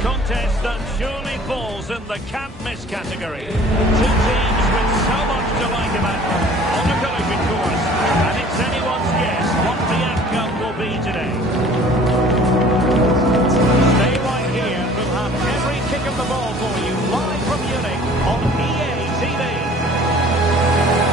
contest that surely falls in the can't-miss category. Two teams with so much to like about them on the collision course, and it's anyone's guess what the outcome will be today. Stay right here, we'll have every kick of the ball for you live from Munich on EA TV.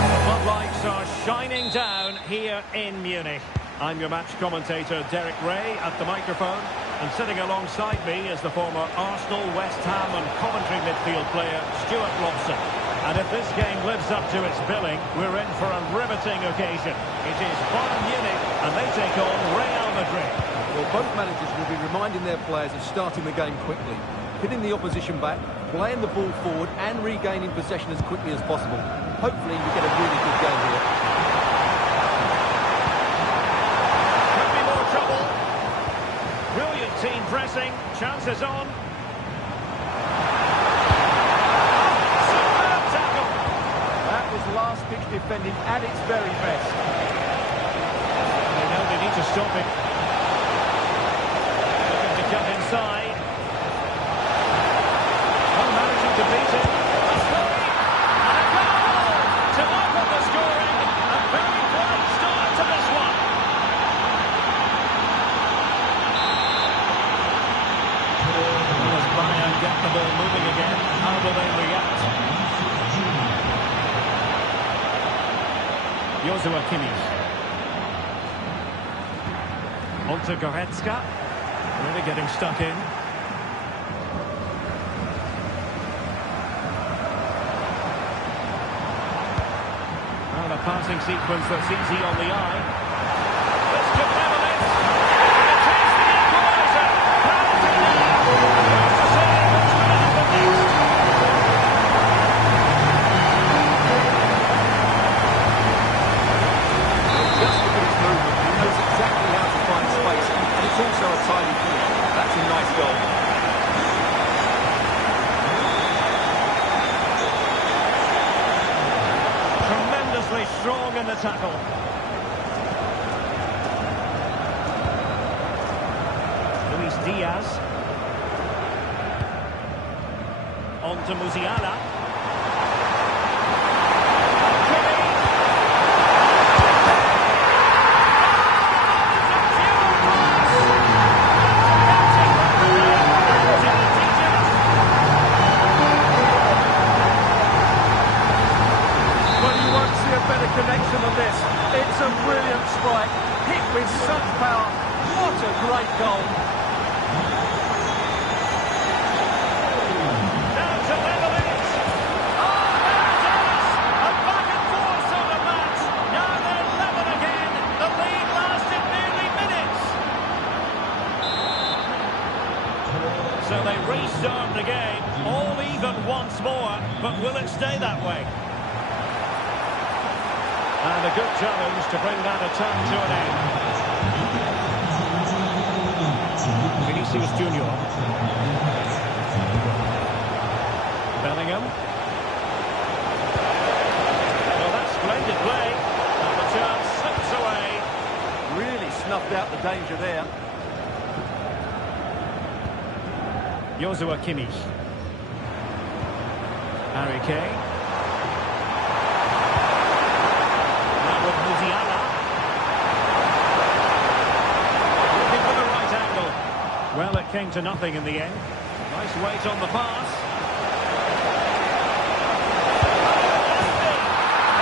The floodlights are shining down here in Munich. I'm your match commentator, Derek Ray, at the microphone. And sitting alongside me is the former Arsenal, West Ham and Coventry midfield player, Stuart Robson. And if this game lives up to its billing, we're in for a riveting occasion. It is Bayern Munich, and they take on Real Madrid. Well, both managers will be reminding their players of starting the game quickly, hitting the opposition back, playing the ball forward and regaining possession as quickly as possible. Hopefully we get a really good game here. Brilliant team pressing, chances on. Superb tackle. That was last pitch defending at its very best. They know they need to stop it. Looking to cut inside. Oh, managing to beat it. A story and a goal to open the scoring. A very bright start to this one. Bayern get the ball moving again. How will they react? Joshua Kimmich. On to Goretzka. Really getting stuck in. And a passing sequence that's easy on the eye. This could level it. It is the equaliser. Penalty now. Just look at his movement. He knows exactly how to find space, and it's also a tidy finish. That's a nice goal. Tremendously strong in the tackle. Luis Diaz. On to Musiala. Connection on this. It's a brilliant strike, hit with such power. What a great goal. Down to level it. Oh, there it is. A back and forth sort of match. Now they're level again. The lead lasted nearly minutes. So they restart the game, all even once more, but will it stay that way? And a good challenge to bring that attack to an end. Vinicius Junior. Bellingham. Well, that's splendid play. And the chance slips away. Really snuffed out the danger there. Joshua Kimmich. Harry Kane. Musiala. Looking for the right angle. Well, it came to nothing in the end. Nice weight on the pass.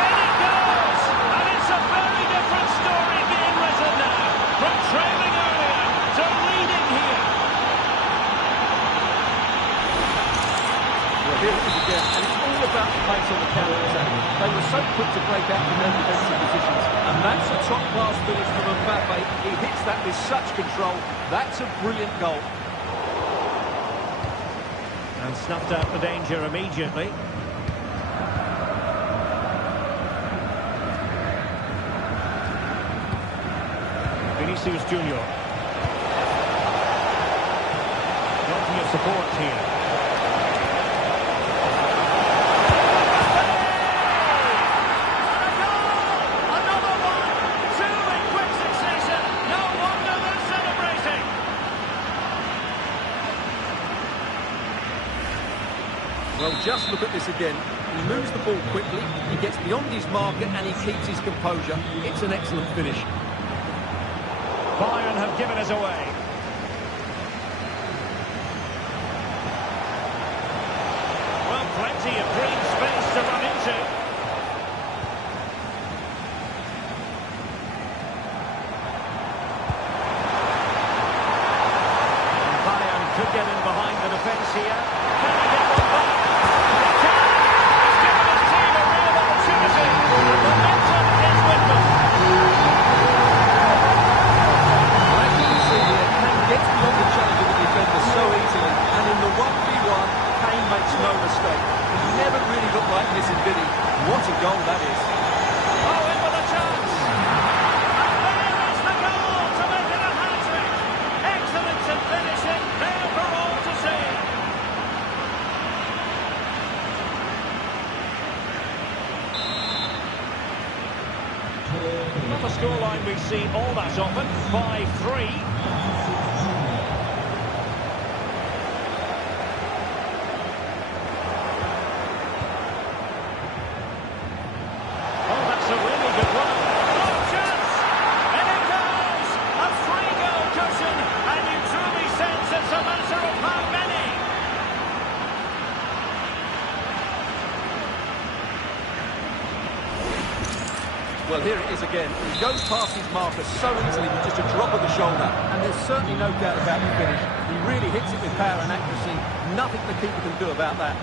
And it goes! And it's a very different story being written now. From trailing earlier to leading here. Well, here it is again, and it's all about the pace on the counter-attack. They were so quick to break out from their defensive positions, and that's a top-class finish from Mbappe. He hits that with such control. That's a brilliant goal. And snuffed out the danger immediately. Vinicius Junior. Plenty of support here. Well, just look at this again. He moves the ball quickly, he gets beyond his marker and he keeps his composure. It's an excellent finish. Bayern have given us away. Well, plenty of green space to run into. And Bayern could get in behind the defence here. Can he get one back? He can! He's given his team a real opportunity. And momentum is with them. Gets beyond the challenge of the defender so easily, and in the 1v1, Kane makes no mistake. He never really looked like missing, did he? What a goal that is. Oh, in with a chance! And there is the goal to make it a hat-trick! Excellence in finishing, there for all to see! Not a scoreline we see all that often, 5-3. Well, here it is again. He goes past his marker so easily with just a drop of the shoulder. And there's certainly no doubt about the finish. He really hits it with power and accuracy. Nothing the keeper can do about that.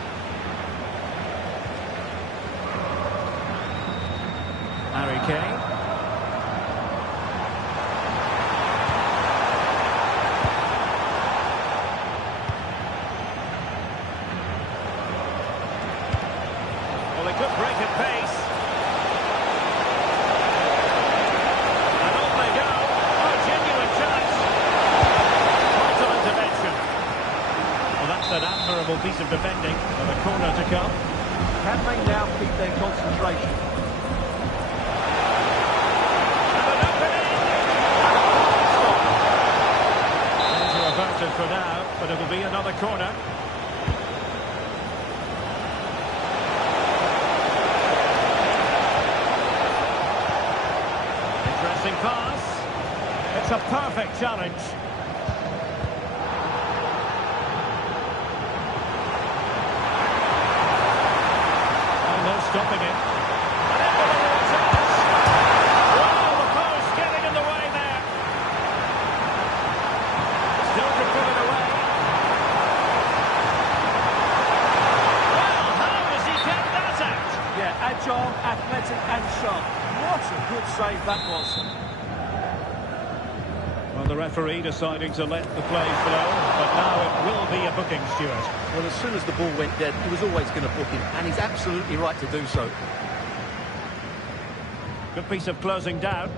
Harry Kane. Well, a good break at pace. An admirable piece of defending with a corner to come. Can they now keep their concentration? And an opening! Things are averted for now, but it'll be another corner. Interesting pass. It's a perfect challenge. Stopping it. And into the real chance. Wow, the post getting in the way there. Still can put it away. Well, how does he get that out? Yeah, agile, athletic and sharp. What a good save that was. Well, the referee deciding to let the play flow, but now it will be a booking, Stuart. Well, as soon as the ball went dead, he was always going to book him, and he's absolutely right to do so. Good piece of closing down.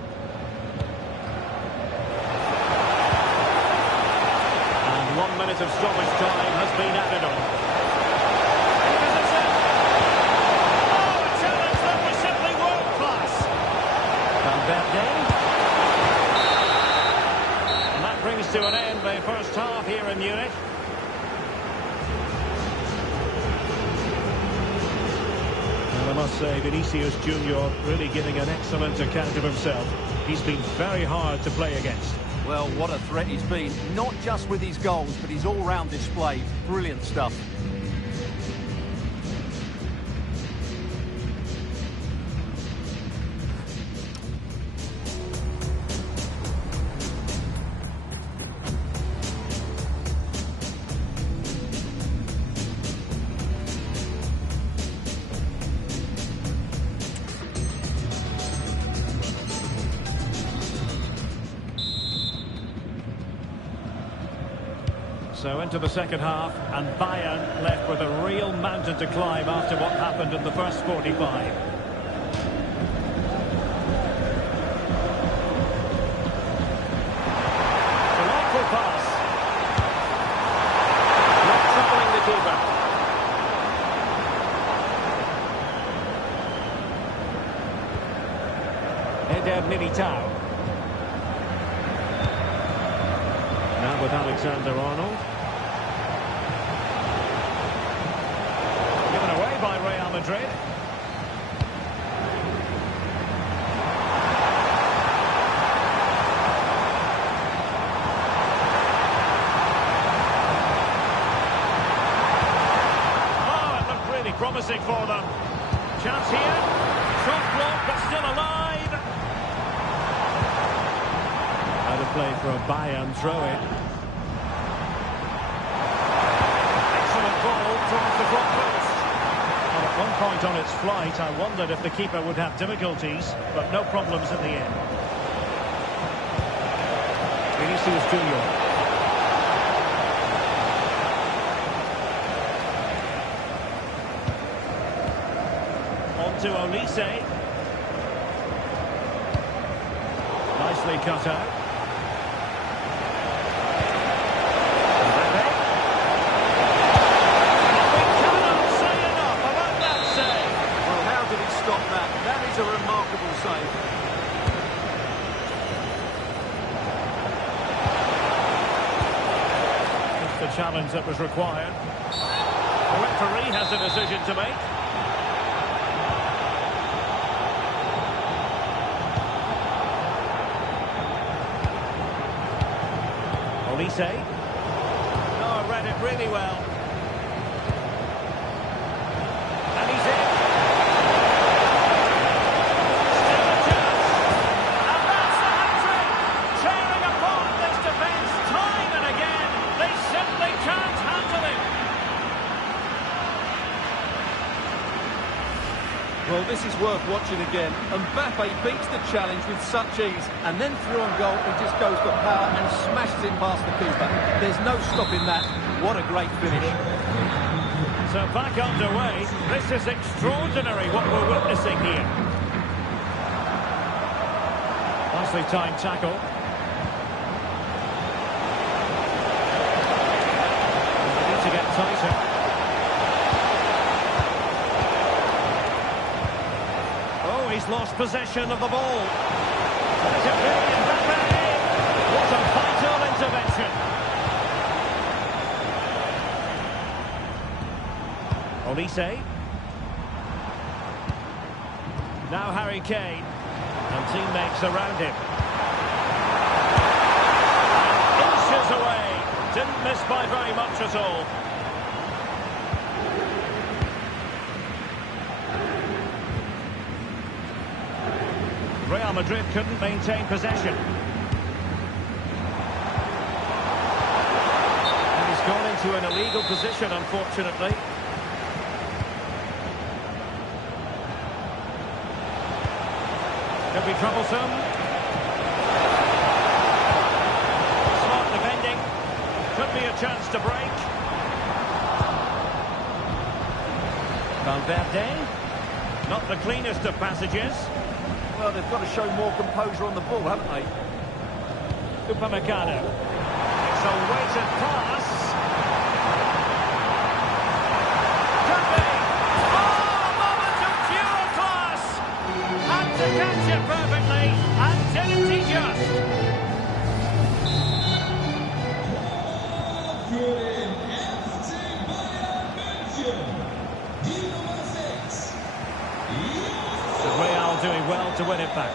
And 1 minute of stoppage time has been added on. In position. Oh, a challenge that was simply world-class. Valverde. And that brings to an end the first half here in Munich. I must say, Vinicius Junior really giving an excellent account of himself. He's been very hard to play against. Well, what a threat he's been. Not just with his goals, but his all-round display. Brilliant stuff. So into the second half, and Bayern left with a real mountain to climb after what happened in the first 45. Delightful pass. Not troubling the keeper. Eder Militao. Now with Alexander-Arnold. Madrid. Oh, it looked really promising for them. Chance here. Shot blocked, but still alive. Out of play for a Bayern throw-in. Excellent ball towards the front post. Well, at one point on its flight, I wondered if the keeper would have difficulties, but no problems in the end. Vinicius Junior. To Olise. Nicely cut out. Mbappe. We cannot say enough about that save. Well, how did he stop that? That is a remarkable save. It's the challenge that was required. The referee has a decision to make. Olise. Oh, read it really well. And he's in. Still a chance. And that's the hat-trick. Tearing apart this defence time and again. They simply can't handle him. Well, this is worth watching again. Mbappe beats the challenge with such ease, and then through on goal, he just goes for power and smashes it past the keeper. There's no stopping that. What a great finish. So back underway. This is extraordinary what we're witnessing here. Nicely timed tackle. They need to get tighter. He's lost possession of the ball. Is it really Mbappe? What a vital intervention. Olise. Now Harry Kane. And teammates around him. Inches away. Didn't miss by very much at all. Real Madrid couldn't maintain possession. And he's gone into an illegal position, unfortunately. Could be troublesome. Smart defending. Could be a chance to break. Valverde. Not the cleanest of passages. Well, they've got to show more composure on the ball, haven't they? Upamecano. It's a weighted pass. Could be. Oh, a moment of pure class. Had to catch it perfectly. And didn't he just? Real doing well to win it back.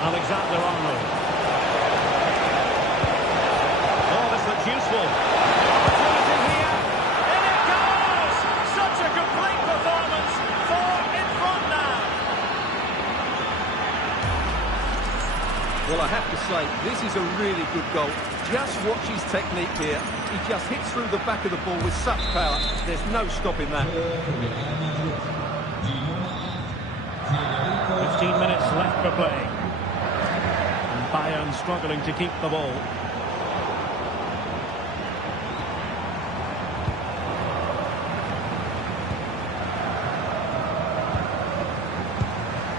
Alexander-Arnold. Oh, this looks useful. Opportunity here. In it goes! Such a complete performance. 4 in front now. Well, I have to say, this is a really good goal. Just watch his technique here. He just hits through the back of the ball with such power. There's no stopping that. 15 minutes left for play. And Bayern struggling to keep the ball.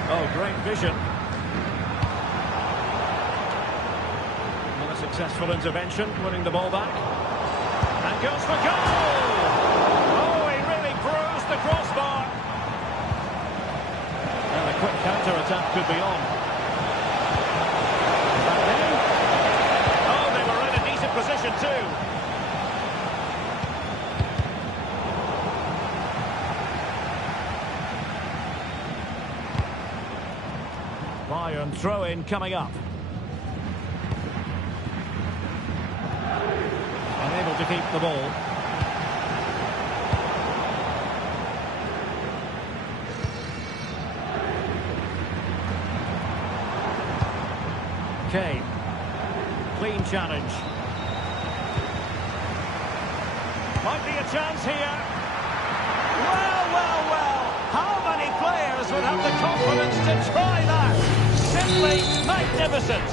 Oh, great vision. Successful intervention, winning the ball back. And goes for goal! Oh, he really bruised the crossbar. And a quick attack could be on. Oh, they were in a decent position too. Bayern throw-in coming up. Unable to keep the ball. Kane. Clean challenge. Might be a chance here. Well, well, well. How many players would have the confidence to try that? Simply magnificent.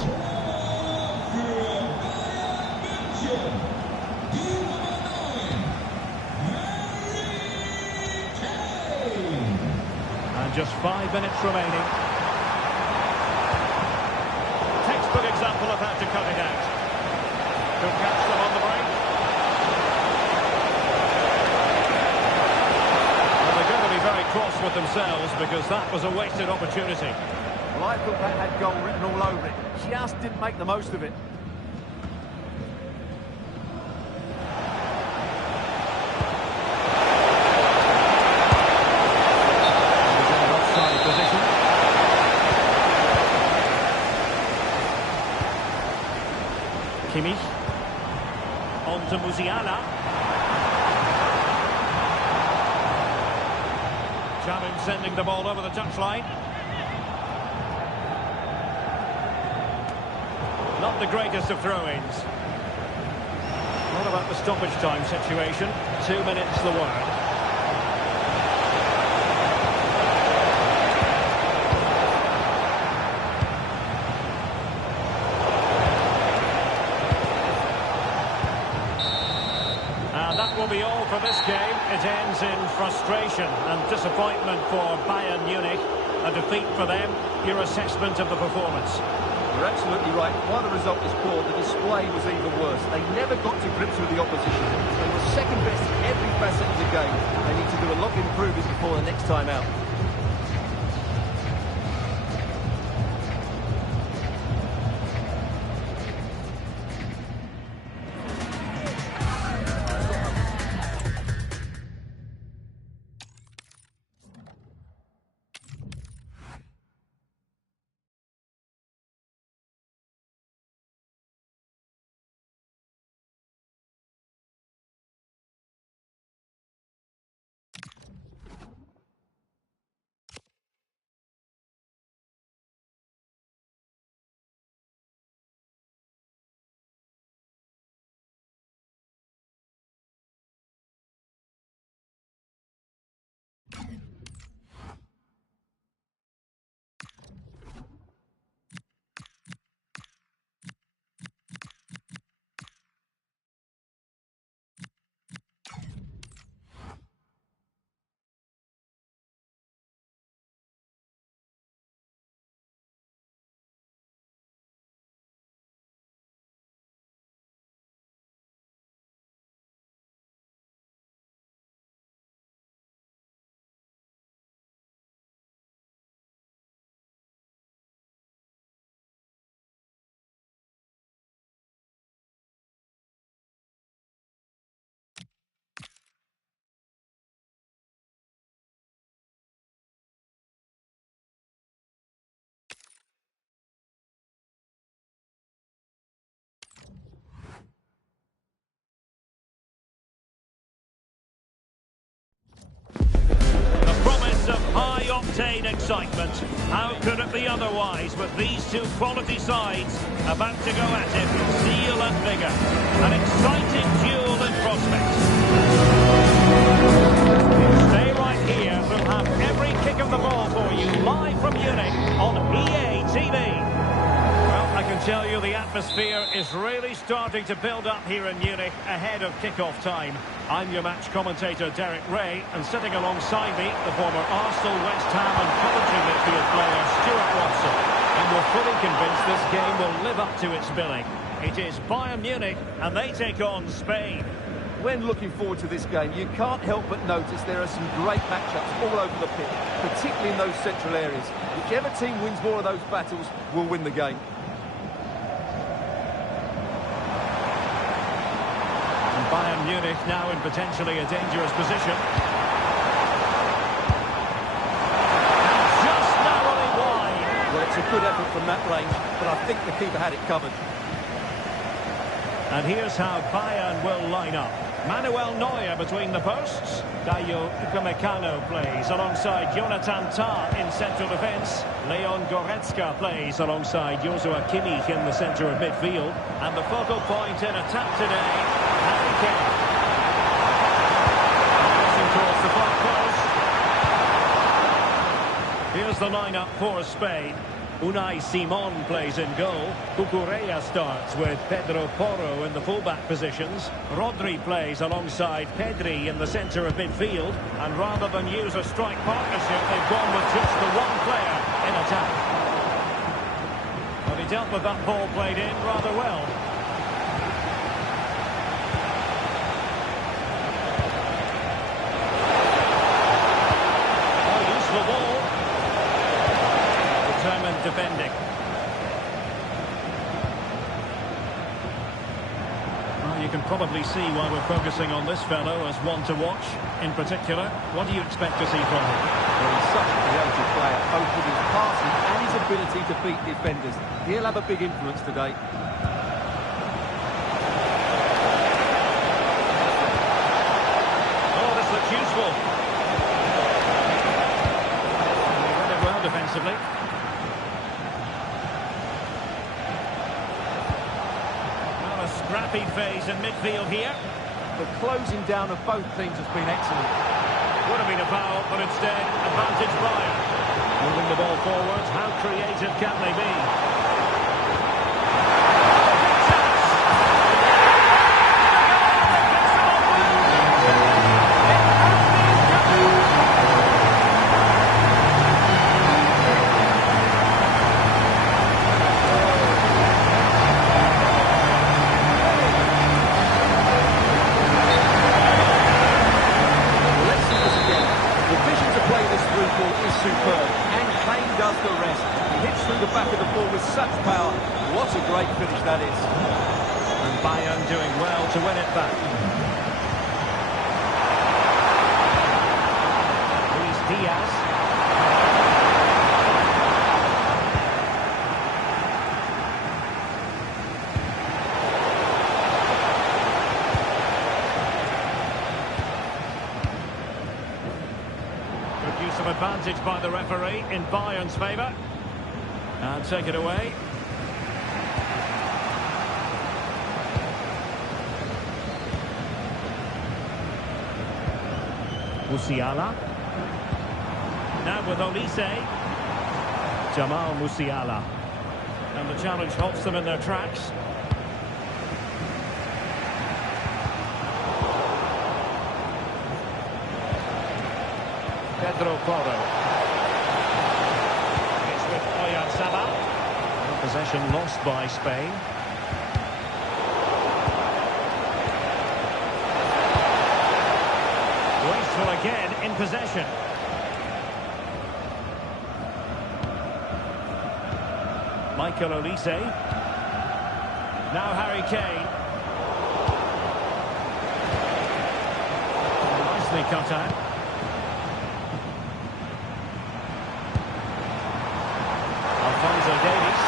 And just 5 minutes remaining. Textbook example of how to cut it out. Could catch them on the break. Well, they're going to be very cross with themselves because that was a wasted opportunity. Well, I thought that had goal written all over it. Just didn't make the most of it. Kimmich. On to Musiala. Jamin sending the ball over the touchline. Not the greatest of throw-ins. What about the stoppage time situation? 2 minutes the word. Will be all for this game. It ends in frustration and disappointment for Bayern Munich. A defeat for them. Your assessment of the performance? You're absolutely right. While the result was poor, the display was even worse. They never got to grips with the opposition. They were second best in every facet of the game. They need to do a lot of improving before the next time out. High-octane excitement. How could it be otherwise with these two quality sides about to go at it with zeal and vigour? An exciting duel in prospect. Stay right here. We'll have every kick of the ball for you live from Munich on EA TV. Well, I can tell you the atmosphere is really starting to build up here in Munich ahead of kick-off time. I'm your match commentator, Derek Ray, and sitting alongside me, the former Arsenal, West Ham and Coventry midfield player, Stuart Watson. And we're fully convinced this game will live up to its billing. It is Bayern Munich, and they take on Spain. When looking forward to this game, you can't help but notice there are some great matchups all over the pitch, particularly in those central areas. Whichever team wins more of those battles will win the game. And Bayern Munich now in potentially a dangerous position. Just narrowly wide. Well, it's a good effort from that range, but I think the keeper had it covered. And here's how Bayern will line up. Manuel Neuer between the posts. Dayo Upamecano plays alongside Jonathan Tah in central defence. Leon Goretzka plays alongside Joshua Kimmich in the centre of midfield. And the focal point in attack today, Harry Kane. Passing towards the far post. Here's the lineup for Spain. Unai Simon plays in goal. Cucurella starts with Pedro Porro in the fullback positions. Rodri plays alongside Pedri in the centre of midfield. And rather than use a strike partnership, they've gone with just the one player in attack. Well, he dealt with that ball played in rather well. Oh, useful ball. Determined defending. Well, you can probably see why we're focusing on this fellow as one to watch. In particular, what do you expect to see from him? Well, he's such a creative player, both with his passing and his ability to beat defenders. He'll have a big influence today. Oh, this looks useful. He read it well defensively. Scrappy phase in midfield here. The closing down of both teams has been excellent. Would have been a foul, but instead, advantage Bayern. Moving the ball forward, how creative can they be? Superb, and Kane does the rest. He hits through the back of the ball with such power. What a great finish that is. And Bayern doing well to win it back. Luis Diaz. Use of advantage by the referee in Bayern's favour. And take it away. Musiala. Now with Olise. Jamal Musiala. And the challenge halts them in their tracks. Pedro Porro. It's with Oyarzabal. Possession lost by Spain. Wasteful again in possession. Michael Olise. Now Harry Kane. Nicely cut out. Alphonso Davies.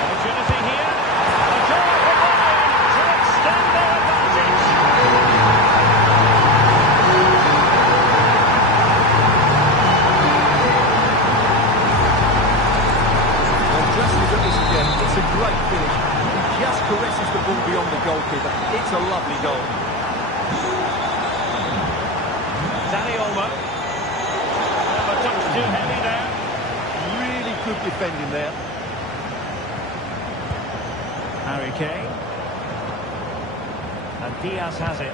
Opportunity here. A goal for Bayern to extend their advantage. Well, just look at this again. It's a great finish. He just caresses the ball beyond the goalkeeper. It's a lovely goal. Dani Olmo. Never touched too heavy there. Good defending there. Harry Kane. And Diaz has it.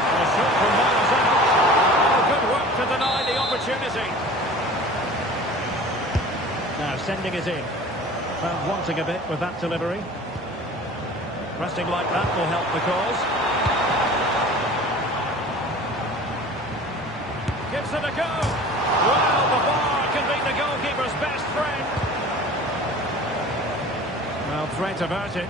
A shot from miles out. Oh, good work to deny the opportunity. Now sending it in. Found wanting a bit with that delivery. Resting like that will help the cause. Gives it a go. Well, the bar can be the goalkeeper's best friend. Well, threat averted.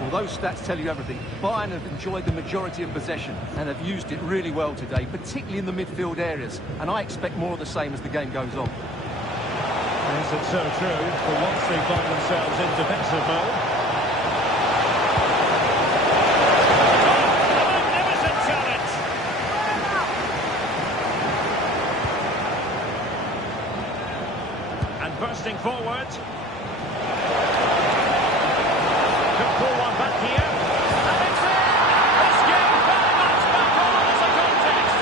Well, those stats tell you everything. Bayern have enjoyed the majority of possession and have used it really well today, particularly in the midfield areas. And I expect more of the same as the game goes on. Yes, it's so true. For once they find themselves in defensive mode. A magnificent challenge. And bursting forward. Could pull one back here. And it's in! This game very much back on as a contest.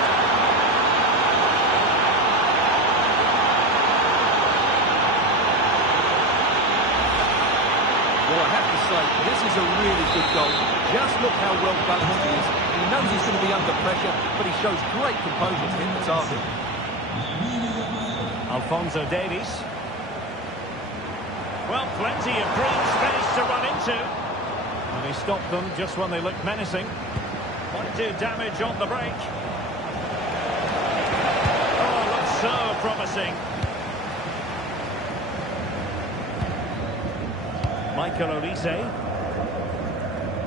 Well, I have to say, this is a really good goal. Just look how well balanced he is. He knows he's going to be under pressure, but he shows great composure to hit the target. Alphonso Davies. Well, plenty of green space to run into. And he stopped them just when they looked menacing. 1-2 damage on the break. Oh, looks so promising. Michael Olise.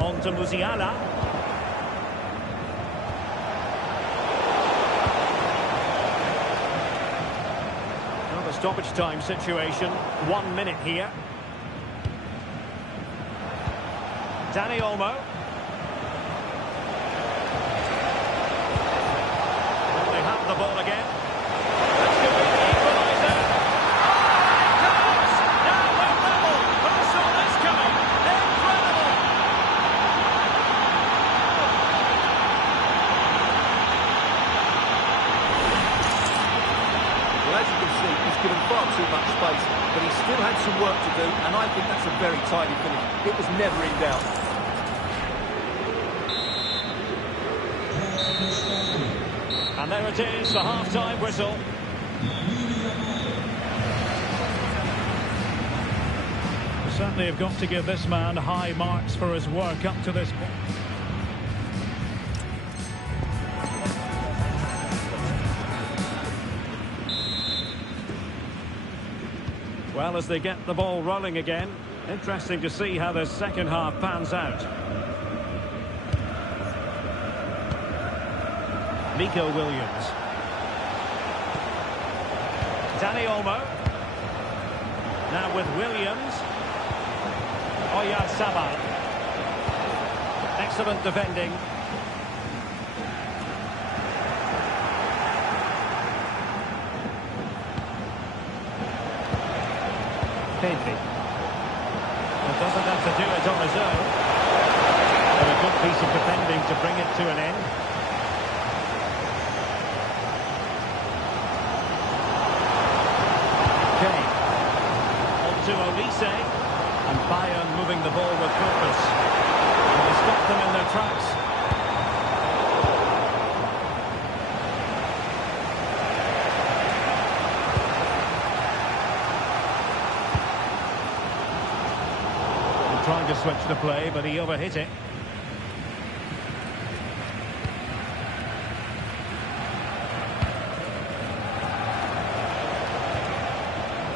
On to Musiala. Well, the stoppage time situation. 1 minute here. Dani Olmo. Well, they have the ball again. That's going to be the equaliser. Oh, it comes! Now they're level. Who saw this coming? Incredible! Well, as you can see, he's given far too much space, but he still had some work to do, and I think that's a very tidy finish. It was never in doubt. And there it is, the half-time whistle. We certainly have got to give this man high marks for his work up to this point. Well, as they get the ball rolling again, interesting to see how the second half pans out. Nico Williams. Dani Olmo. Now with Williams. Oyarzabal. Excellent defending. Pedri. Well, doesn't have to do it on his own. But a good piece of defending to bring it to an end. Kane. On to Olise. And Bayern moving the ball with purpose. And they stop them in their tracks. Trying to switch the play, but he overhit it.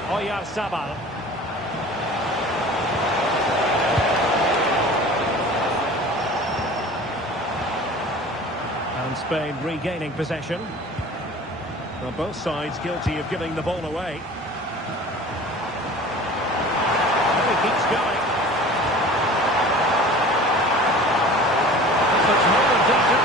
Oyarzabal. And Spain regaining possession. Well, both sides guilty of giving the ball away. And he keeps going. It's more than decent.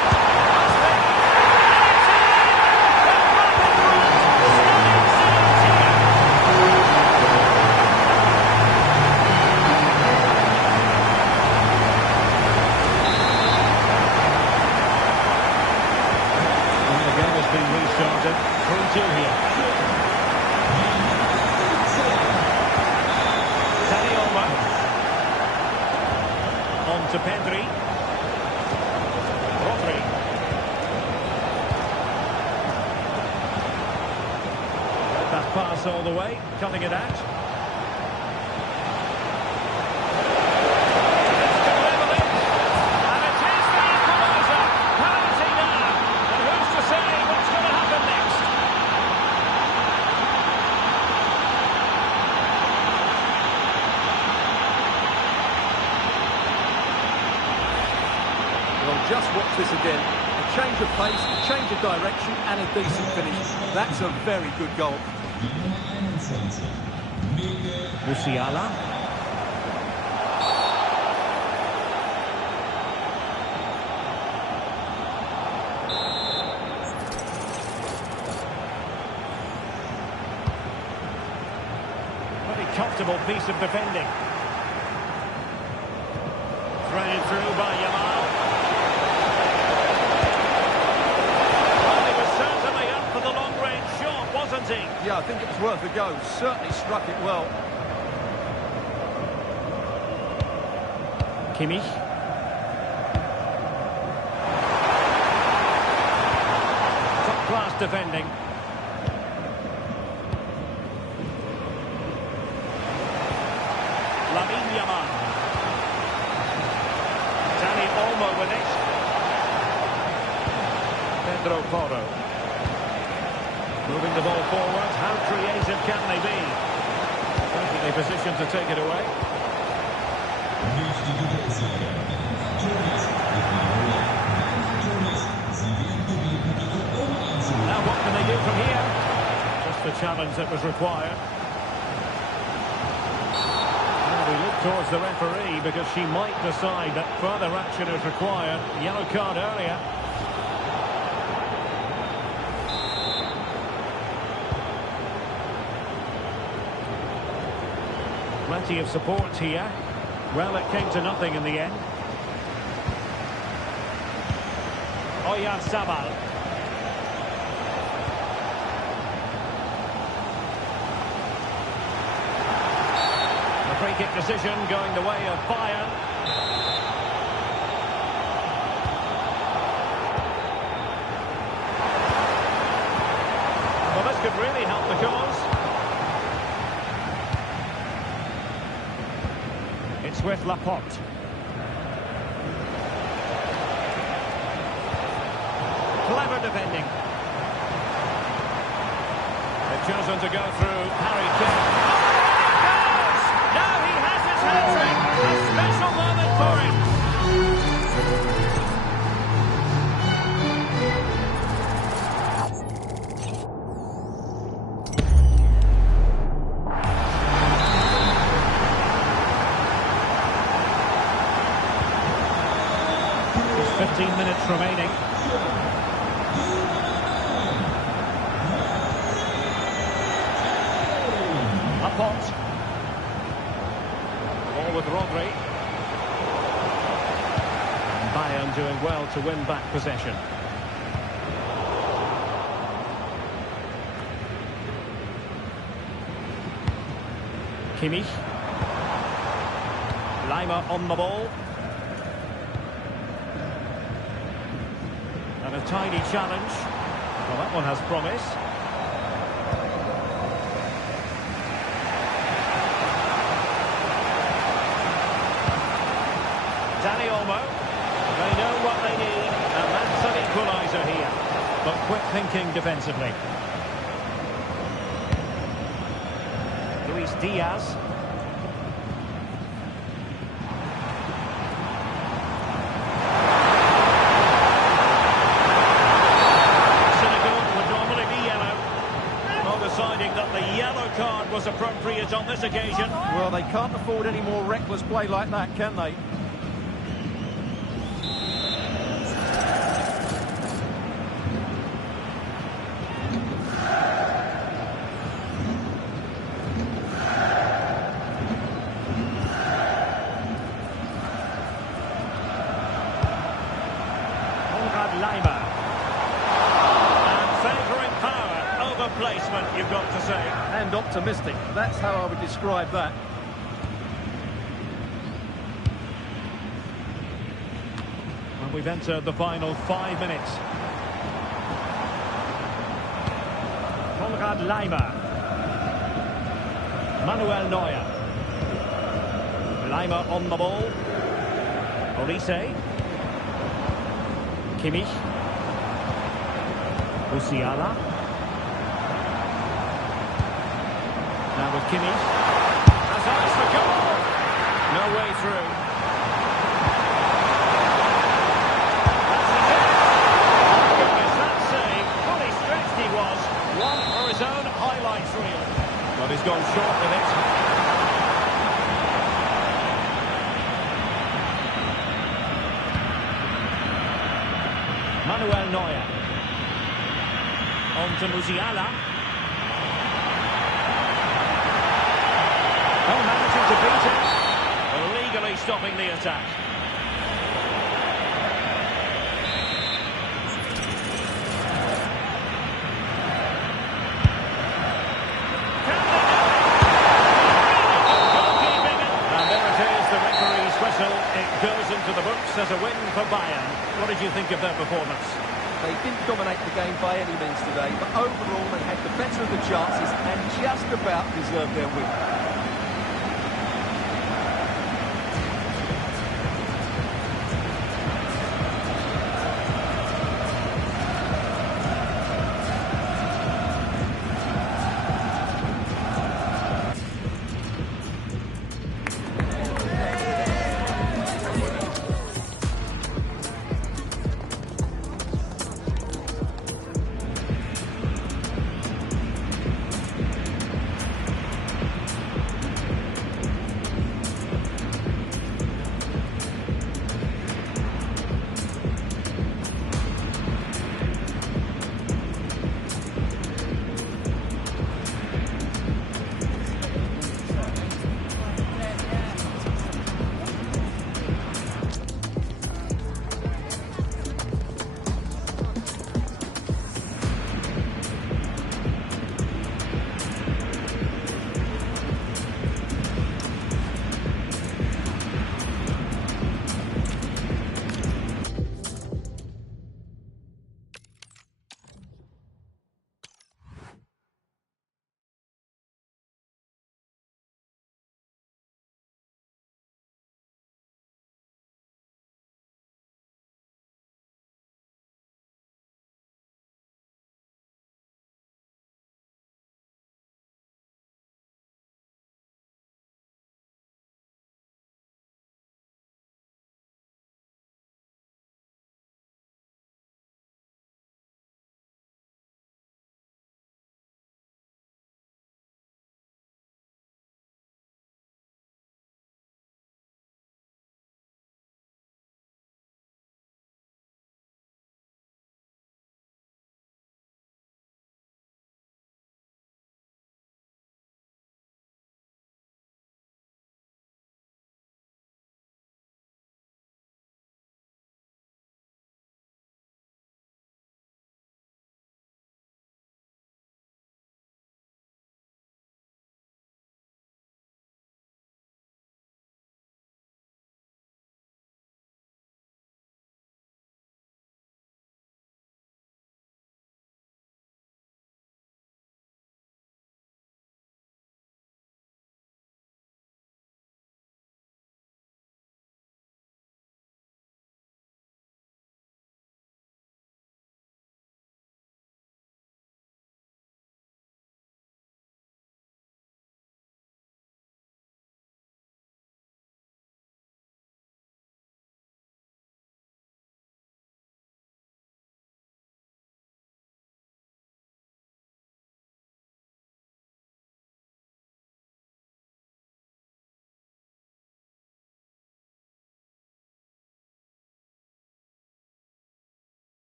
Restarted. 3-2 here. Dani Olmo. On to Pedri. Rodri. Let that pass all the way, cutting it out. change of pace, change of direction, and a decent finish. That's a very good goal. Musiala. Very comfortable piece of defending. Threaded through by Yamal. Well, he was certainly up for the long-range shot, wasn't he? Yeah, I think it was worth a go. Certainly struck it well. Kimmich. Top-class defending. Lamine Yamal. Dani Olmo with it. Pedro Porro. Moving the ball forward. How creative can they be? Perfectly positioned to take it away. Now what can they do from here? Just the challenge that was required. Now we look towards the referee because she might decide that further action is required. Yellow card earlier. Plenty of support here. Well, it came to nothing in the end. Oyarzabal. The free kick decision going the way of Bayern. Well, this could really help the cause. It's with Laporte. Clever defending. They've chosen to go through Harry Kane. Oh, now he has his hat-trick. A special moment for him. There's 15 minutes remaining. Laporte. Ball with Rodri. And Bayern doing well to win back possession. Kimmich. Lima on the ball. And a tiny challenge. Well, that one has promise. Dani Olmo. They know what they need, and that's an equaliser here. But quick thinking defensively. Luis Diaz. Deciding that the yellow card was appropriate on this occasion. Well, they can't afford any more reckless play like that, can they? Konrad Laimer. Placement, you've got to say. And optimistic. That's how I would describe that. And we've entered the final 5 minutes. Konrad Laimer. Manuel Neuer. Laimer on the ball. Olise. Kimmich. Musiala. Now with Kimmich. Has eyes for goal. No way through. That's it. On to Musiala. Oh, managing to beat it. Legally stopping the attack. It goes into the books as a win for Bayern. What did you think of their performance? They didn't dominate the game by any means today, but overall they had the better of the chances and just about deserved their win.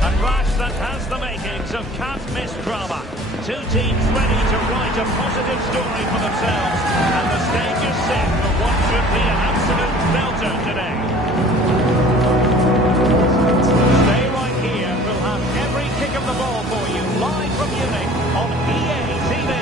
A clash that has the makings of can't-miss drama. Two teams ready to write a positive story for themselves. And the stage is set for what should be an absolute belter today. Stay right here. We'll have every kick of the ball for you live from Munich on EA TV.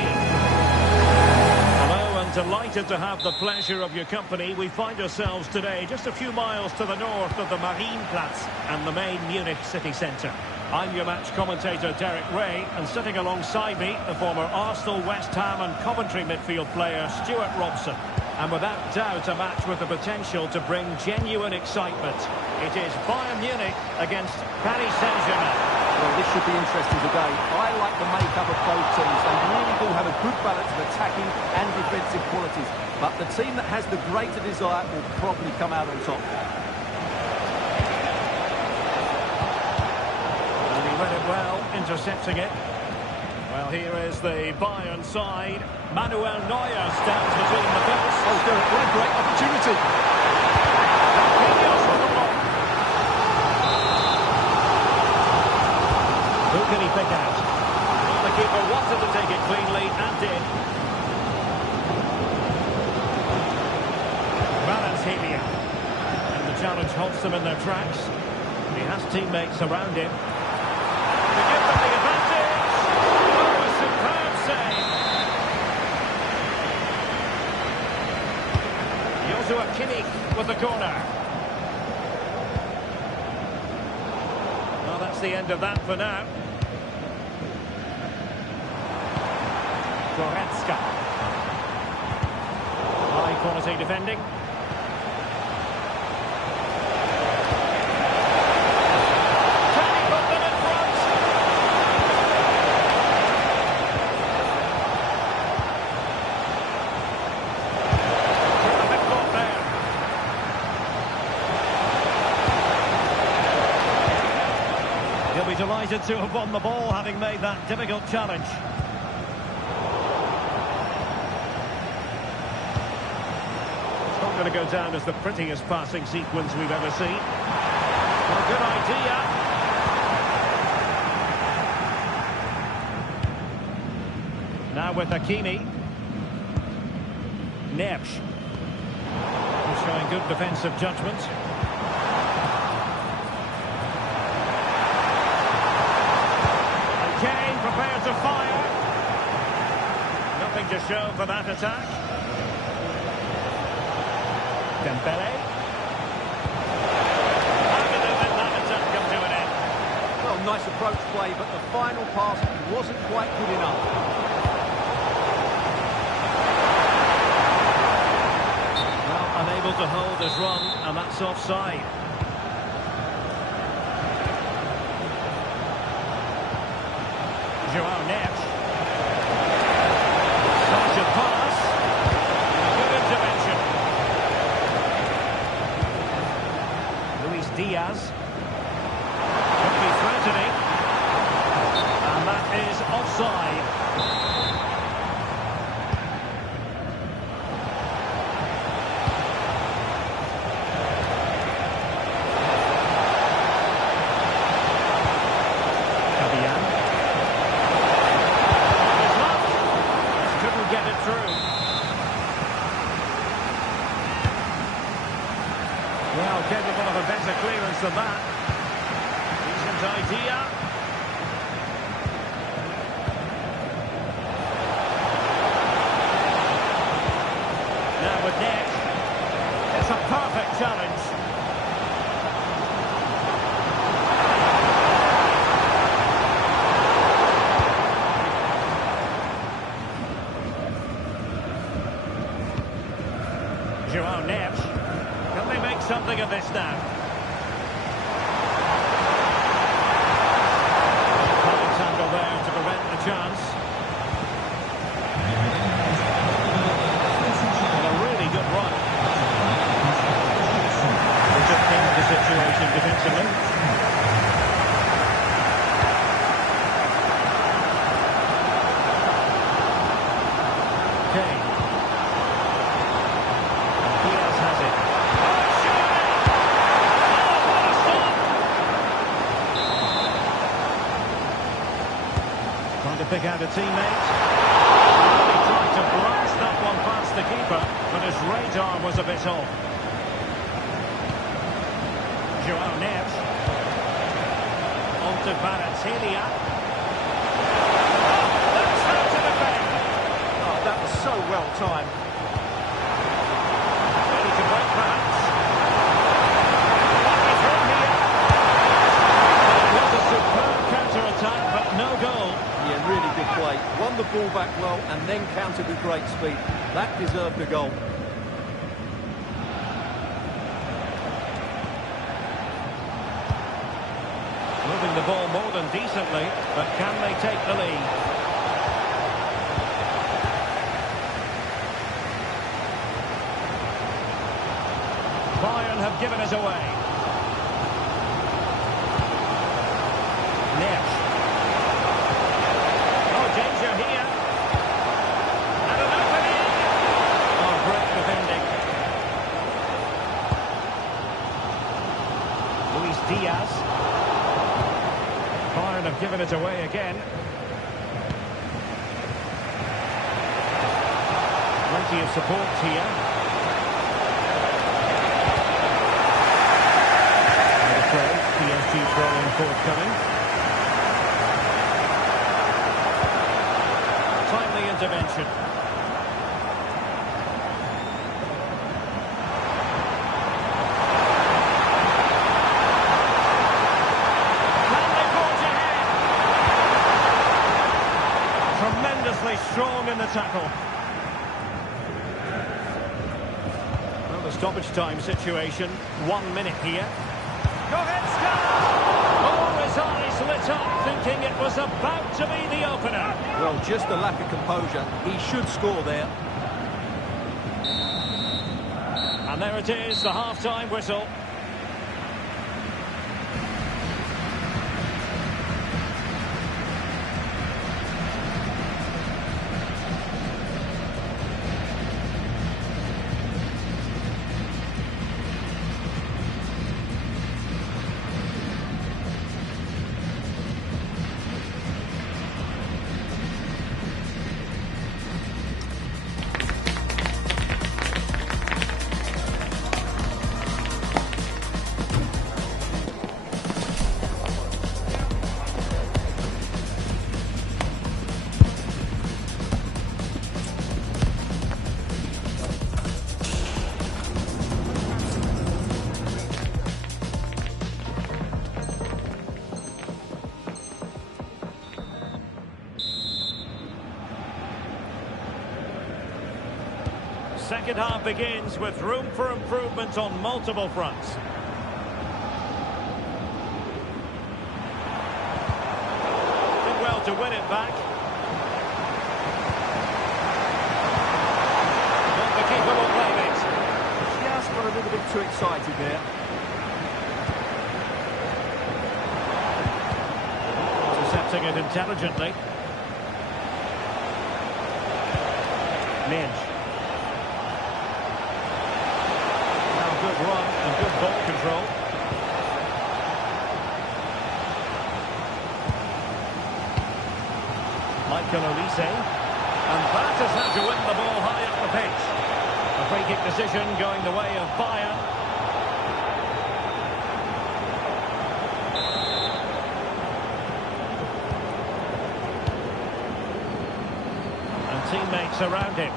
Hello, and delighted to have the pleasure of your company. We find ourselves today just a few miles to the north of the Marienplatz and the main Munich city centre. I'm your match commentator, Derek Ray, and sitting alongside me, the former Arsenal, West Ham and Coventry midfield player, Stuart Robson. And without doubt, a match with the potential to bring genuine excitement. It is Bayern Munich against Paris Saint-Germain. Well, this should be interesting today. I like the makeup of both teams. They really do have a good balance of attacking and defensive qualities. But the team that has the greater desire will probably come out on top. And he read it well, intercepting it. Well, here is the Bayern side. Manuel Neuer stands between the posts. Oh, Derek, what a great opportunity. Marquinhos with the ball. Who can he pick out? Well, the keeper wanted to take it cleanly and did. Kvaratskhelia. And the challenge halts them in their tracks. He has teammates around him. To give them the advantage. Oh, a superb save. Joshua Kimmich with the corner. Well, that's the end of that for now. Goretzka. High quality defending. Can he put them in front? A bit caught there. He'll be delighted to have won the ball, having made that difficult challenge. Going to go down as the prettiest passing sequence we've ever seen. Well, good idea. Now with Hakimi. Neves. He's showing good defensive judgment. And Kane prepared to fire. Nothing to show for that attack. Dembele. How did they let that attack come to an end? Well, nice approach play, but the final pass wasn't quite good enough. Well, unable to hold his run, and that's offside. Joao Neves. Such a pass. Good intervention. Diaz. Could be threatening. And that is offside. Fabian. His luck. Couldn't get it through. Well, capable of a better clearance than that. Decent idea. Now with Neves. It's a perfect challenge. Joao Neves. Can they make something of this now? Fine tackle there to prevent the chance. And a really good run. They just cleaned the situation defensively. Kane. Diaz has it. Trying to pick out a teammate. Really tried to blast that one past the keeper, but his radar was a bit off. Joao Neves. On to Kvaratskhelia. That's how to defend. Oh, that was so well timed. Ready to break perhaps. What is wrong here? It was a superb and then countered with great speed. That deserved a goal. Moving the ball more than decently, but can they take the lead? Bayern have given it away. Nesh. Oh, danger here. And an opening. Oh, great defending. Luis Diaz. Bayern have given it away again. Plenty of support here. PSG throw-in forthcoming. Timely intervention. Can they forge ahead? Tremendously strong in the tackle. Well, the stoppage time situation. 1 minute here. Goretzka! Oh, his eyes lit up, thinking it was about to be the opener. Well, just a lack of composure. He should score there. And there it is, the half-time whistle. Second half begins with room for improvement on multiple fronts. Did well to win it back. But the keeper will claim it. Just got a little bit too excited there. Intercepting it intelligently. Minge. Good run and good ball control. Michael Olise. And that has had to win the ball high up the pitch. A free kick decision going the way of Bayern. And teammates around him.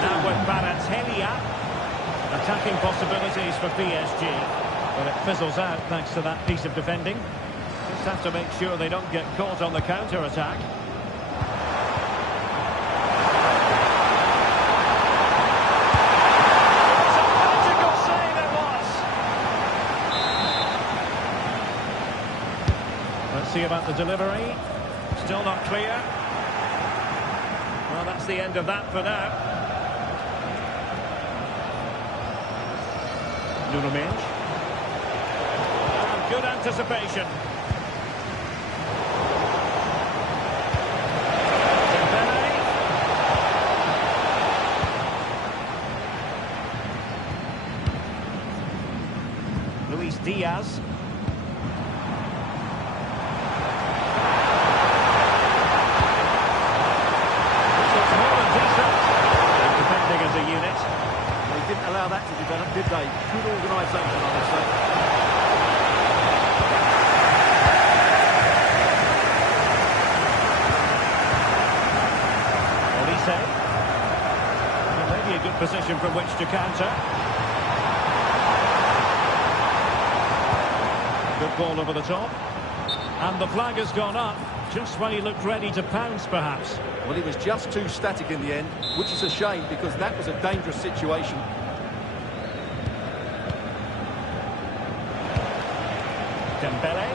Now with Balotelli, attacking possibilities for PSG, but it fizzles out thanks to that piece of defending. Just have to make sure they don't get caught on the counter-attack. It's a magical save it was! Let's see about the delivery. Still not clear. Well, that's the end of that for now. Nuno Mendes. Good anticipation. Dembele. Diaz. It's more than decent. Defending as a unit. They didn't allow that to develop, did they? Good organisation, I would say. Olise. Well, maybe a good position from which to counter. Good ball over the top. And the flag has gone up, just when he looked ready to pounce, perhaps. Well, he was just too static in the end, which is a shame because that was a dangerous situation. Dembele.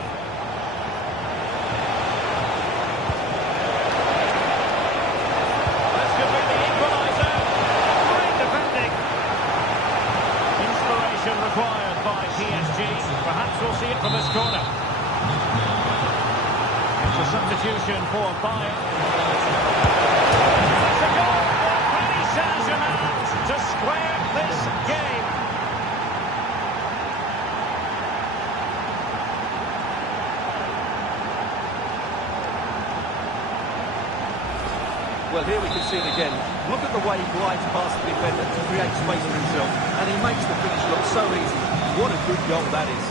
This could be the equaliser. Great defending. Inspiration required by PSG. Perhaps we'll see it from this corner. It's a substitution for Bayern. It's a goal for Paris Saint-Germain to square this game. Well, here we can see it again. Look at the way he glides past the defender to create space for himself, and he makes the finish look so easy. What a good goal that is.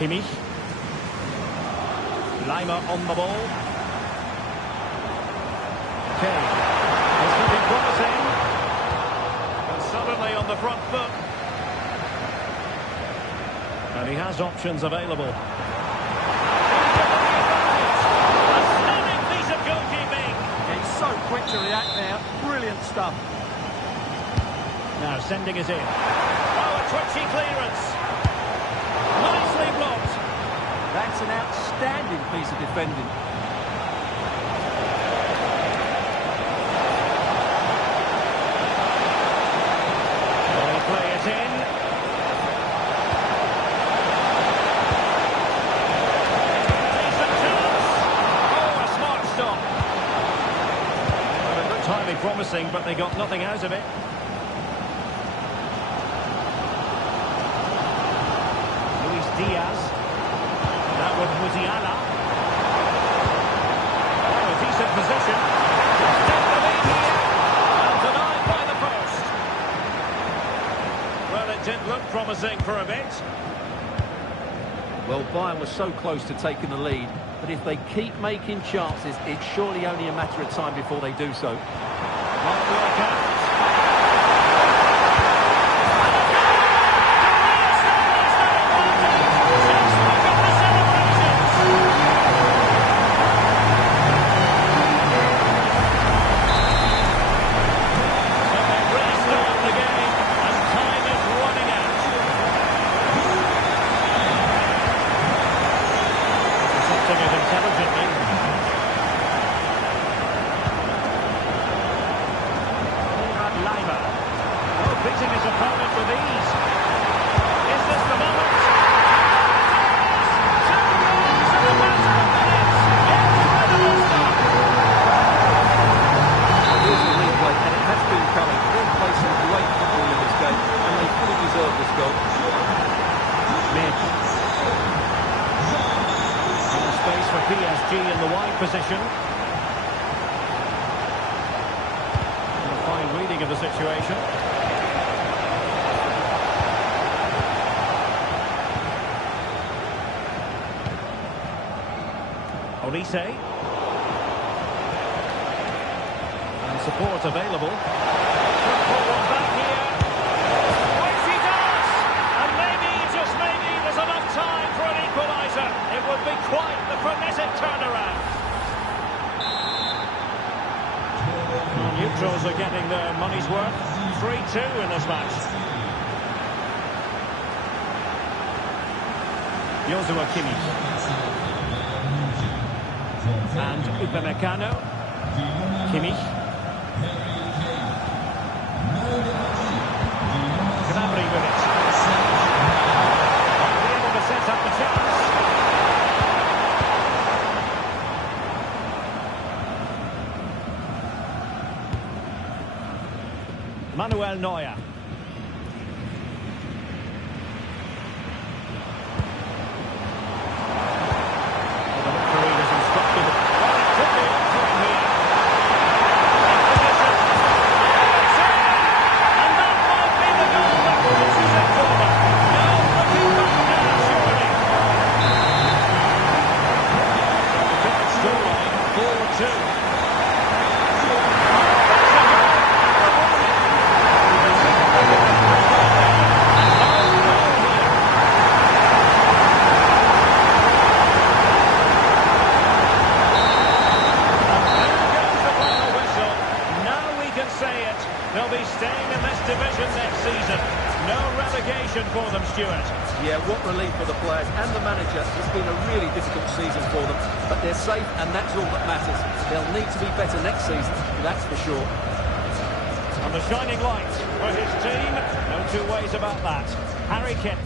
Kimmich. Lima on the ball. Kane. It's looking promising. And suddenly on the front foot. And he has options available. A stunning piece of goalkeeping. He's so quick to react now. Brilliant stuff. Now sending it in. Oh, a twitchy clearance. Nicely blocked. That's an outstanding piece of defending. They play it in. Decent chance. Oh, a smart stop. Well, it looked highly promising, but they got nothing out of it. Luis Diaz. That was Musiala. Oh, a decent position. Just take the lead here. And denied by the post. Well, it did look promising for a bit. Well, Bayern was so close to taking the lead, but if they keep making chances, it's surely only a matter of time before they do so. Might work out. Beating his opponent with ease. Is this the moment? Two goals in a matter of minutes. Incredible stuff. Here's the replay, and it has been coming. They've played some great football in this game, and they fully deserve this goal. Mitch. And the space for PSG in the wide position. And a fine reading of the situation. Olise. And support available. Could pull one back here. Which he does! And maybe, just maybe, there's enough time for an equaliser. It would be quite the frenetic turnaround. Neutrals are getting their money's worth. 3-2 in this match. Joshua Kimmich. And Upamecano. Kimmich. Gnabry with it. Might be able to set up the chance. Manuel Neuer. season for them, but they're safe and that's all that matters. They'll need to be better next season, that's for sure. And the shining light for his team, no two ways about that. Harry Kane.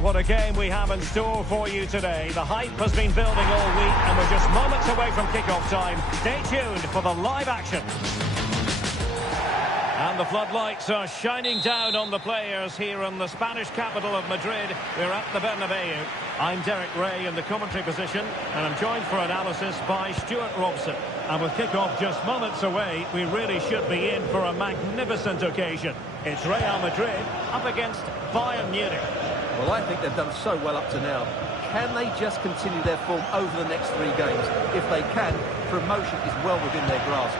Well, what a game we have in store for you today. The hype has been building all week, and we're just moments away from kickoff time. Stay tuned for the live action. And the floodlights are shining down on the players here in the Spanish capital of Madrid. We're at the Bernabeu. I'm Derek Ray in the commentary position, and I'm joined for analysis by Stuart Robson. And with kickoff just moments away, we really should be in for a magnificent occasion. It's Real Madrid up against Bayern Munich. Well, I think they've done so well up to now. Can they just continue their form over the next 3 games? If they can, promotion is well within their grasp.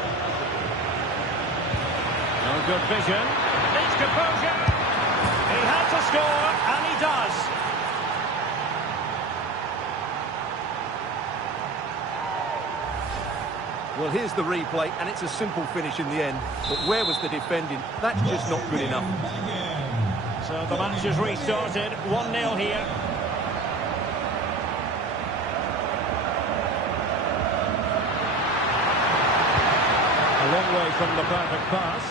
No good vision. Needs composure. He had to score, and he does. Well, here's the replay, and it's a simple finish in the end. But where was the defending? That's just not good enough. So the match has restarted. 1-0 here. A long way from the perfect pass.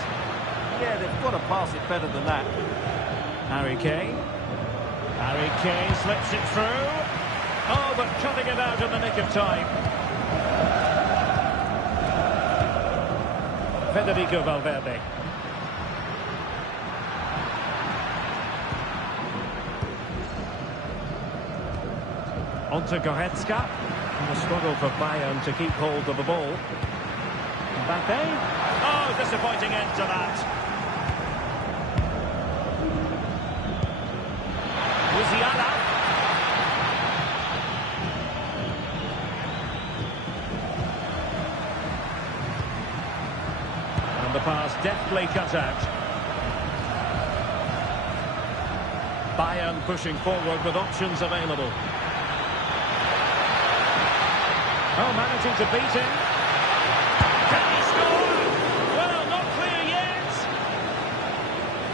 Yeah, they've got to pass it better than that. Harry Kane. Harry Kane slips it through. Oh, but cutting it out in the nick of time. Federico Valverde. On to Goretzka. And a struggle for Bayern to keep hold of the ball. Mbappe. Oh, disappointing end to that. Musiala. And the pass deftly cut out. Bayern pushing forward with options available. Oh, managing to beat him. Can he score? Well, not clear yet.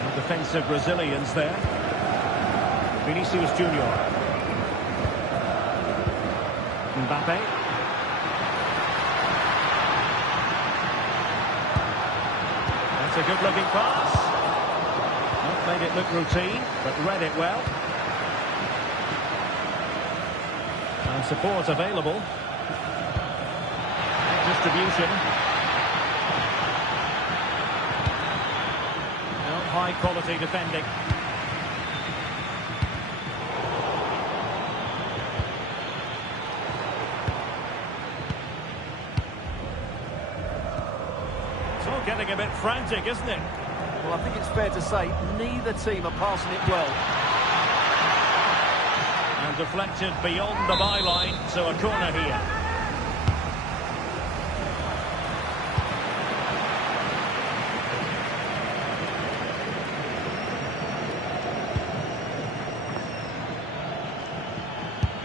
And defensive resilience there. Vinicius Junior. Mbappe. That's a good-looking pass. Not made it look routine, but read it well. And support available. Distribution. No, high quality defending. It's all getting a bit frantic, isn't it? Well, I think it's fair to say neither team are passing it well. And deflected beyond the byline, so a corner here.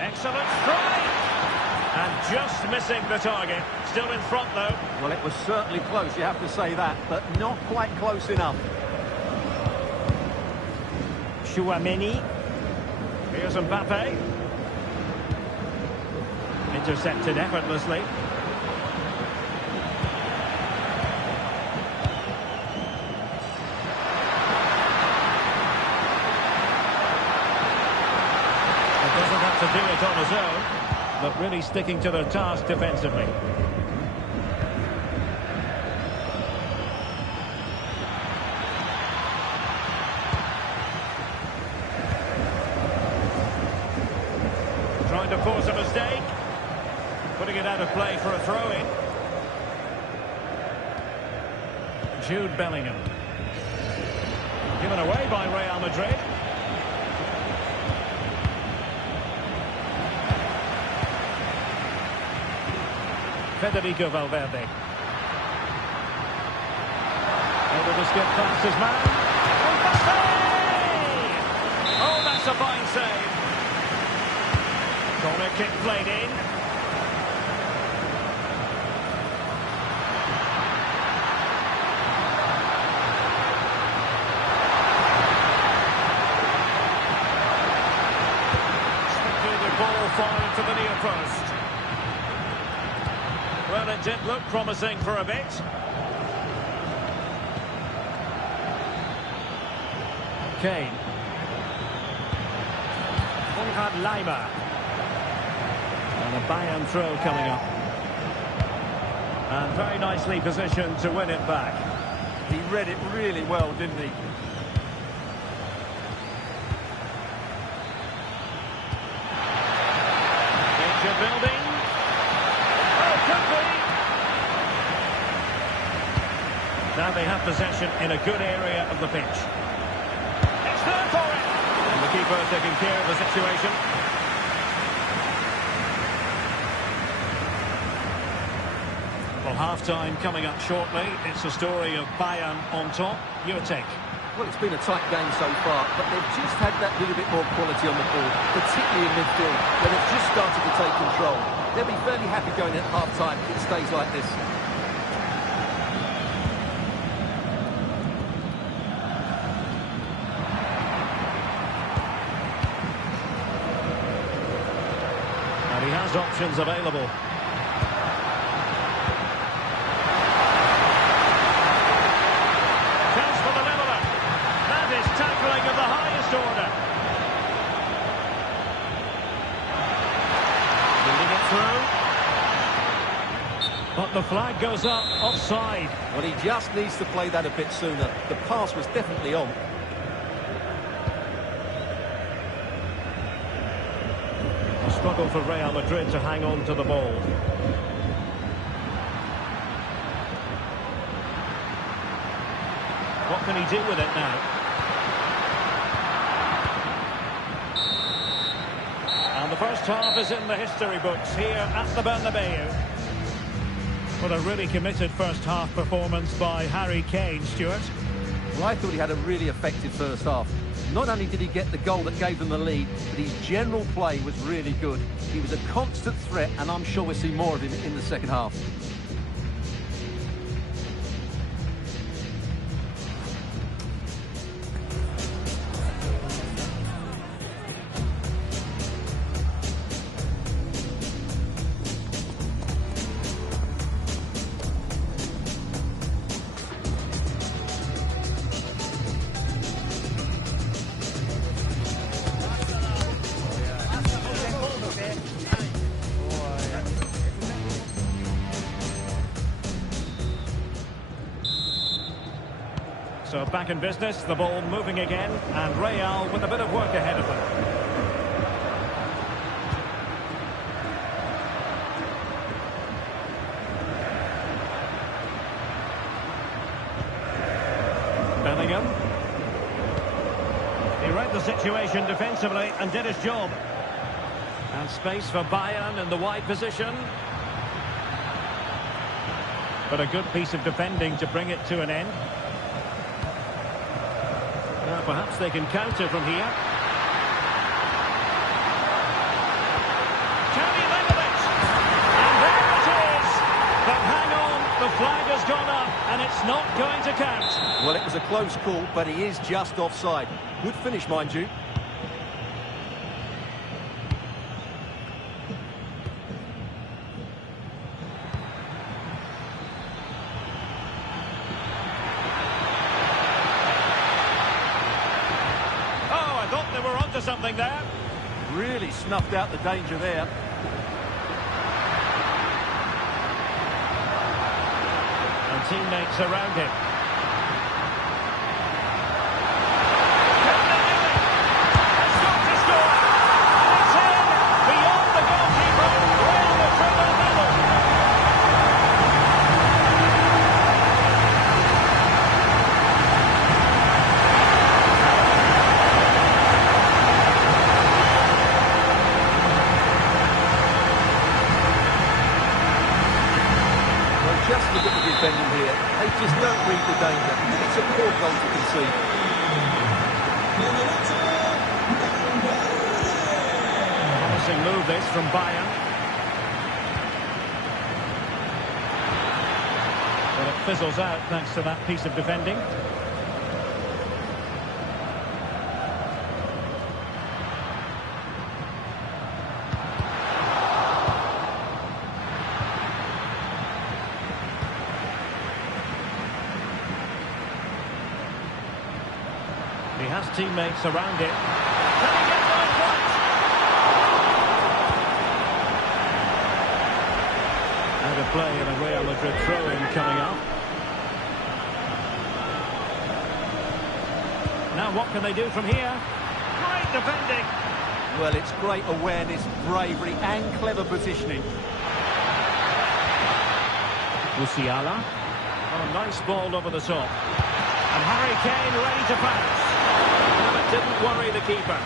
Excellent strike! And just missing the target. Still in front, though. Well, it was certainly close, you have to say that, but not quite close enough. Tchouaméni. Here's Mbappe. Intercepted effortlessly. Doesn't have to do it on his own, but really sticking to their task defensively. Trying to force a mistake, putting it out of play for a throw-in. Jude Bellingham. Given away by Real Madrid. Federico Valverde. Able to skip past his man. Mbappe! Oh, that's a fine save. Corner kick played in. Expected the ball far into the near post. Well, it did look promising for a bit. Kane. Konrad Laimer. And a Bayern throw coming up. And very nicely positioned to win it back. He read it really well, didn't he? Danger building. Oh, could be. Now they have possession in a good area of the pitch. It's there for it. And the keeper taking care of the situation. Well, half-time coming up shortly. It's a story of Bayern on top. Your take? Well, it's been a tight game so far, but they've just had that little bit more quality on the ball, particularly in midfield, where they've just started to take control. They'll be fairly happy going at half-time if it stays like this. And he has options available. Tackling of the highest order. Leading it through. But the flag goes up, offside. Well, he just needs to play that a bit sooner. The pass was definitely on. A struggle for Real Madrid to hang on to the ball. What can he do with it now? The first half is in the history books here at the Bernabeu. What a really committed first half performance by Harry Kane, Stuart. Well, I thought he had a really effective first half. Not only did he get the goal that gave them the lead, but his general play was really good. He was a constant threat, and I'm sure we'll see more of him in the second half. So back in business, the ball moving again, and Real with a bit of work ahead of them. Bellingham. He read the situation defensively and did his job. And space for Bayern in the wide position. But a good piece of defending to bring it to an end. Now perhaps they can counter from here. Xavi Legovic! And there it is! But hang on, the flag has gone up and it's not going to count. Well, it was a close call, but he is just offside. Good finish, mind you. Something there. Really snuffed out the danger there. And teammates around him. Has got to score. And it's in beyond the goalkeeper. Real Madrid are level. Just look at the defending here. They just don't read the danger. It's a poor goal to concede. Promising move this from Bayern. But it fizzles out thanks to that piece of defending. He has teammates around him. Can he get them in front? play and a Real Madrid throw-in coming up. Now what can they do from here? Great defending. Well, it's great awareness, bravery and clever positioning. Musiala. Oh, nice ball over the top. And Harry Kane ready to pass. And it didn't worry the keeper.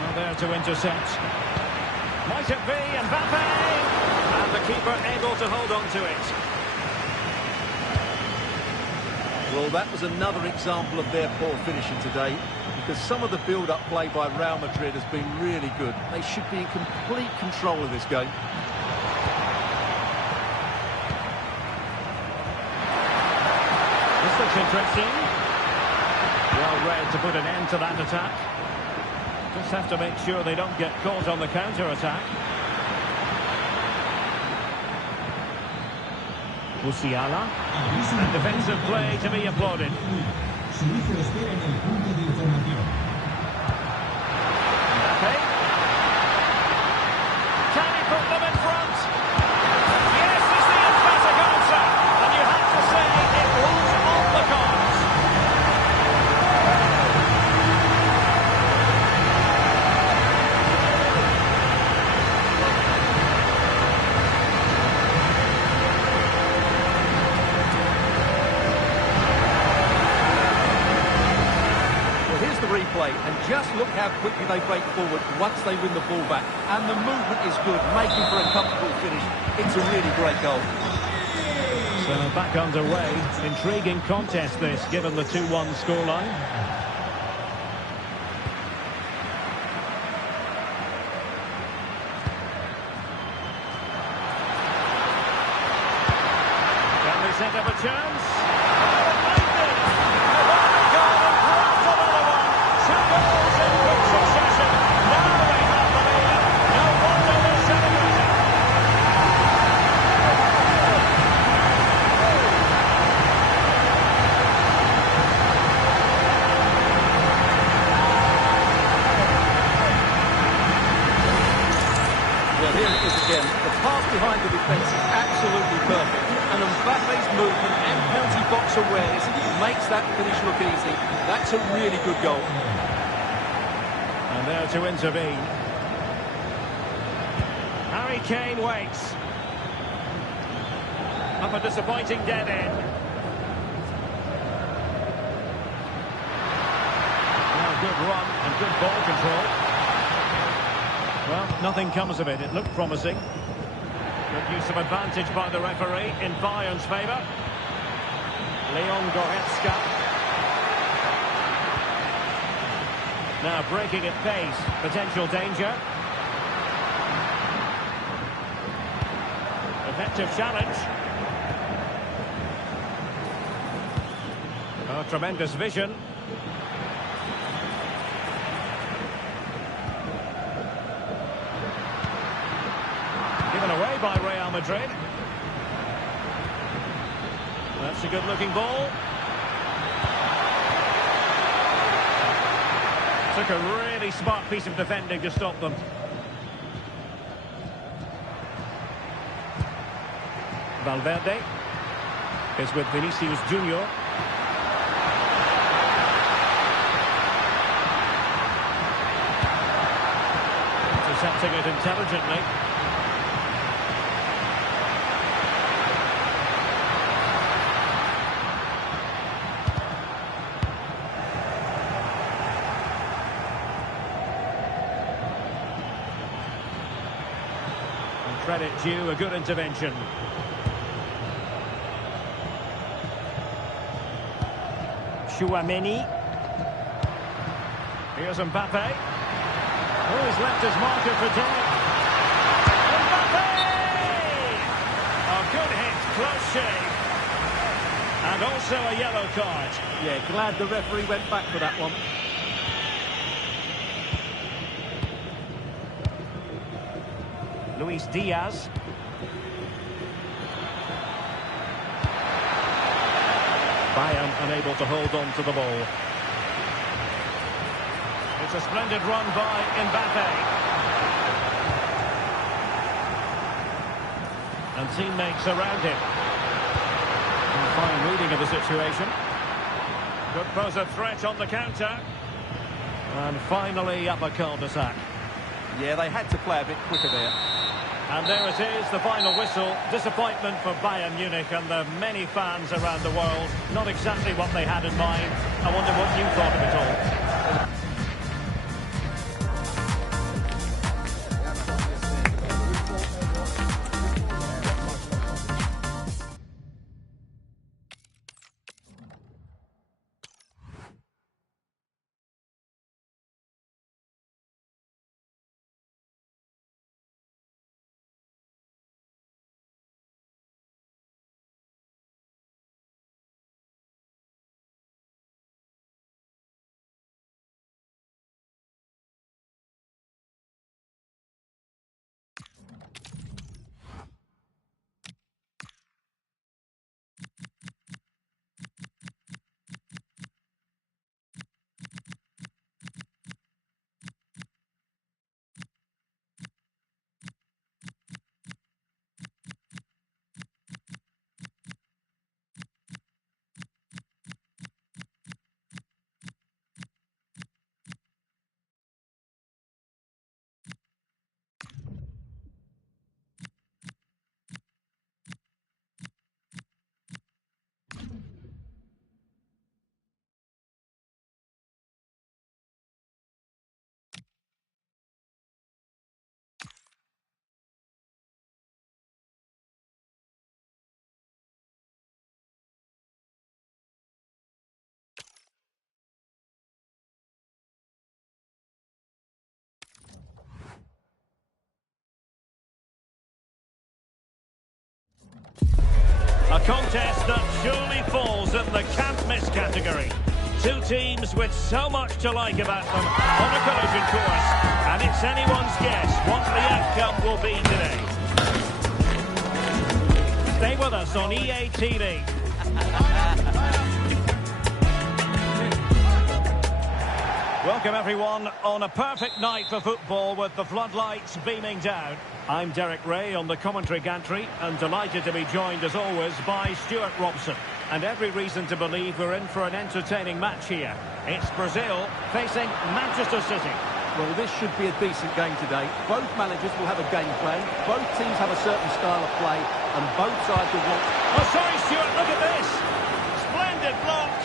Well, there to intercept. Might it be Mbappe? And the keeper able to hold on to it. Well, that was another example of their poor finishing today, because some of the build-up play by Real Madrid has been really good. They should be in complete control of this game. This looks interesting. Well read to put an end to that attack. Just have to make sure they don't get caught on the counter-attack. Musiala. And defensive play to be applauded. Mbappe. Can he put them in front? Yes, is the emphatic answer. And you have to say it was on the cards. Replay, and just look how quickly they break forward once they win the ball back, and the movement is good, making for a comfortable finish. It's a really great goal. So back underway. Intriguing contest this, given the 2-1 scoreline. Can they set up a chance? Again, the pass behind the defence is absolutely perfect, and Mbappe's movement and penalty box awareness makes that finish look easy. That's a really good goal. And there to intervene. Harry Kane waits. Up a disappointing dead end. Well, good run and good ball control. Well, nothing comes of it. It looked promising. Good use of advantage by the referee in Bayern's favour. Leon Goretzka. Now breaking at pace. Potential danger. Effective challenge. Oh, tremendous vision. Given away by Real Madrid. That's a good-looking ball. Took a really smart piece of defending to stop them. Valverde is with Vinicius Junior. Intercepting it intelligently. Credit due, a good intervention. Tchouaméni. Here's Mbappe. Oh, he's left his marker for dead. Mbappe! Oh, good hit, close shave. And also a yellow card. Yeah, glad the referee went back for that one. Luis Diaz. Bayern unable to hold on to the ball. It's a splendid run by Mbappe. And teammates around him. And fine reading of the situation. Could pose a threat on the counter. And finally up a cul-de-sac. Yeah, they had to play a bit quicker there. And there it is, the final whistle. Disappointment for Bayern Munich and the many fans around the world. Not exactly what they had in mind. I wonder what you thought of it all. A contest that surely falls in the can't-miss category. Two teams with so much to like about them on a collision course, and it's anyone's guess what the outcome will be today. Stay with us on EA TV. Welcome everyone on a perfect night for football with the floodlights beaming down. I'm Derek Ray on the commentary gantry and delighted to be joined as always by Stuart Robson. And every reason to believe we're in for an entertaining match here. It's Brazil facing Manchester City. Well, this should be a decent game today. Both managers will have a game plan. Both teams have a certain style of play and both sides will want... Oh, sorry Stuart, look at this! Splendid block!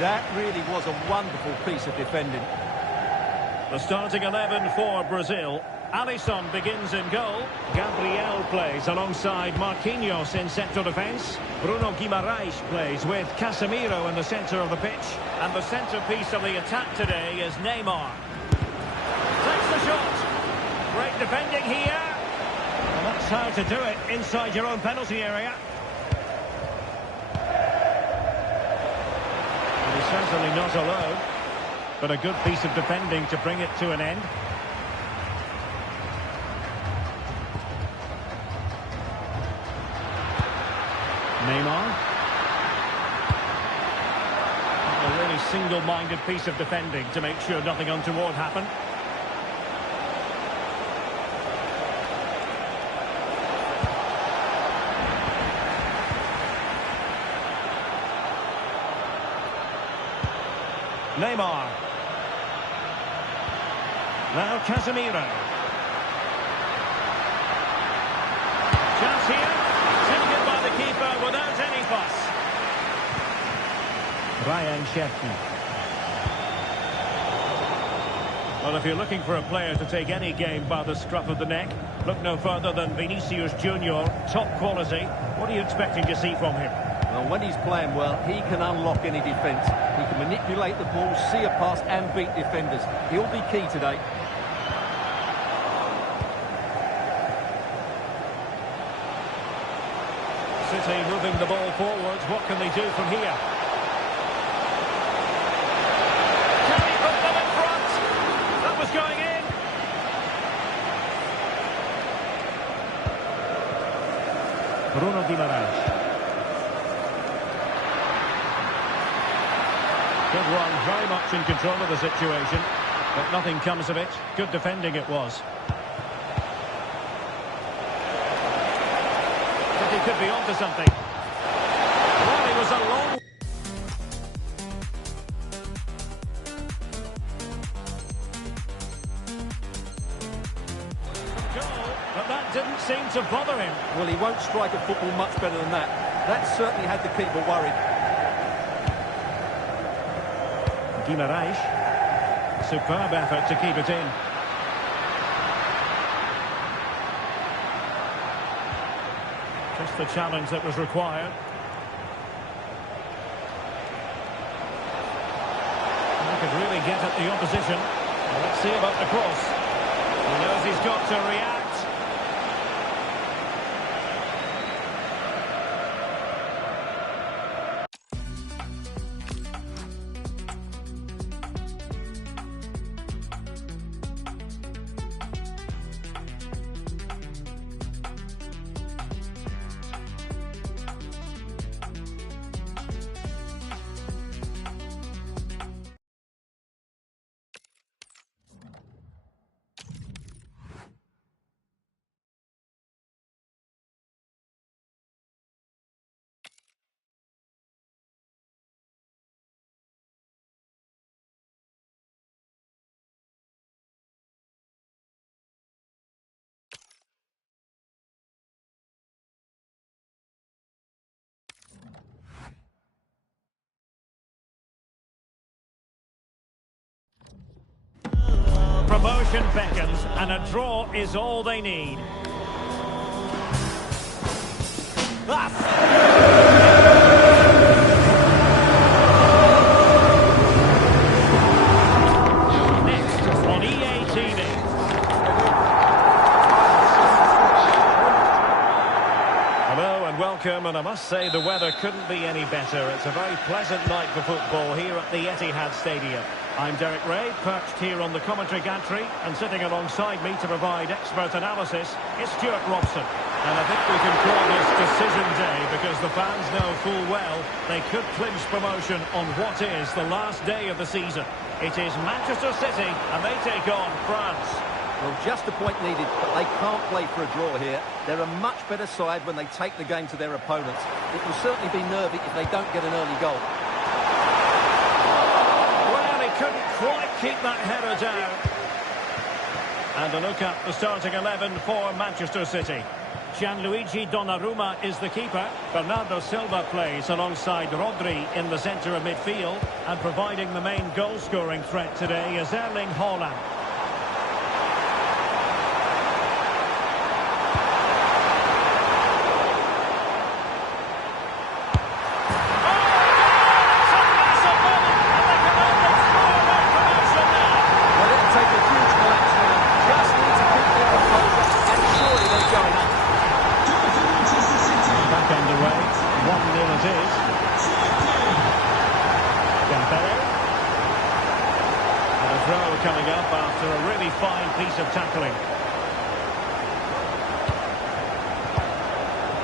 That really was a wonderful piece of defending. The starting 11 for Brazil. Alisson begins in goal. Gabriel plays alongside Marquinhos in central defence. Bruno Guimaraes plays with Casemiro in the centre of the pitch. And the centrepiece of the attack today is Neymar. Takes the shot. Great defending here. Well, that's how to do it inside your own penalty area. But he's certainly not alone. But a good piece of defending to bring it to an end. Neymar. A really single-minded piece of defending to make sure nothing untoward happened. Neymar. Now Casemiro. Chance here. Taken by the keeper without any fuss. Ryan Cherki. Well, if you're looking for a player to take any game by the scruff of the neck, look no further than Vinicius Junior. Top quality. What are you expecting to see from him? Well, when he's playing well, he can unlock any defence. He can manipulate the ball, see a pass and beat defenders. He'll be key today. City moving the ball forwards. What can they do from here? Can he put them in front? That was going in. Bruno Guimaraes. Good one, very much in control of the situation. But nothing comes of it. Good defending it was. But he could be onto something. Well, he was a long... goal, but that didn't seem to bother him. Well, he won't strike a football much better than that. That certainly had the keeper worried. Guimaraes. Superb effort to keep it in. Just the challenge that was required. He could really get at the opposition. Well, let's see about the cross. He knows he's got to react. Promotion beckons, and a draw is all they need. Next on EA TV. Hello and welcome, and I must say the weather couldn't be any better. It's a very pleasant night for football here at the Etihad Stadium. I'm Derek Ray, perched here on the commentary gantry, and sitting alongside me to provide expert analysis is Stuart Robson. And I think we can call this decision day because the fans know full well they could clinch promotion on what is the last day of the season. It is Manchester City and they take on France. Well, just the point needed, but they can't play for a draw here. They're a much better side when they take the game to their opponents. It will certainly be nervy if they don't get an early goal. Couldn't quite keep that header down. And a look at the starting 11 for Manchester City. Gianluigi Donnarumma is the keeper. Bernardo Silva plays alongside Rodri in the centre of midfield. And providing the main goal-scoring threat today is Erling Haaland. Coming up after a really fine piece of tackling.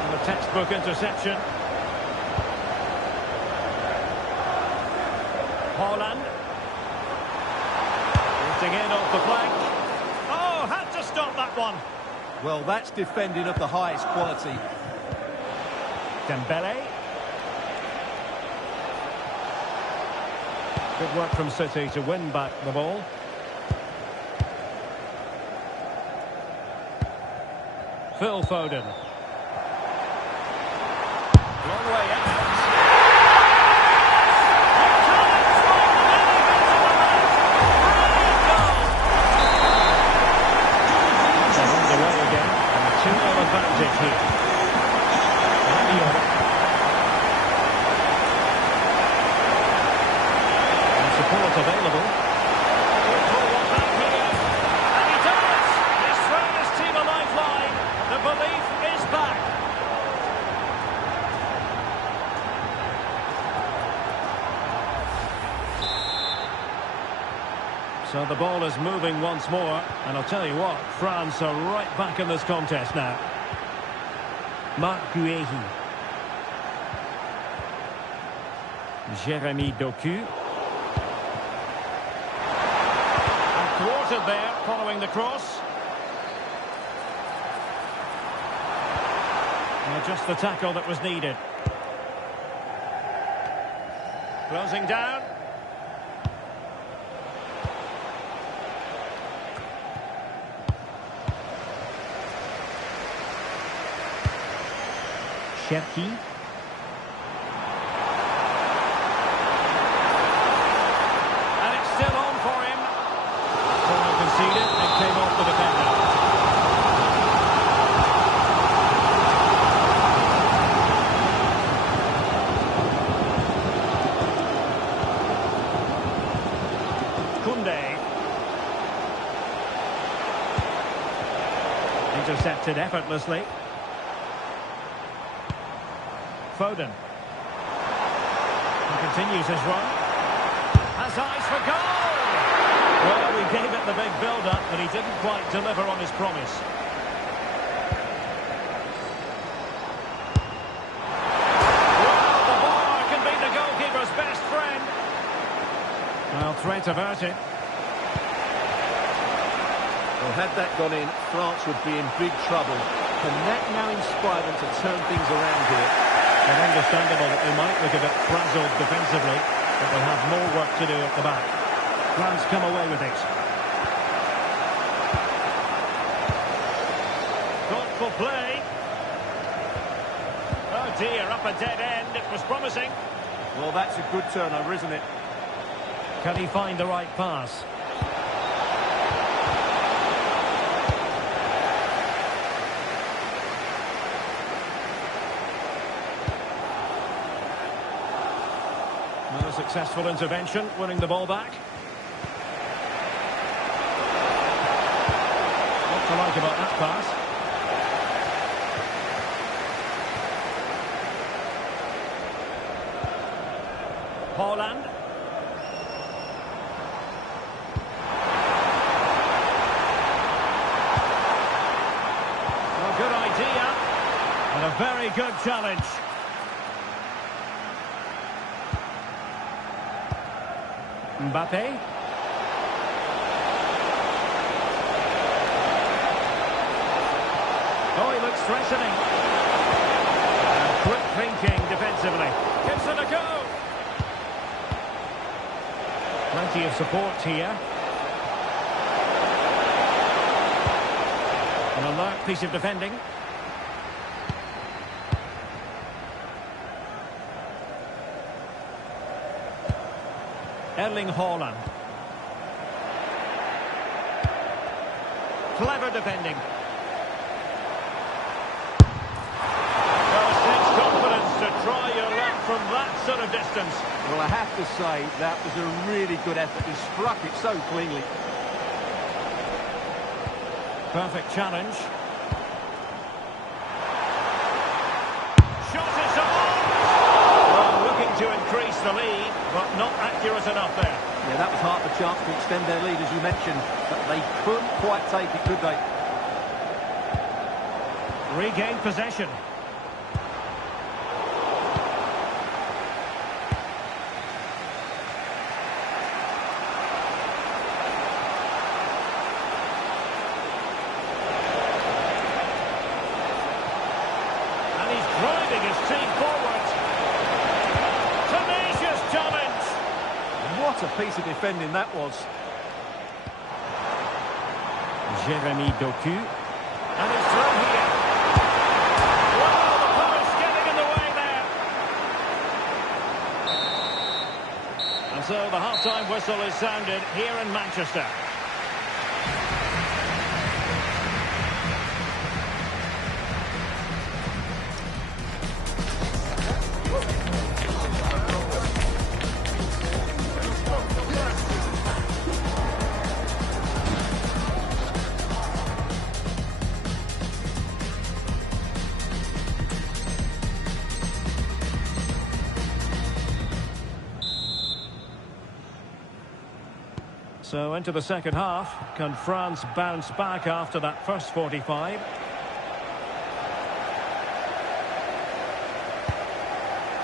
And a textbook interception. Haaland. Lifting in off the flank. Oh, had to stop that one. Well, that's defending of the highest quality. Dembele. Good work from City to win back the ball. Phil Foden. Long way out. They're underway again, and a 2-0 advantage here. And support available. And he does! He's thrown his team a lifeline. The belief is back. So the ball is moving once more, and I'll tell you what, France are right back in this contest now. Marc Guéhi. Jérémy Doku. supported there following the cross. Just the tackle that was needed. Closing down. Cherki. And it's still on for him. Corner conceded and came off the defender. Intercepted effortlessly. Foden. He continues his run. Has eyes for goal! Well, we gave it the big build-up, but he didn't quite deliver on his promise. Well, the bar can be the goalkeeper's best friend. Well, threat averted. Well, had that gone in, France would be in big trouble. Can that now inspire them to turn things around here? It's understandable that they might look a bit frazzled defensively, but they'll have more work to do at the back. France come away with it. Thoughtful play. Oh dear, up a dead end. It was promising. Well, that's a good turnover, isn't it? Can he find the right pass? Not a successful intervention, winning the ball back. What to like about that pass? Haaland. Well, good idea. And a very good challenge. Mbappe. Oh, he looks threatening. Quick thinking defensively. Gives it a go. Plenty of support here. An alert piece of defending. Erling Haaland. Clever defending. Well, it takes confidence to try your luck from that sort of distance. Well, I have to say, that was a really good effort. He struck it so cleanly. Perfect challenge. Shot is on! Well, looking to increase the lead, but not accurate enough there. Yeah, that was half a chance to extend their lead, as you mentioned, but they couldn't quite take it, could they? Regained possession. And he's driving his team forward. Tenacious challenge. What a piece of defending that was. Jeremy Doku. And it's through here. Wow, the post getting in the way there. And so the half-time whistle is sounded here in Manchester. So into the second half, can France bounce back after that first 45?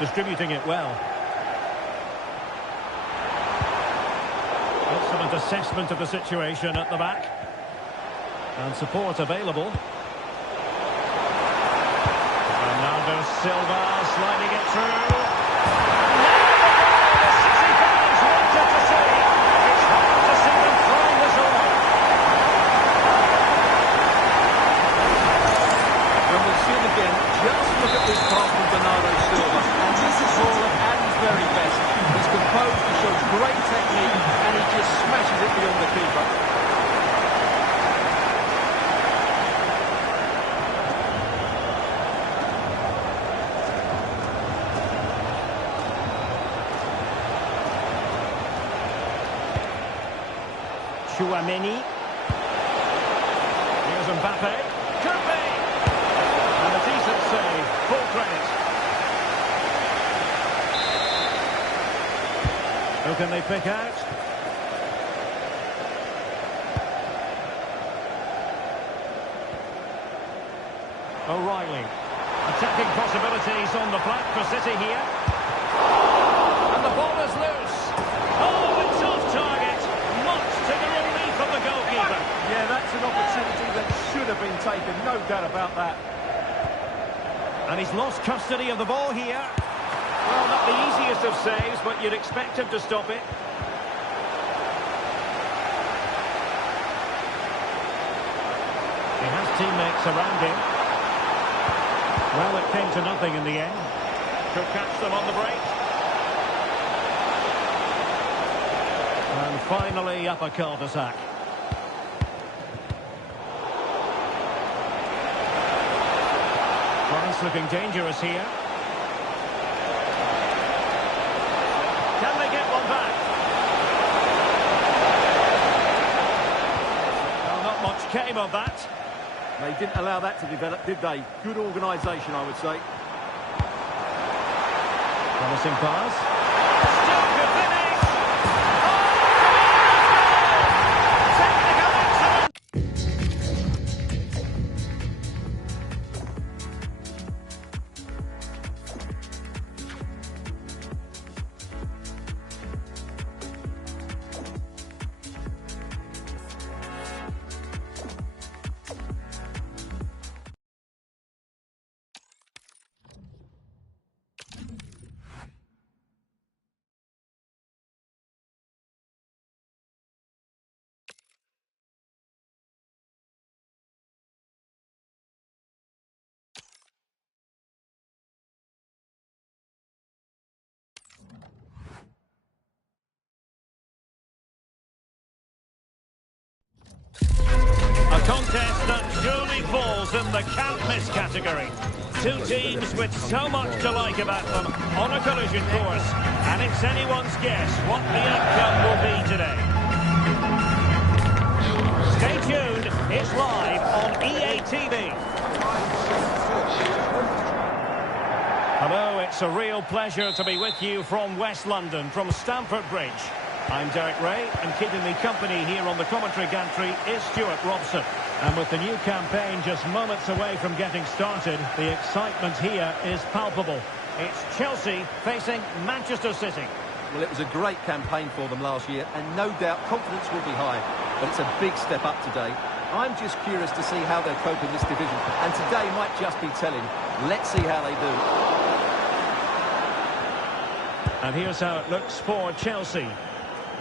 Distributing it well. Got someone to assessment of the situation at the back. And support available. Bernardo Silva sliding it through. The City fans wanted to see. It's hard to see them throwing this away. When we see it again, just look at this pass from Bernardo Silva. And this is all at his very best. He's composed, he shows great technique, and he just smashes it beyond the keeper. Tchouaméni. Here's Mbappe. Could be! And a decent save. Full credit. Who can they pick out? O'Reilly. Attacking possibilities on the flank for City here. And the ball is loose. Oh, a tough target. Much to the relief of the goalkeeper. Yeah, that's an opportunity that should have been taken, no doubt about that. And he's lost custody of the ball here. Well, not the easiest of saves, but you'd expect him to stop it. He has teammates around him. Well, it came to nothing in the end. Could catch them on the break. And finally, up a cul-de-sac. France looking dangerous here. Can they get one back? Well, not much came of that. They didn't allow that to develop, did they? Good organisation, I would say. Promising pass. Still good finish! A contest that surely falls in the can't-miss category. Two teams with so much to like about them on a collision course, and it's anyone's guess what the outcome will be today. Stay tuned, it's live on EA TV. Hello, it's a real pleasure to be with you from West London, from Stamford Bridge. I'm Derek Ray, and keeping me company here on the commentary gantry is Stuart Robson. And with the new campaign just moments away from getting started, the excitement here is palpable. It's Chelsea facing Manchester City. Well, it was a great campaign for them last year, and no doubt confidence will be high. But it's a big step up today. I'm just curious to see how they'll cope in this division. And today might just be telling. Let's see how they do. And here's how it looks for Chelsea.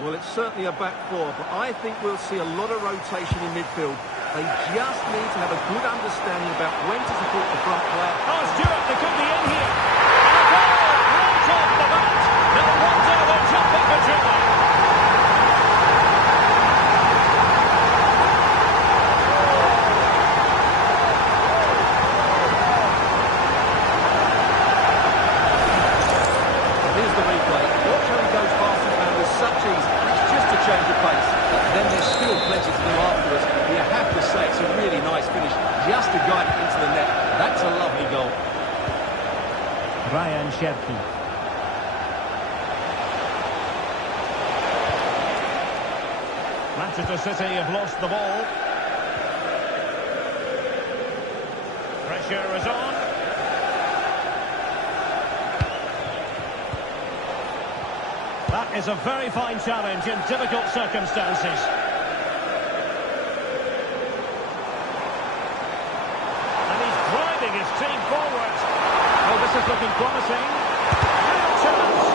Well, it's certainly a back four, but I think we'll see a lot of rotation in midfield. They just need to have a good understanding about when to support the front player. Oh, Stuart, they could be in here. And a goal right off the bat. No wonder they're jumping for joy. Here's the replay. Watch how he goes past his man with such ease. It's just a change of pace. But then there's still plenty to do afterwards. You have to say it's a really nice finish. Just to guide it into the net. That's a lovely goal. Ryan Cherki. Manchester City have lost the ball. Pressure is on. That is a very fine challenge in difficult circumstances. And he's driving his team forward. Oh, this is looking promising. Real chance.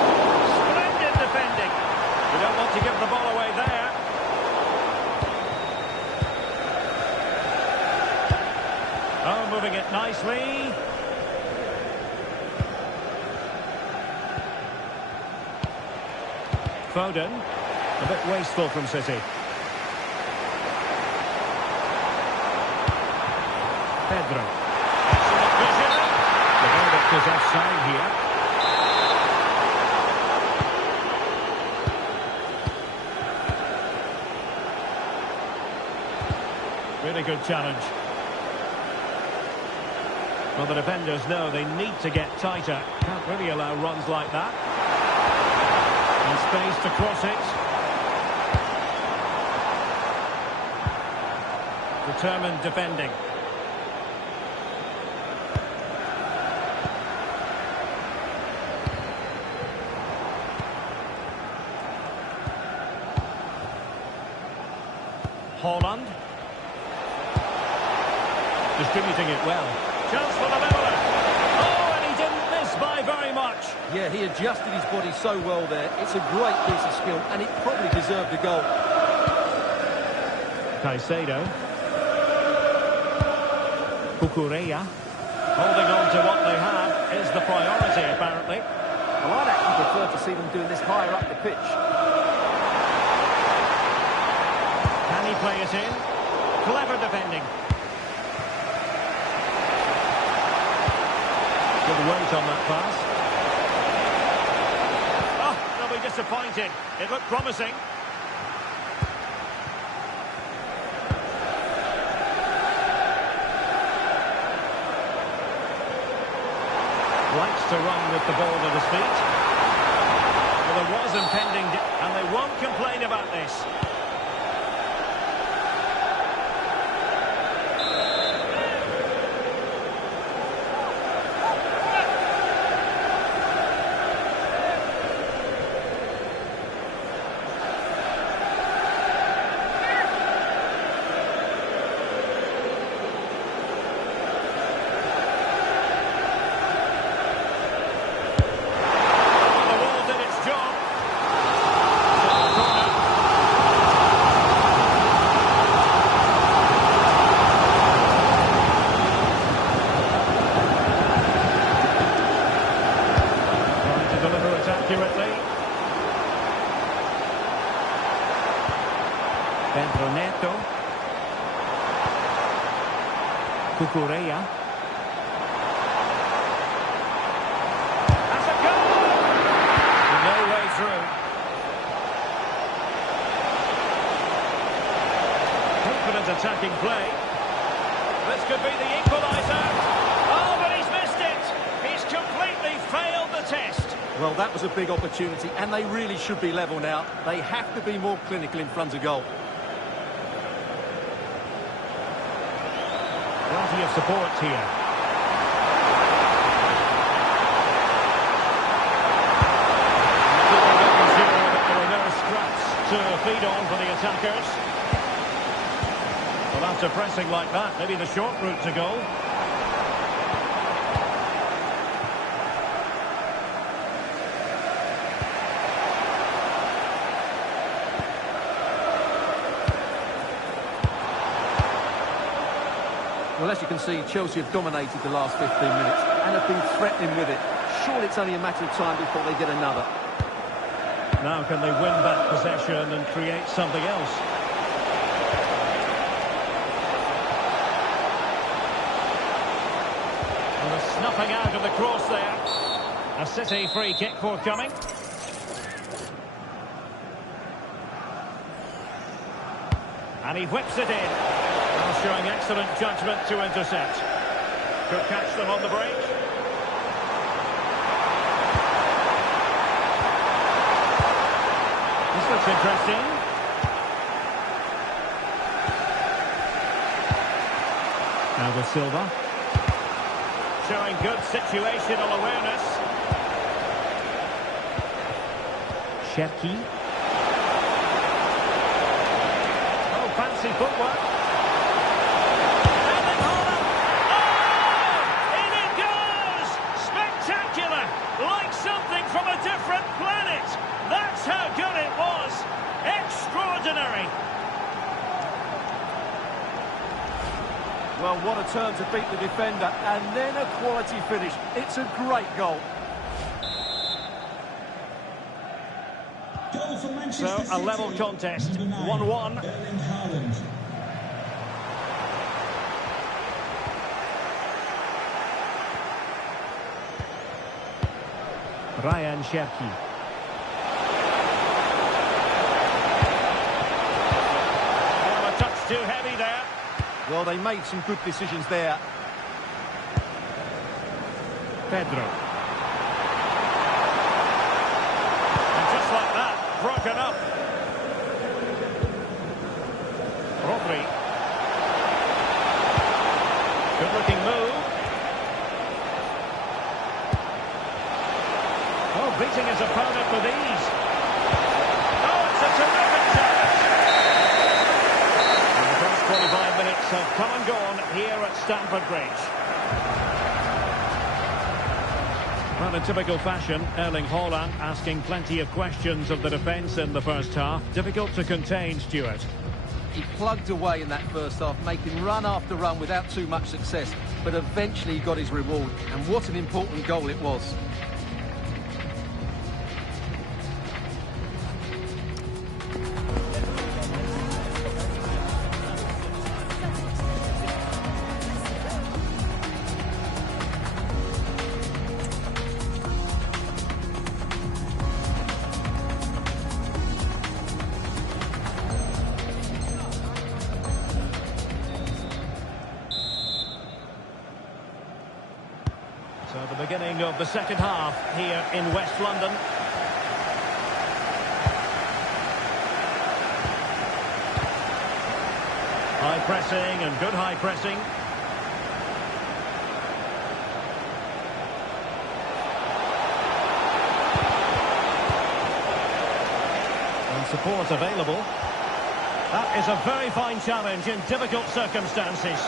Splendid defending. You don't want to give the ball away there. Oh, moving it nicely. Foden, a bit wasteful from City. Pedro. Excellent vision. The verdict is offside here. Really good challenge. Well, the defenders know they need to get tighter. Can't really allow runs like that. And space to cross it. Determined defending. Haaland. Distributing it well. Chance for the leveller. Oh, and he didn't miss by very much. Yeah, he adjusted his body so well there. It's a great piece of skill, and it probably deserved a goal. Caicedo. Cucurella. Holding on to what they have is the priority, apparently. Well, I'd actually prefer to see them doing this higher up the pitch. Can he play it in? Clever defending. Good weight on that pass. Oh, they'll be disappointed. It looked promising. Likes to run with the ball at his feet. Well, there was impending, and they won't complain about this. Pedro Neto. Cucurella. That's a goal! No way through. Confident attacking play. This could be the equaliser. Oh, but he's missed it. He's completely failed the test. Well, that was a big opportunity, and they really should be level now. They have to be more clinical in front of goal. Plenty of support here. Making sure that there are no scraps to feed on for the attackers. Well, after pressing like that, maybe the short route to goal. Well, as you can see, Chelsea have dominated the last 15 minutes and have been threatening with it. Surely it's only a matter of time before they get another. Now can they win back possession and create something else? And a snuffing out of the cross there. A City free kick forthcoming. And he whips it in. Well, showing excellent judgment to intercept. Could catch them on the break. This looks interesting. Now with Silva. Showing good situational awareness. Cherki. Oh, fancy footwork. Erling Haaland. Oh! In it goes! Spectacular! Like something from a different planet. That's how good it was. Extraordinary. Well, what a turn to beat the defender, and then a quality finish. It's a great goal. So, a level contest, 1-1. Erling Haaland. Ryan Cherki. Oh, a touch too heavy there. Well, they made some good decisions there. Pedro. And just like that, broken up. Rodri. Good-looking move. Oh, beating his opponent with ease. Oh, it's a terrific challenge. And the first 45 minutes have come and gone here at Stamford Bridge. Well, in typical fashion, Erling Haaland asking plenty of questions of the defence in the first half. Difficult to contain, Stuart. He plugged away in that first half, making run after run without too much success, but eventually he got his reward, and what an important goal it was. So the beginning of the second half here in West London. High pressing and good high pressing. And support available. That is a very fine challenge in difficult circumstances.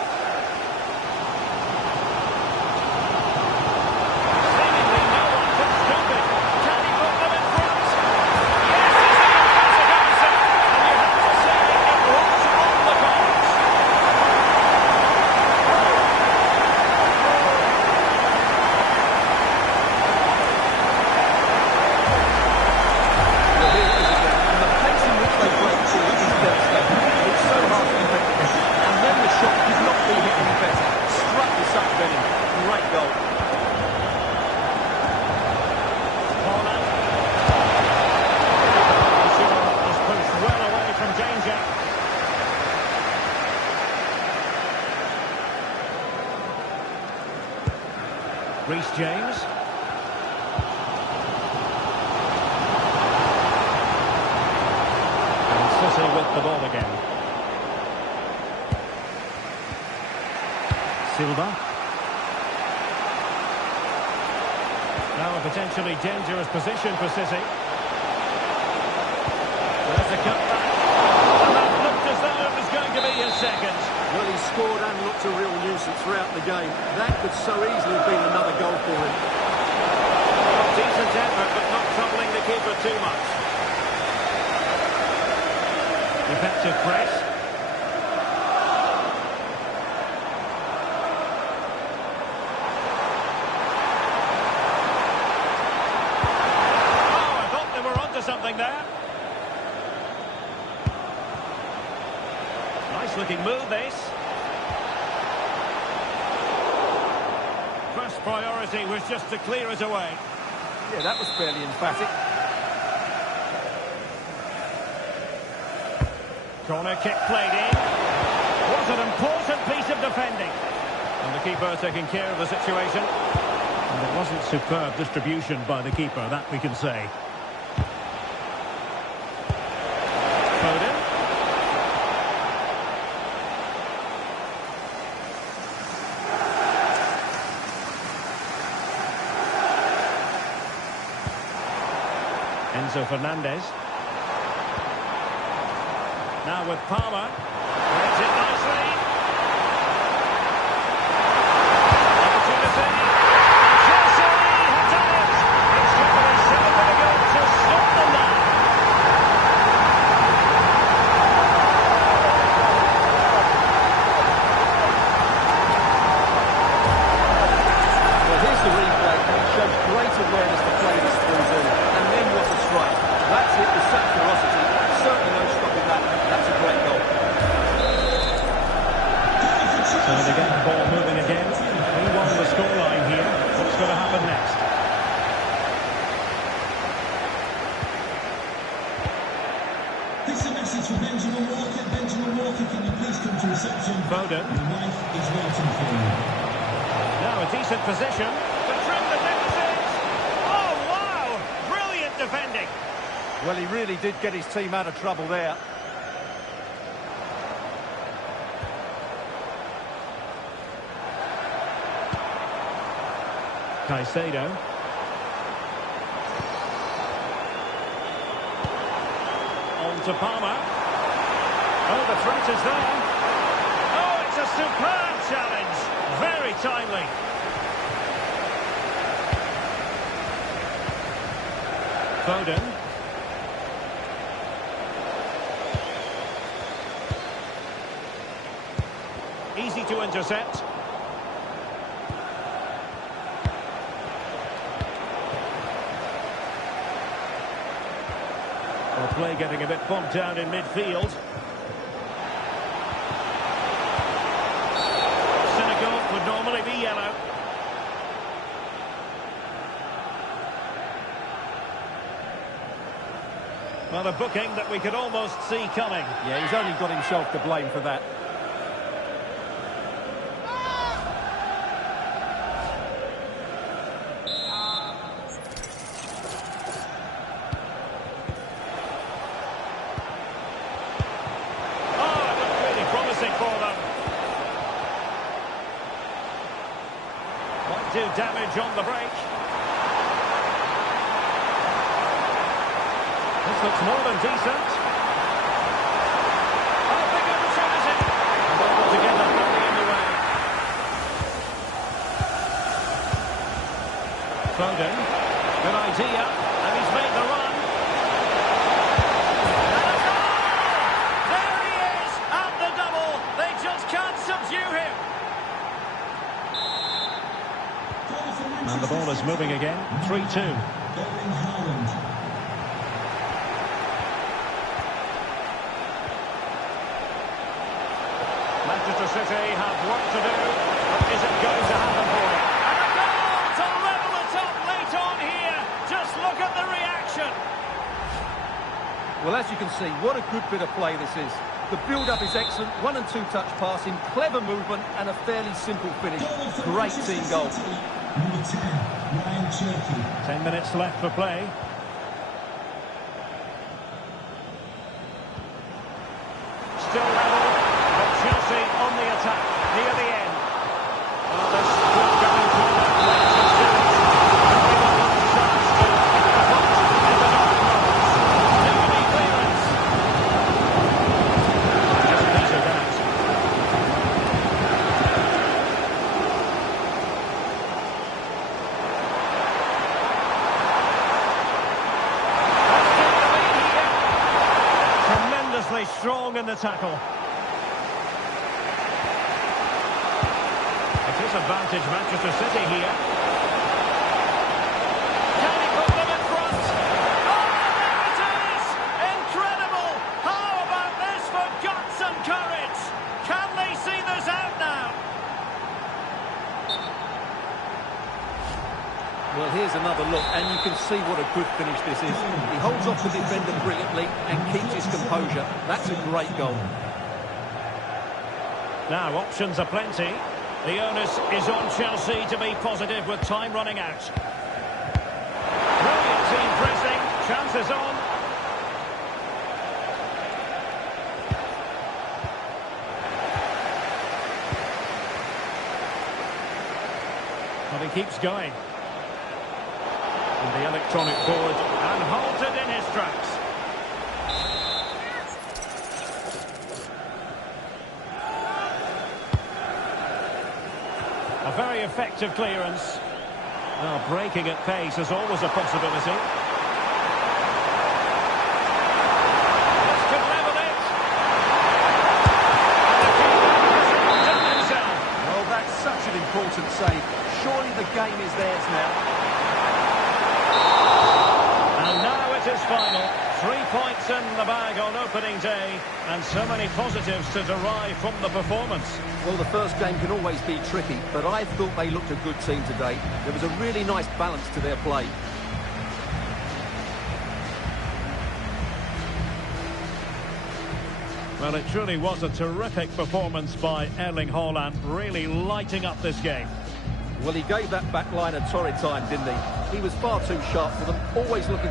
Reece James. And City with the ball again. Silva. Now a potentially dangerous position for City. There's a cutback. And that looked as though it was going to be his second. Well, he scored and looked a real nuisance throughout the game. That could so easily have been another goal for him. Well, decent effort, but not troubling the keeper too much. Effective press. Oh, I thought they were onto something there. Nice looking move, this. First priority was just to clear it away. Yeah, that was fairly emphatic. Corner kick played in. Was an important piece of defending. And the keeper taking care of the situation. And it wasn't superb distribution by the keeper, that we can say. Foden. Enzo Fernandez. Now with Palmer. Reads it nicely. Opportunity. Chelsea have done it. It's going to be so good to stop them now. Well, here's the replay, and it shows great awareness to play this through zone. And then what a strike. That's it with such ferocity. Certainly no stopping that. That's a great goal. So they get the ball moving again. 3-1 the scoreline here. What's going to happen next? This is a message for Benjamin Walker. Benjamin Walker, can you please come to reception? Foden. Your wife is waiting for you. Now a decent position to trim the deficit. Oh, wow! Brilliant defending. Well, he really did get his team out of trouble there. Caicedo. On to Palmer. Oh, the threat is there. Oh, it's a superb challenge. Very timely. Foden. Easy to intercept. Well, play getting a bit bogged down in midfield. Senegal would normally be yellow. Well, a booking that we could almost see coming. Yeah, he's only got himself to blame for that. Do damage on the break. This looks more than decent. Oh, big opportunity. Able to get the volley in the way. Foden. Good idea. And he's made the run. And a goal! There he is at the double. They just can't subdue him. And the ball is moving again. 3-2. Manchester City have work to do, but is it going to happen for them? And a goal to level it up late on here. Just look at the reaction. Well, as you can see, what a good bit of play this is. The build-up is excellent, 1- and 2-touch passing, clever movement, and a fairly simple finish. Great team goal. Number 10, Ryan Cherky. 10 minutes left for play. Still level, but Chelsea on the attack near the end. Oh, they're still going for that late distance. Everyone got a chance to hit the box in the dark moments. Nobody clearance. Just a piece of that. Strong in the tackle. It is advantage Manchester City here. Can he put them in front? Oh, there it is! Incredible! How about this for guts and courage? Can they see this out now? Well, here's another look, and you can see what a good finish this is. He holds off the defender brilliantly and keeps his composure. That's a great goal. Now, options are plenty. The onus is on Chelsea to be positive with time running out. Brilliant team pressing. Chances on. But he keeps going. And the electronic board and halted in his tracks. A very effective clearance. Well, breaking at pace is always a possibility. This could level it. And the keeper hasn't done himself. Well, that's such an important save. Surely the game is theirs now. And now it is final. 3 points in the bag on opening day, and so many positives to derive from the performance. Well, the first game can always be tricky, but I thought they looked a good team today. There was a really nice balance to their play. Well, it truly was a terrific performance by Erling Haaland, really lighting up this game. Well, he gave that back line a torrid time, didn't he? He was far too sharp for them, always looking...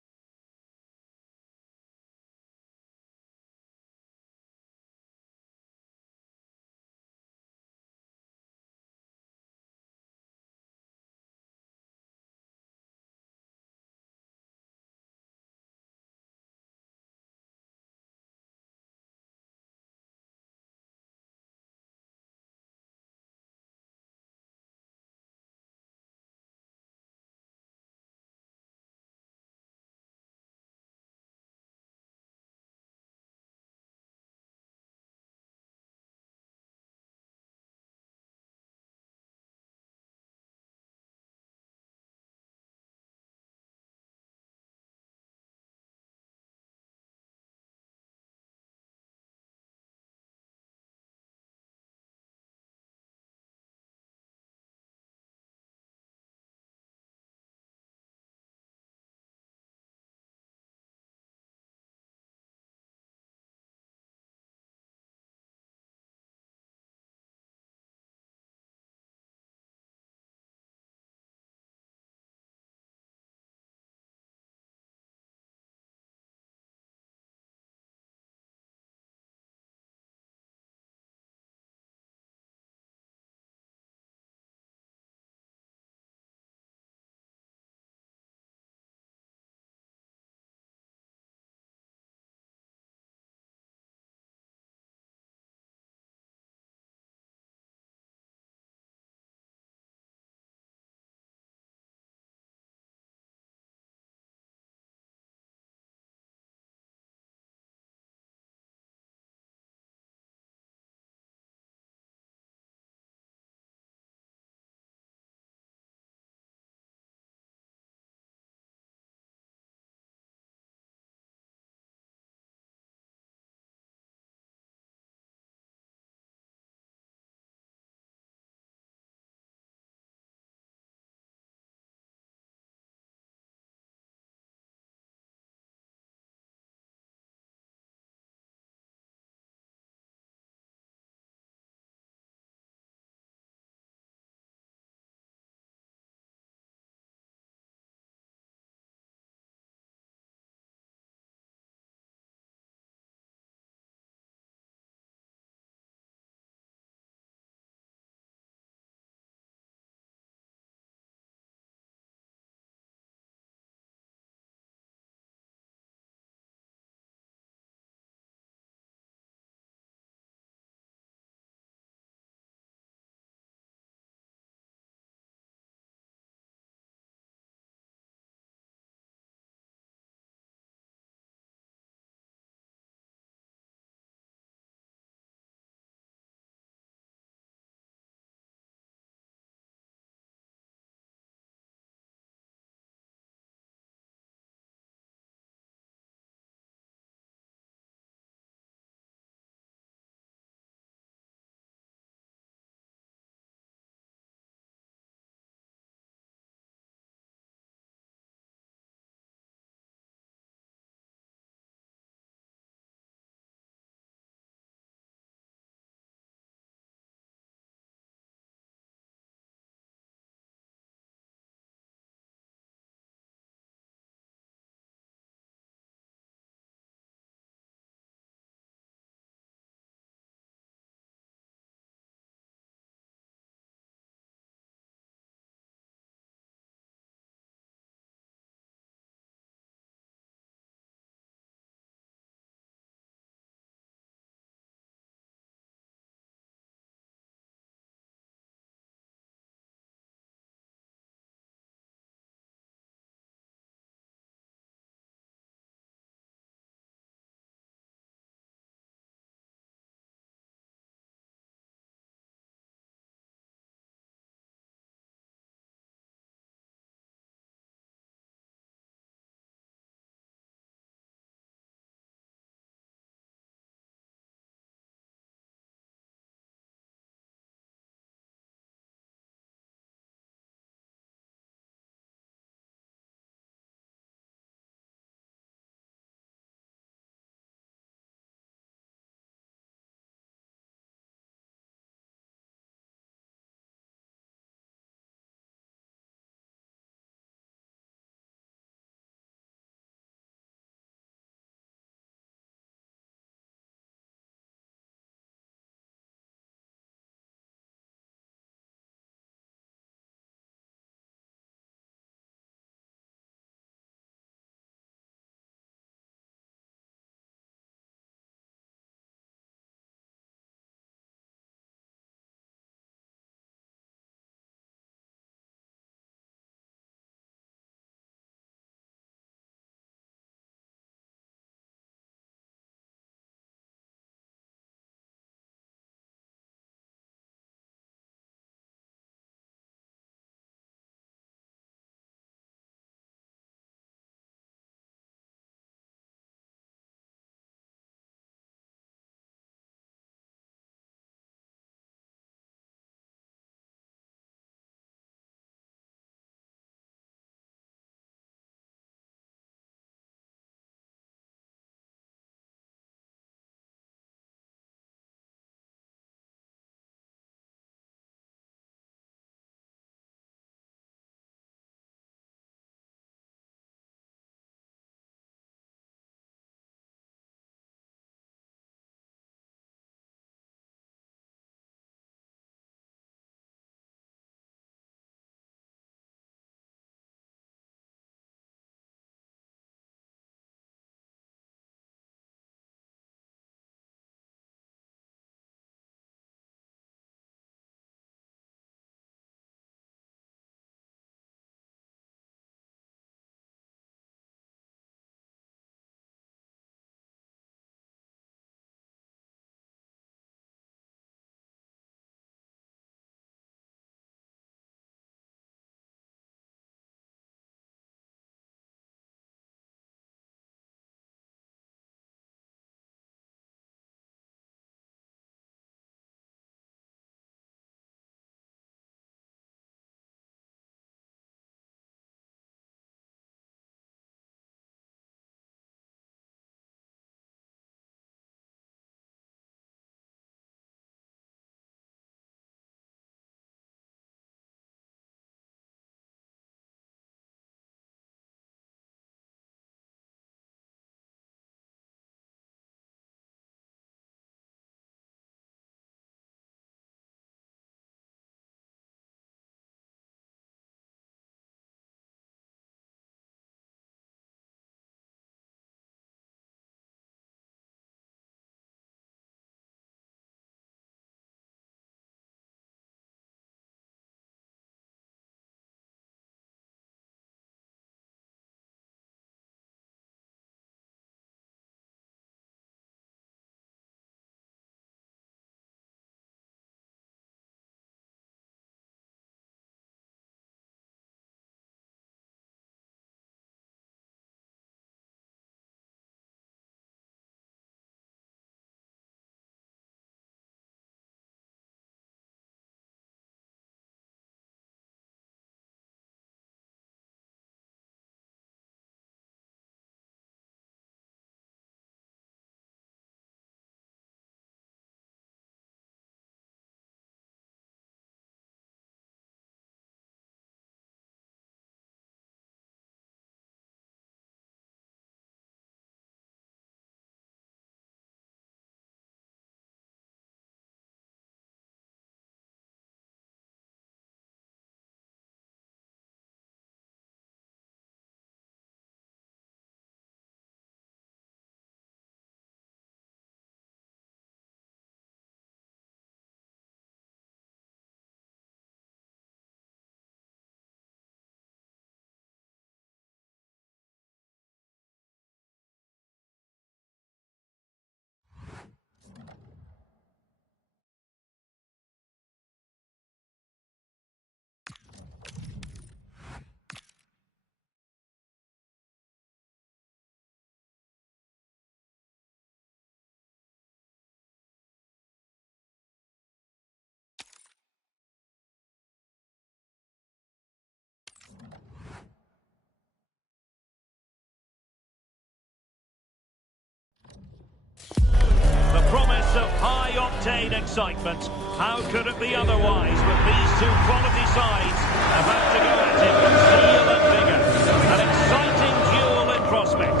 uncontained excitement. How could it be otherwise with these two quality sides about to go at it with zeal and vigour? An exciting duel in prospect.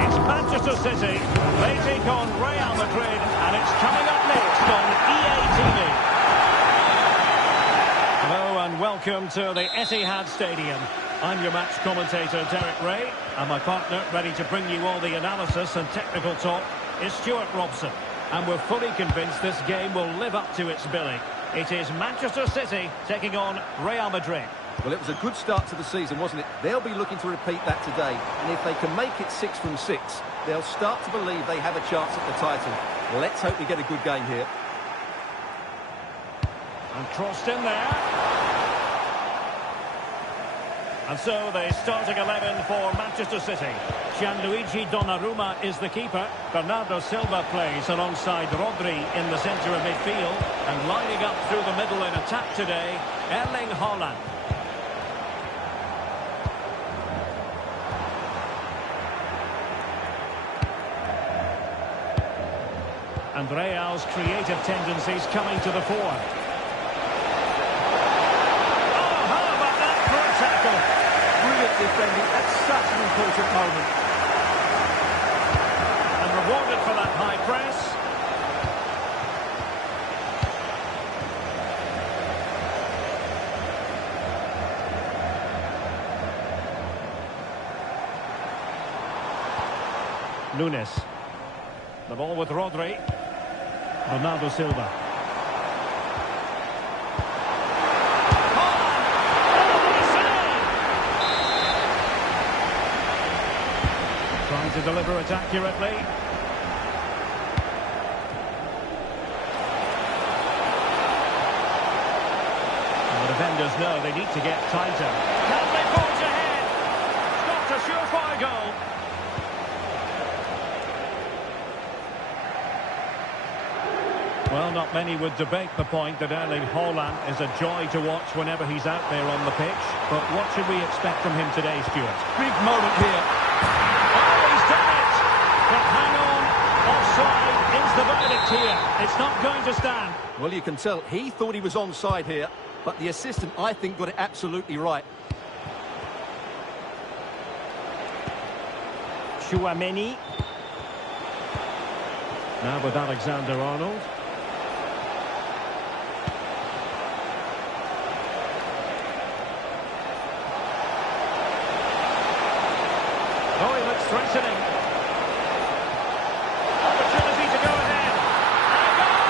It's Manchester City. They take on Real Madrid, and it's coming up next on EA TV. Hello and welcome to the Etihad Stadium. I'm your match commentator, Derek Ray, and my partner, ready to bring you all the analysis and technical talk, is Stuart Robson. And we're fully convinced this game will live up to its billing. It is Manchester City taking on Real Madrid. Well, it was a good start to the season, wasn't it? They'll be looking to repeat that today. And if they can make it 6 from 6, they'll start to believe they have a chance at the title. Let's hope we get a good game here. And crossed in there. And so the starting 11 for Manchester City. Gianluigi Donnarumma is the keeper. Bernardo Silva plays alongside Rodri in the centre of midfield. And lining up through the middle in attack today, Erling Haaland. And Real's creative tendencies coming to the fore. Brilliant defending at such an important moment. And rewarded for that high press. Nunes. The ball with Rodri. Bernardo Silva. Trying to deliver it accurately. And the defenders know they need to get tighter. Can they forge ahead? It's got a surefire goal. Well, not many would debate the point that Erling Haaland is a joy to watch whenever he's out there on the pitch. But what should we expect from him today, Stuart? Big moment here. He's done it! But hang on, offside is the verdict here. It's not going to stand. Well, you can tell he thought he was onside here, but the assistant, I think, got it absolutely right. Tchouaméni. Now with Alexander-Arnold. Oh, he looks threatening. Opportunity to go ahead. And a goal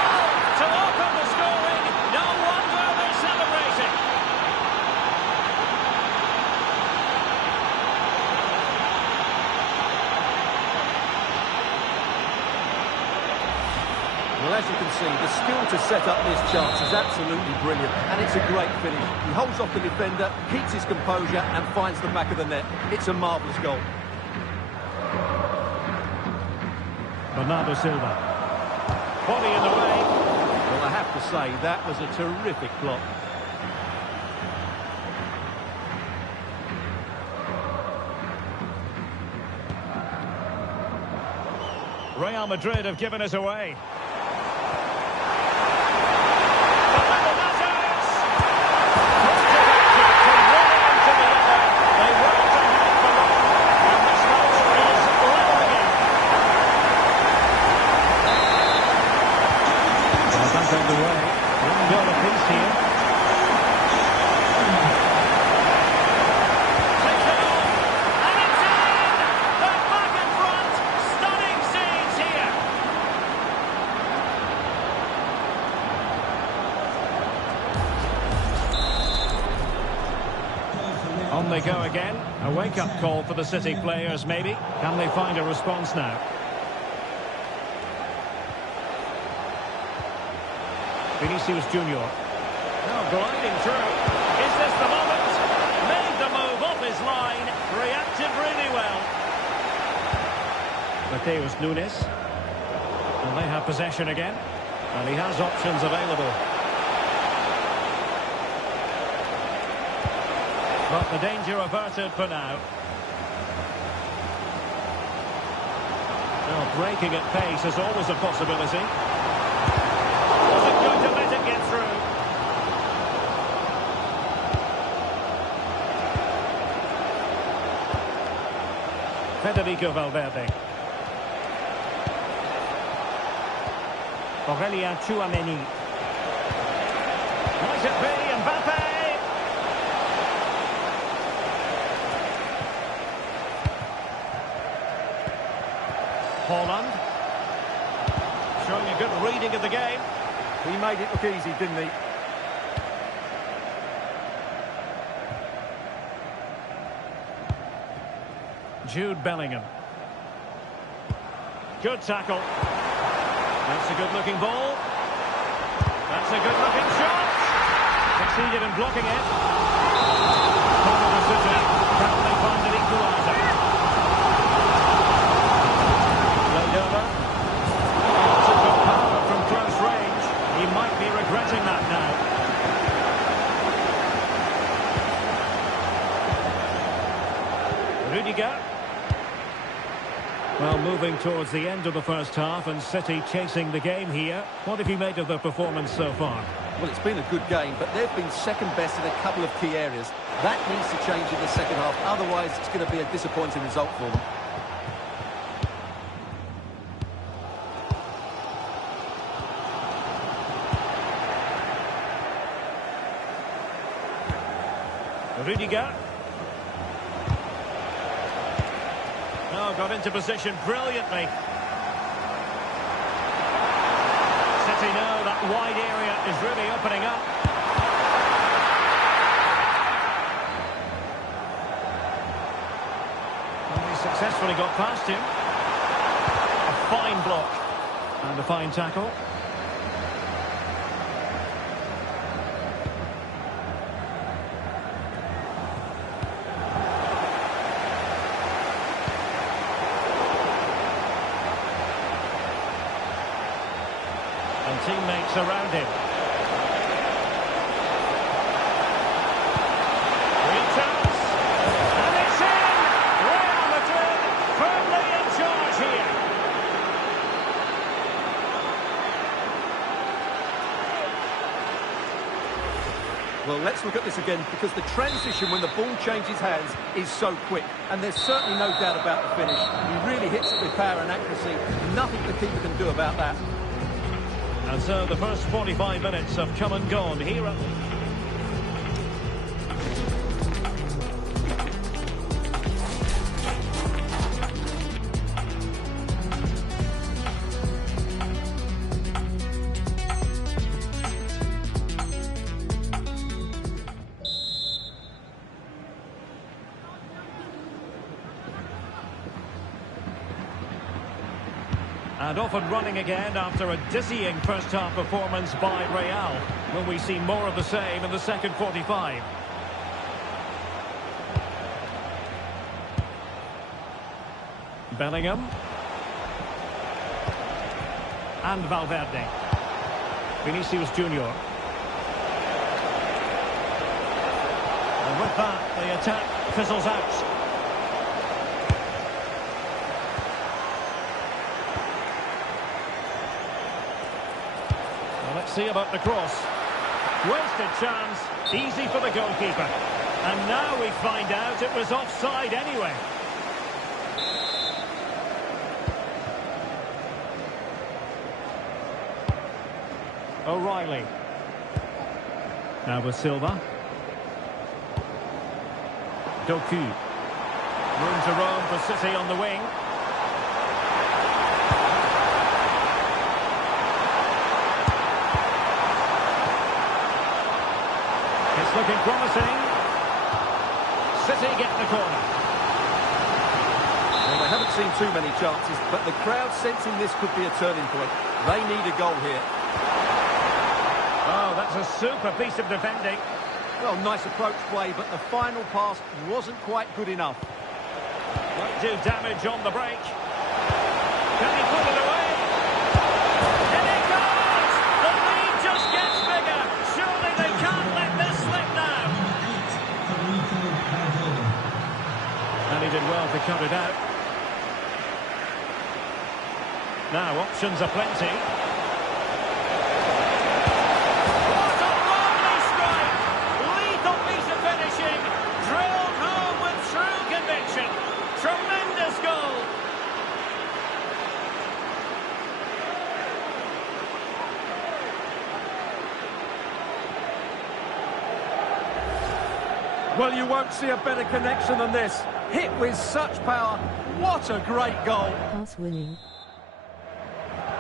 to open the scoring. No wonder they're celebrating. Well, as you can see, the skill to set up this chance is absolutely brilliant, and it's a great finish. He holds off the defender, keeps his composure, and finds the back of the net. It's a marvellous goal. Bernardo Silva. Body in the way. Well, I have to say, that was a terrific block. Real Madrid have given us away. On they go again. A wake-up call for the City players, maybe. Can they find a response now? Vinicius Junior. Now gliding through. Is this the moment? Made the move off his line. Reacted really well. Mateus Nunes. Well, they have possession again. And he has options available. But the danger averted for now. Well, breaking at pace is always a possibility. Wasn't going to let it get through. Federico Valverde. Aurélien Tchouameni. Might it be Mbappe? Haaland. Showing a good reading of the game. He made it look easy, didn't he? Jude Bellingham. Good tackle. That's a good-looking ball. That's a good-looking shot. Succeeded in blocking it. Corner to City. Can they find an equaliser? Played over. Lots of good power from close range. He might be regretting that now. Rudiger. Well, moving towards the end of the first half and City chasing the game here. What have you made of the performance so far? Well, it's been a good game, but they've been second best in a couple of key areas. That needs to change in the second half, otherwise it's going to be a disappointing result for them. Rudiger. Oh, got into position brilliantly. City know that wide area is really opening up. And he successfully got past him. A fine block. And a fine tackle. And teammates around him. Real chance. And it's in! Real Madrid firmly in charge here. Well, let's look at this again, because the transition when the ball changes hands is so quick. And there's certainly no doubt about the finish. He really hits it with power and accuracy. Nothing the keeper can do about that. And so the first 45 minutes have come and gone here at... And off and running again after a dizzying first-half performance by Real. Will we see more of the same in the second 45? Bellingham. And Valverde. Vinicius Junior. And with that, the attack fizzles out. Let's see about the cross. Wasted chance, easy for the goalkeeper. And now we find out it was offside anyway. O'Reilly. Now with Silva. Doku. Room to roam for City on the wing. Looking promising. City get the corner. Well, they haven't seen too many chances, but the crowd sensing this could be a turning point. They need a goal here. Oh, that's a super piece of defending. Well, nice approach play, but the final pass wasn't quite good enough. Won't do damage on the break. Can he put it away? And it goes! The lead just gets bigger. Surely they can't let this slip now. And he did well to cut it out. Now, options are plenty. What a lovely strike! Lethal piece of finishing. Drilled home with true conviction. Tremendous goal. Well, you won't see a better connection than this. Hit with such power. What a great goal. Pass winning.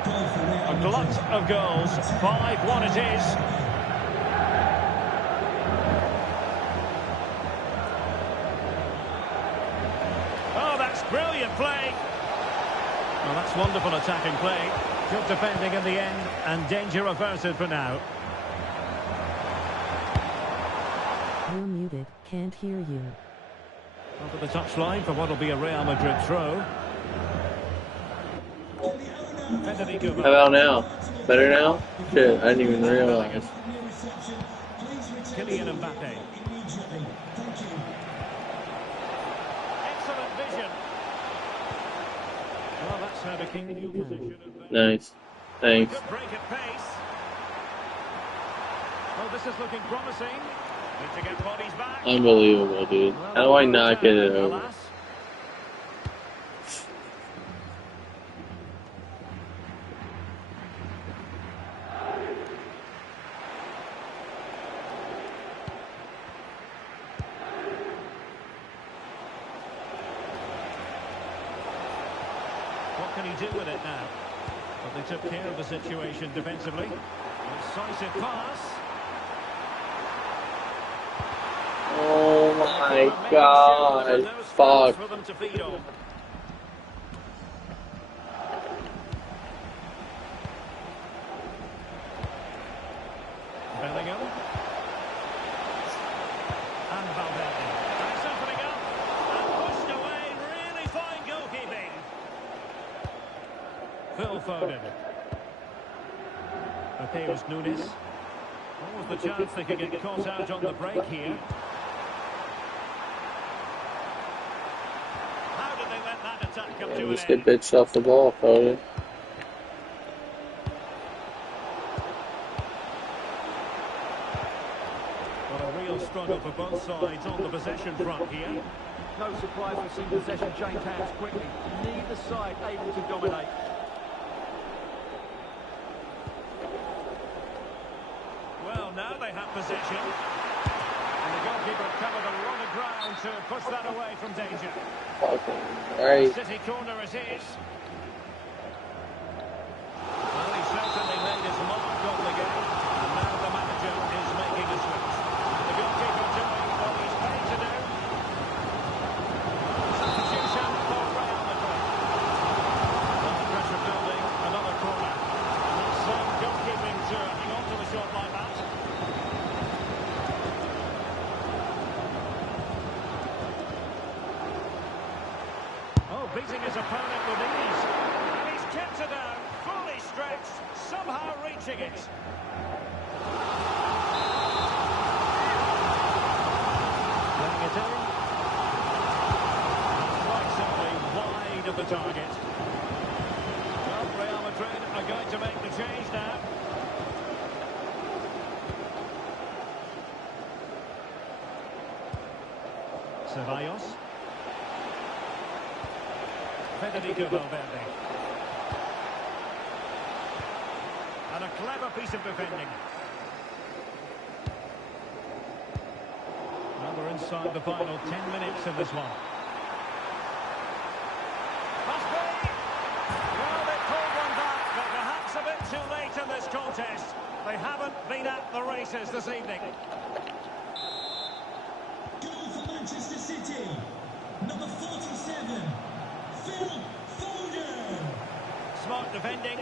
A glut of goals. 5-1 it is. Oh, that's brilliant play. Well, that's wonderful attacking play. Good defending in the end, and danger averted for now. You're muted. Can't hear you. Over the touchline for what will be a Real Madrid throw. Federico. How about now? Better now? Shit, I didn't even realize. Kylian Mbappe. Excellent vision. Well, that's how the king new position. Nice. Thanks. Good break at pace. Oh, this is looking promising. Need to get bodies back. Unbelievable, dude. How do I not get it over? What can he do with it now? But they took care of the situation defensively. Decisive pass. Oh my god. Fuck. For them to feed on. Bellingham. And Valverde. That's opening up. And pushed away. Really fine goalkeeping. Phil Foden. Mateus Nunes. What was the chance they could get caught out on the break here? How did they let that attack come to an Just end? get bitched off the ball, Foden. Well, a real struggle for both sides on the possession front here. No surprise we've seen possession change hands quickly. Neither side able to dominate. Well, now they have possession. And the goalkeeper covered a lot of ground to push that away from danger. Fucking right. City corner it is. Well, he certainly made his mark on the game. And now the manager is making a switch. The goalkeeper doing what he's paid to do. Substitution for Real Madrid. Well, the pressure building, another corner. And that's some goalkeeping to hang on to a shot like that. Oh, beating his opponent with ease. And he's kept it down, fully stretched, somehow reaching it. Letting it in. Quite simply wide of the target. Well, Real Madrid are going to make the change now. Ceballos. Federico Valverde. And a clever piece of defending. Well, we're inside the final 10 minutes of this one. Must be! Well, they pulled one back, but perhaps a bit too late in this contest. They haven't been at the races this evening. Goal for Manchester City. Number 47. Phil Foden. Smart defending.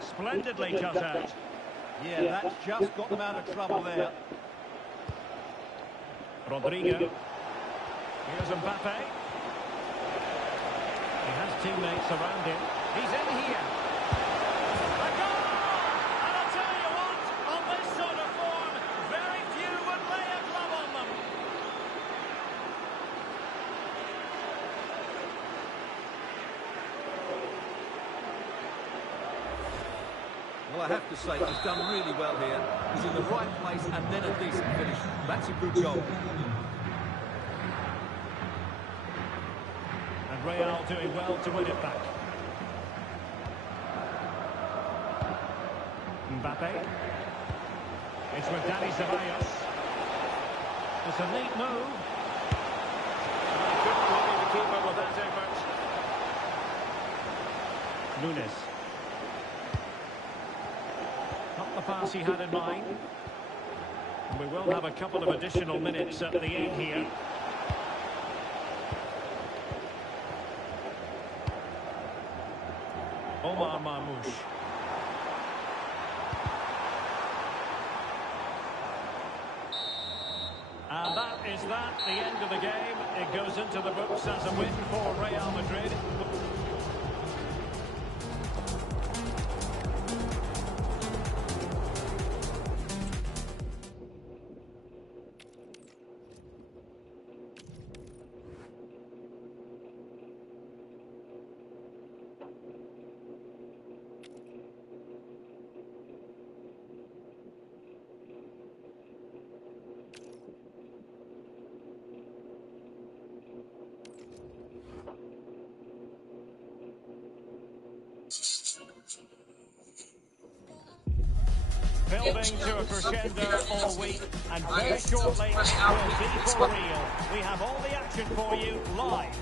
Splendidly cut out. Yeah, that's just got them out of trouble there. Rodrigo. Here's Mbappe. He has teammates around him. He's in here. A goal! And I'll tell you what, on this sort of form, very few would lay a glove on them. Well, I have to say, he's done really well here. He's in the right place and then a decent finish. That's a good goal. And Real doing well to win it back. Mbappe. It's with Dani Ceballos. It's a neat move. He couldn't worry the keeper with that effort. Nunes. Not the pass he had in mind. We will have a couple of additional minutes at the end here. Omar Marmoush. And that is that, the end of the game. It goes into the books as a win for Real Madrid. Building to a crescendo all week, and very shortly it will be for real. We have all the action for you live.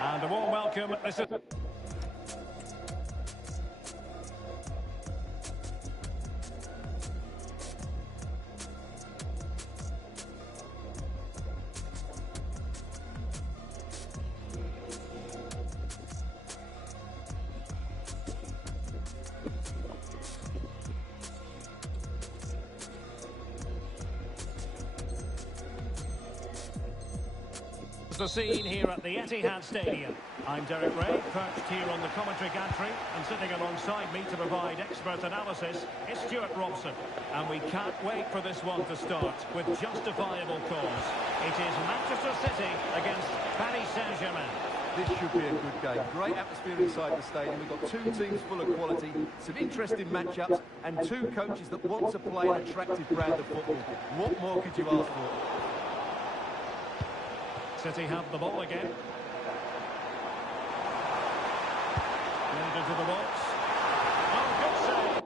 And a warm welcome. This is the scene here at the Etihad Stadium. I'm Derek Ray, perched here on the commentary gantry, and sitting alongside me to provide expert analysis is Stuart Robson. And we can't wait for this one to start with justifiable cause. It is Manchester City against Paris Saint-Germain. This should be a good game. Great atmosphere inside the stadium. We've got two teams full of quality, some interesting matchups, and two coaches that want to play an attractive brand of football. What more could you ask for? City have the ball again. Played into the box. Oh, good save.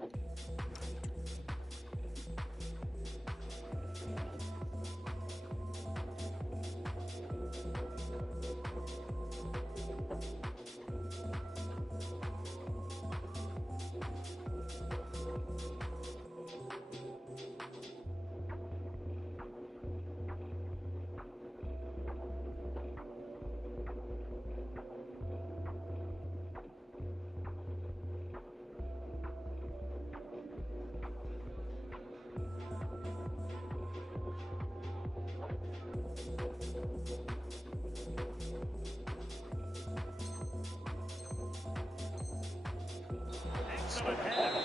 Excellent header.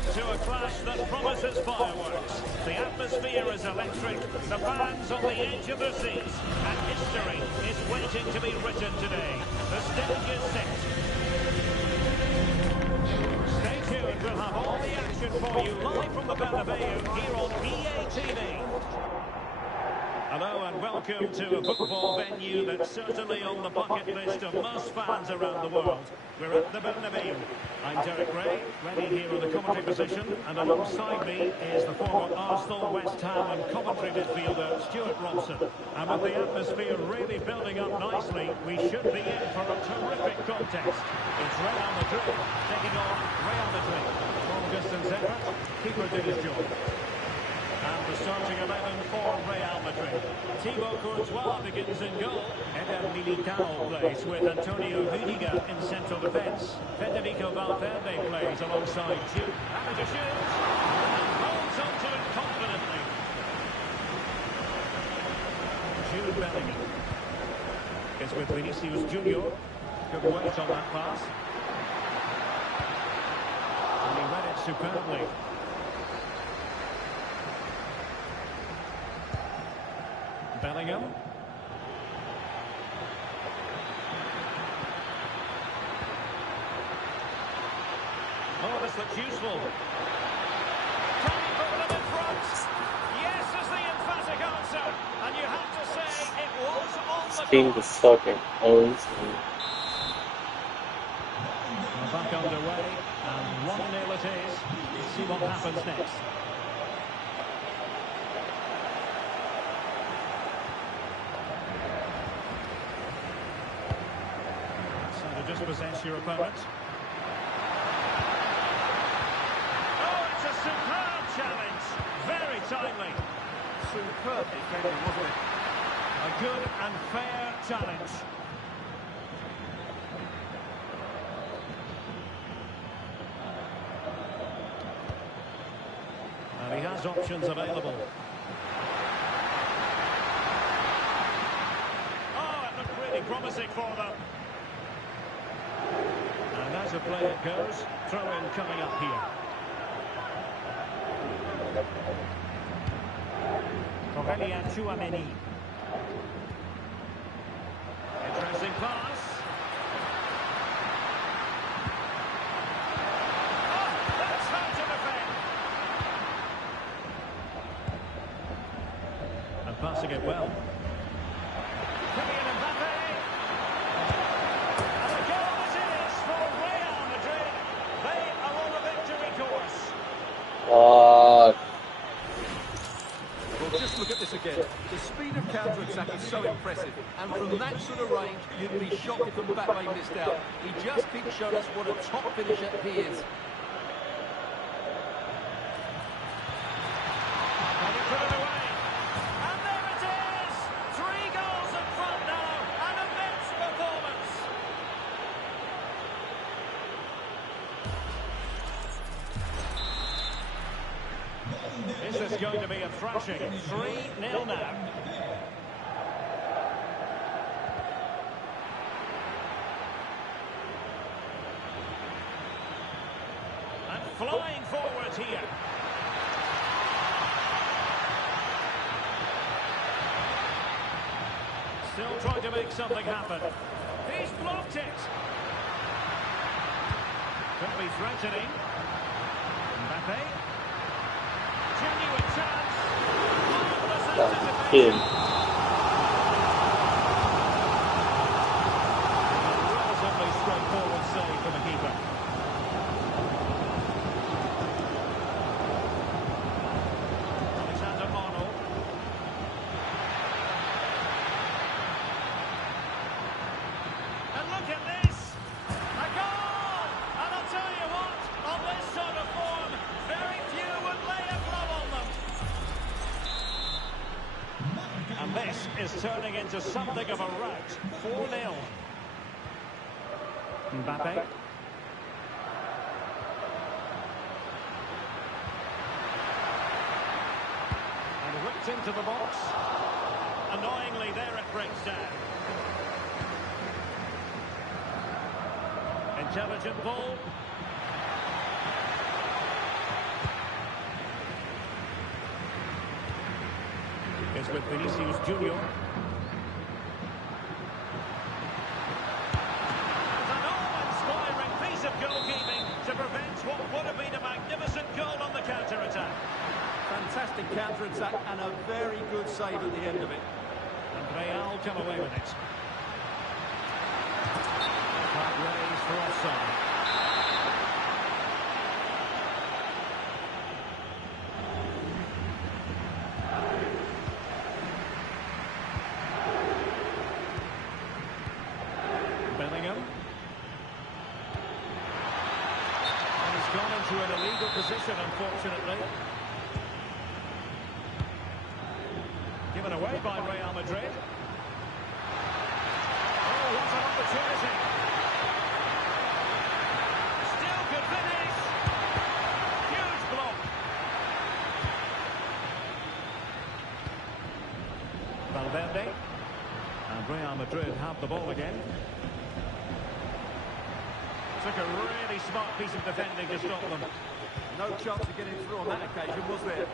welcome to a clash that promises fireworks. The atmosphere is electric, the fans on the edge of their seats, and history is waiting to be written today. The stage is set. Stay tuned, we'll have all the action for you live from the Bernabeu here on EA TV. Hello and welcome to a football venue that's certainly on the bucket list of most fans around the world. We're at the Bernabeu. I'm Derek Ray, ready here in the commentary position, and alongside me is the former Arsenal, West Ham and Coventry midfielder Stuart Robson. And with the atmosphere really building up nicely, we should be in for a terrific contest. It's Real Madrid taking on Real Madrid. Long distance effort, keeper did his job. And the starting 11 for Real Madrid. Thibaut Courtois begins in goal. Eder Militao plays with Antonio Rudiger in central defence. Federico Valverde plays alongside Jude. Having to shoot. And holds onto it confidently. Jude Bellingham is with Vinicius Junior. Good weight on that pass. And he read it superbly. Bellingham. Oh, this looks useful. Can he put them in front? Yes is the emphatic answer. And you have to say it was on the King the fucking owns. Back underway, and 1-0 it is. Let's see what happens next. Just possess your opponent. Oh, it's a superb challenge. Very timely. Superb defending, wasn't it? A good and fair challenge. And he has options available. Oh, it looked really promising for them. And as a play it goes, throw-in coming up here. Aurélien Tchouameni. Interesting pass. Oh, that's how to defend. And passing it well. Kylian Mbappe. Uh, Well, just look at this again. The speed of counter-attack is so impressive. And from that sort of range, you'd be shocked if Mbappe missed out. He just keeps showing us what a top finisher he is. And he put it away. And there it is! 3 goals in front now. An immense performance. This is going to be a thrashing. 3-0 now. And flying forward here. Still trying to make something happen. He's blocked it. Could be threatening. Mbappe. Genuine chance. him. Relatively straightforward save for the keeper. Alexander Arnold. And look at this! A goal! And I'll tell you what, on this sort of form, very few would lay a glove on them. And this is turning into something of a rout. 4-0. Mbappe. And whipped into the box. Annoyingly, there it breaks down. Intelligent ball. with Vinicius Junior. An awe-inspiring piece of goalkeeping to prevent what would have been a magnificent goal on the counter-attack. Fantastic counter-attack and a very good save at the end of it. And Real come away with it. Flag raised for offside. Bellingham. And he's gone into an illegal position, unfortunately. Given away by Real Madrid. Oh, what an opportunity. Still could finish. Huge block. Valverde. And Real Madrid have the ball again. Took a really smart piece of defending to stop them. No chance of getting through on that occasion, was there?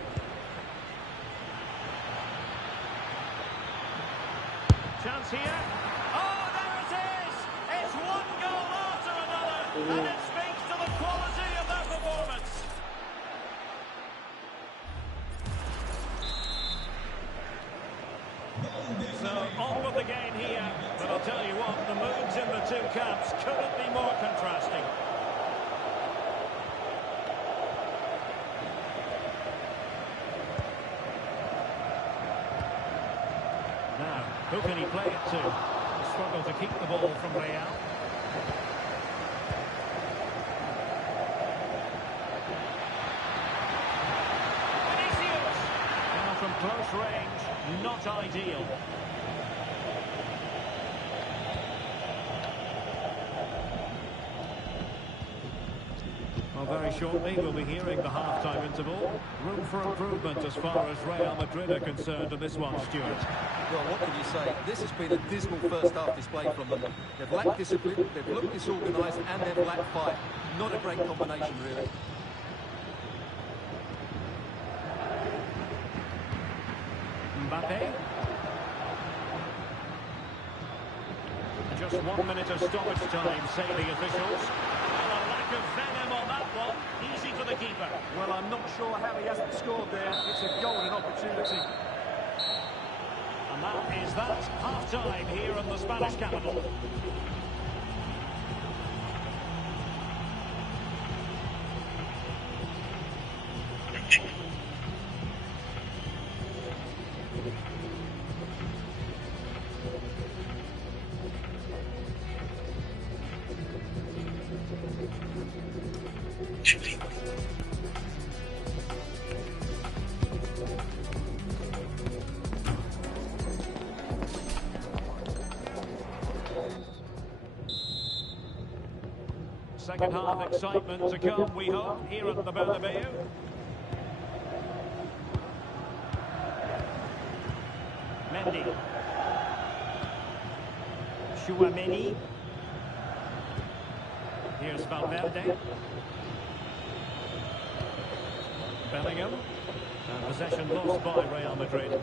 Chance here. Oh, there it is! It's one goal after another, and it speaks to the quality of their performance. So, on with the game here, but I'll tell you what, the moods in the two camps couldn't be more contrasting. Now, who can he play it to? Struggle to keep the ball from Real. Vinicius! Now from close range, not ideal. Well, very shortly we'll be hearing the half-time interval. Room for improvement as far as Real Madrid are concerned in this one, Stuart. Well, what can you say? This has been a dismal first-half display from them. They've lacked discipline, they've looked disorganised, and they've lacked fight. Not a great combination, really. Mbappe. Just 1 minute of stoppage time, say the officials. And a lack of venom on that one. Easy for the keeper. Well, I'm not sure how he hasn't scored there. It's a golden opportunity. And that is that. Half-time here in the Spanish capital. Second half excitement to come, we hope, here at the Bernabeu. Mendy. Tchouaméni. Here's Valverde. Bellingham. And possession lost by Real Madrid.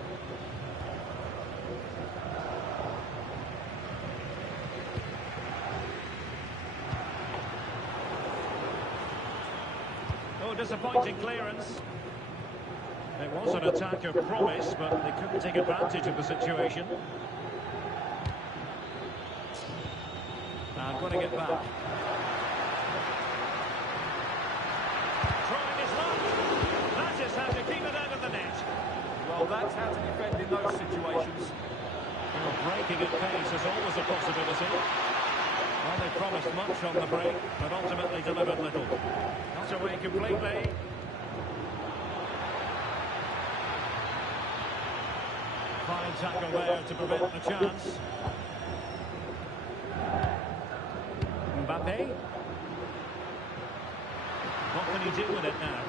Oh, disappointing clearance. It was an attack of promise, but they couldn't take advantage of the situation. Now, going to get back. Trying his luck. That is how to keep it out of the net. Well, that's how to defend in those situations. Well, breaking at pace is always a possibility. Well, they promised much on the break, but ultimately delivered little. Not away completely. Fine tackle there to prevent the chance. Mbappe. What can he do with it now?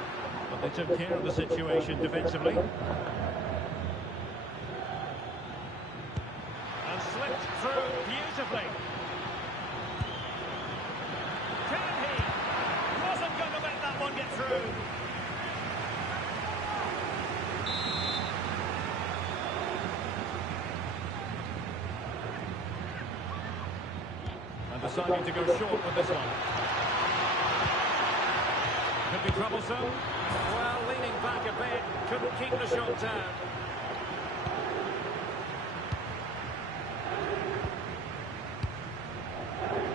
But they took care of the situation defensively. And slipped through beautifully. Can he? Wasn't going to let that one get through. deciding to go short with this one. Could be troublesome. Well, leaning back a bit, couldn't keep the shot down.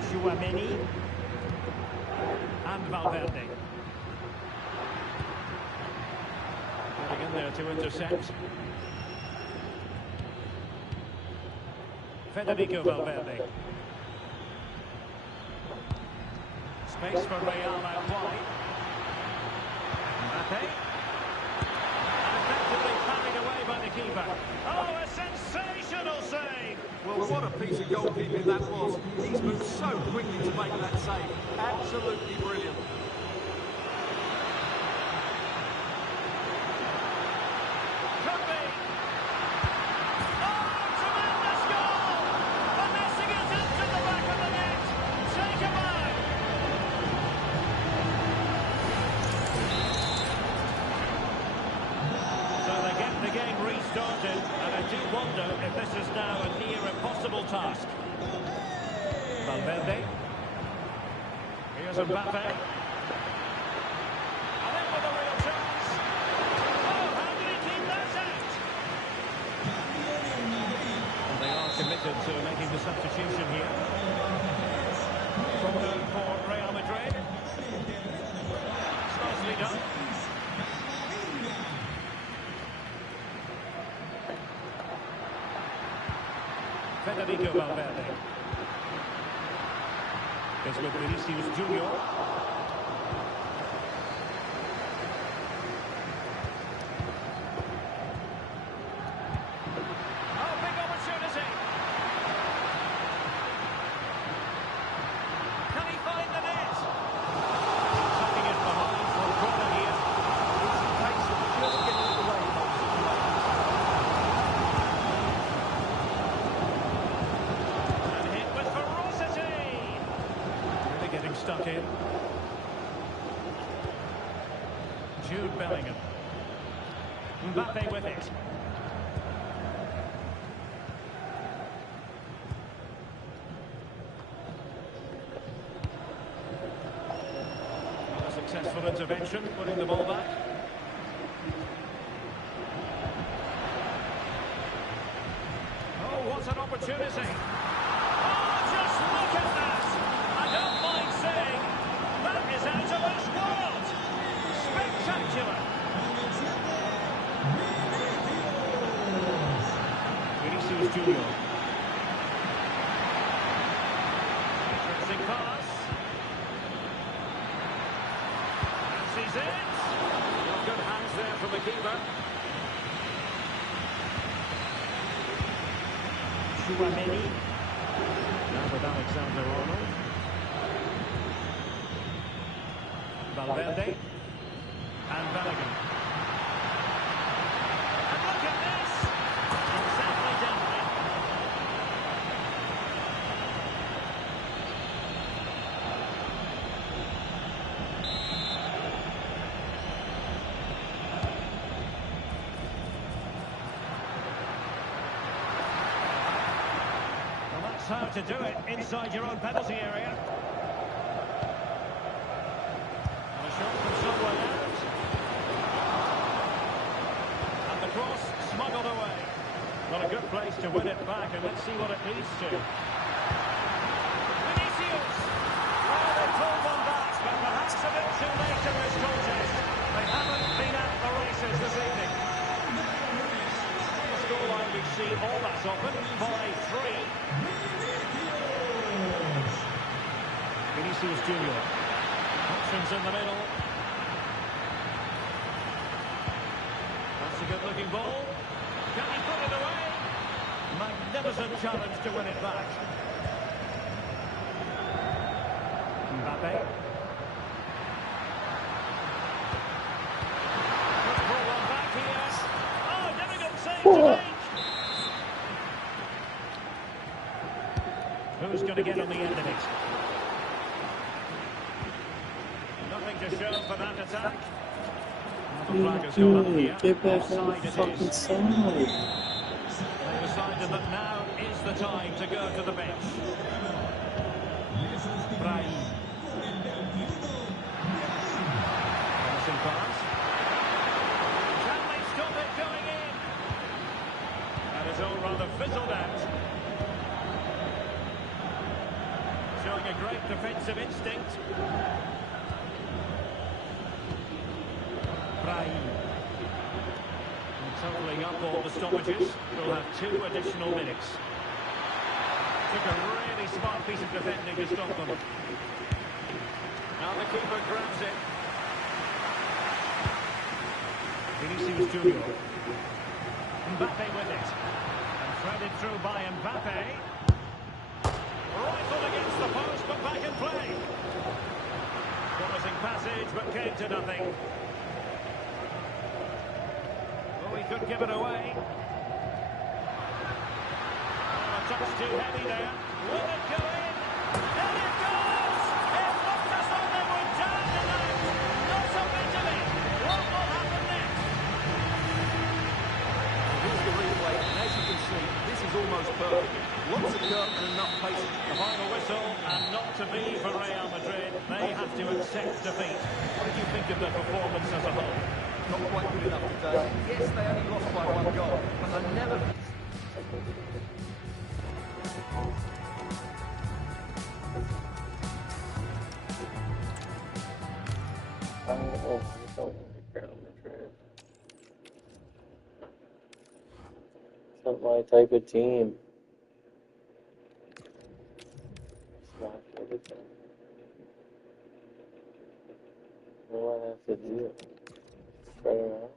Tchouaméni and Valverde. Getting in there to intercept. Federico Valverde. Space for Real out wide. Mbappe. And effectively carried away by the keeper. Oh, a sensational save! Well, what a piece of goalkeeping that was. He's moved so quickly to make that save. Absolutely brilliant. Could be. Oh, tremendous goal! Finessing it into the back of the net. Take him out. So they get the game restarted, and I do wonder if this is now a near impossible task. Valverde. Here's Mbappe. And in with a real chance. Oh, how did he keep that out? And they are committed to making the substitution here. Corner for Real Madrid. It's nicely done. Federico Valverde. It's with Vinicius Junior. Oh, big opportunity. Can he find the net? Tucking it behind for a corner here. It's a case of just getting it away most of the way. And hit with ferocity. Really getting stuck in. Jude Bellingham. Mbappe with it. A successful intervention, putting the ball back. Oh, what an opportunity. Oh, just look at that. I don't mind saying that is out of this world. Spectacular. Vinicius Junior. Interesting pass. And sees it. Got good hands there from the keeper. Tchouaméni. Now with Alexander-Arnold. Valverde. And Bellingham. And look at this! Exactly deadly. Well, that's how to do it inside your own penalty area. And a shot from somewhere out. And the cross smuggled away. Well, a good place to win it back, and let's see what it leads to. Vinicius! Oh, they pulled one back, but perhaps a bit too late in this contest. They haven't been at the races this evening. A scoreline we see all that often, 5-3. Vinicius Junior. Options in the middle. That's a good-looking ball. Can he put it away? Magnificent challenge to win it back. Mbappe. Let's pull one back here. Oh, difficult save to make. Who's going to get on the end of it? Nothing to show for that attack. The flag has gone up here. Get back on Offside the it fucking is. side. They decided that now is the time to go to the bench. Brahim. Promising pass. Can they stop it going in? That is all rather fizzled out. Showing a great defensive instinct. Brahim. And totalling up all the stoppages, we'll have 2 additional minutes. Took a really smart piece of defending to stop them. Now the keeper grabs it. Vinicius Junior. Mbappe with it. And threaded through by Mbappe. Rifled against the post, but back in play. Promising passage, but came to nothing. Oh, he could give it away. Oh, a touch too heavy there. Will it go in? And it goes! It looked as though they were down and out. Not so mentally. What will happen next? Here's the replay, and as you can see, this is almost perfect. Lots of curve and enough pace. The final whistle, and not to be for Real Madrid. They have to accept defeat. What did you think of their performance as a whole? Not quite good enough today. Yes, they only lost by 1 goal, but I never... It's not my type of team. It's not everything. What do I have to do? Spread around?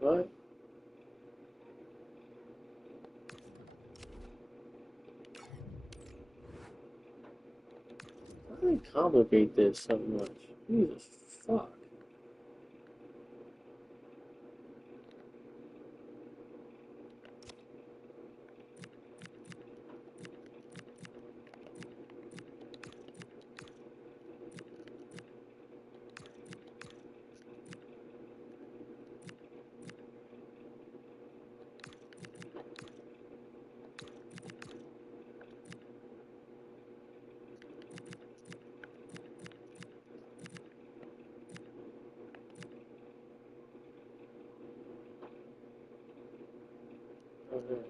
What? Why do they complicate this so much? Jesus fuck. Okay.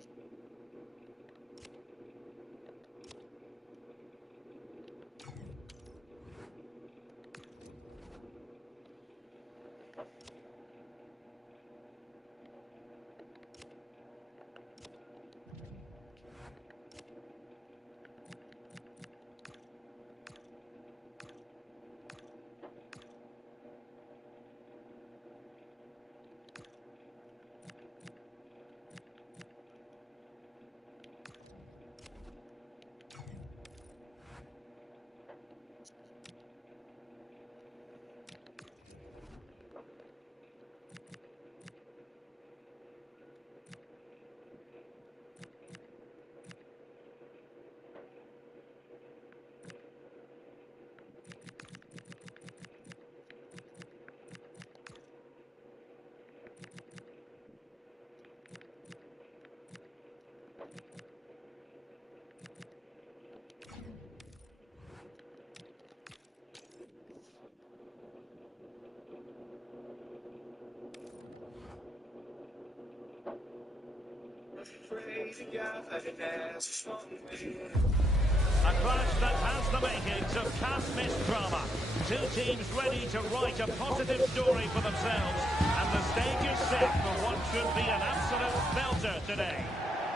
A clash that has the makings of can't-miss drama. Two teams ready to write a positive story for themselves, and the stage is set for what should be an absolute belter today.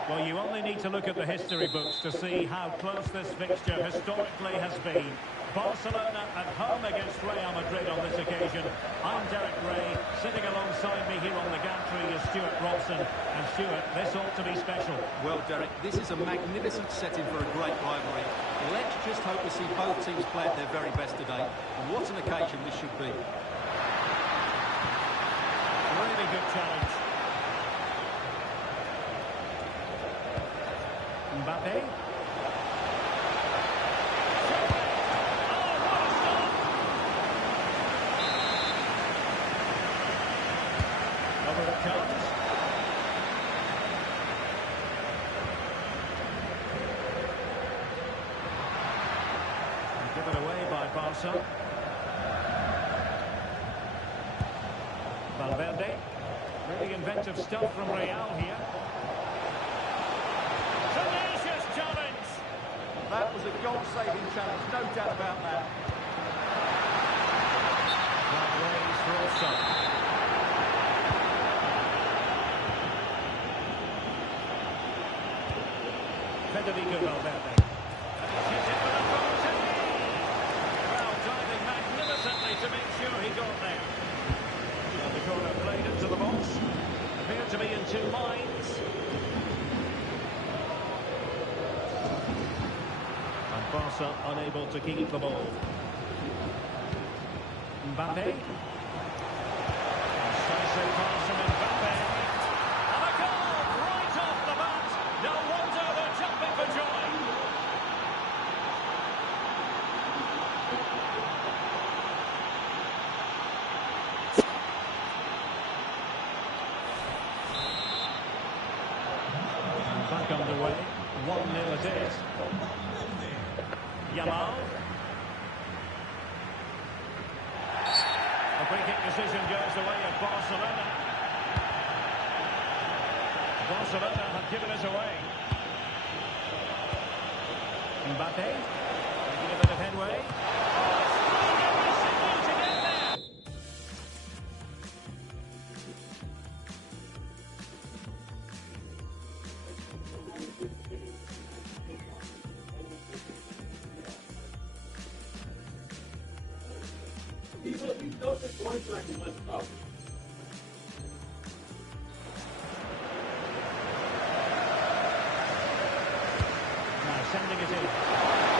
Well, you only need to look at the history books to see how close this fixture historically has been. Barcelona at home against Real Madrid on this occasion. I'm Derek Ray. Sitting alongside me here on the gantry is Stuart Robson. And Stuart, this ought to be special. Well, Derek, this is a magnificent setting for a great rivalry. Let's just hope to see both teams play at their very best today. What an occasion this should be. Really good challenge. Mbappe. Over it comes. Given away by Barca. Valverde. Really inventive stuff from Real here. Tenacious challenge. That was a goal-saving challenge, no doubt about that. That ways for offside. Federico Valverde. Hit it with authority. Well, diving magnificently to make sure he got there. Well, the corner played into the box. Appeared to be in two minds. And Barca unable to keep the ball. Mbappe. Decisive pass from Mbappe. And a goal right off the bat. No wonder they're jumping for joy. And back underway. 1-0 it is. Yamal. A free-kick decision goes the way of Barcelona. Barcelona have given us away. Mbappe, making a bit of headway. To get there. Now sending it in.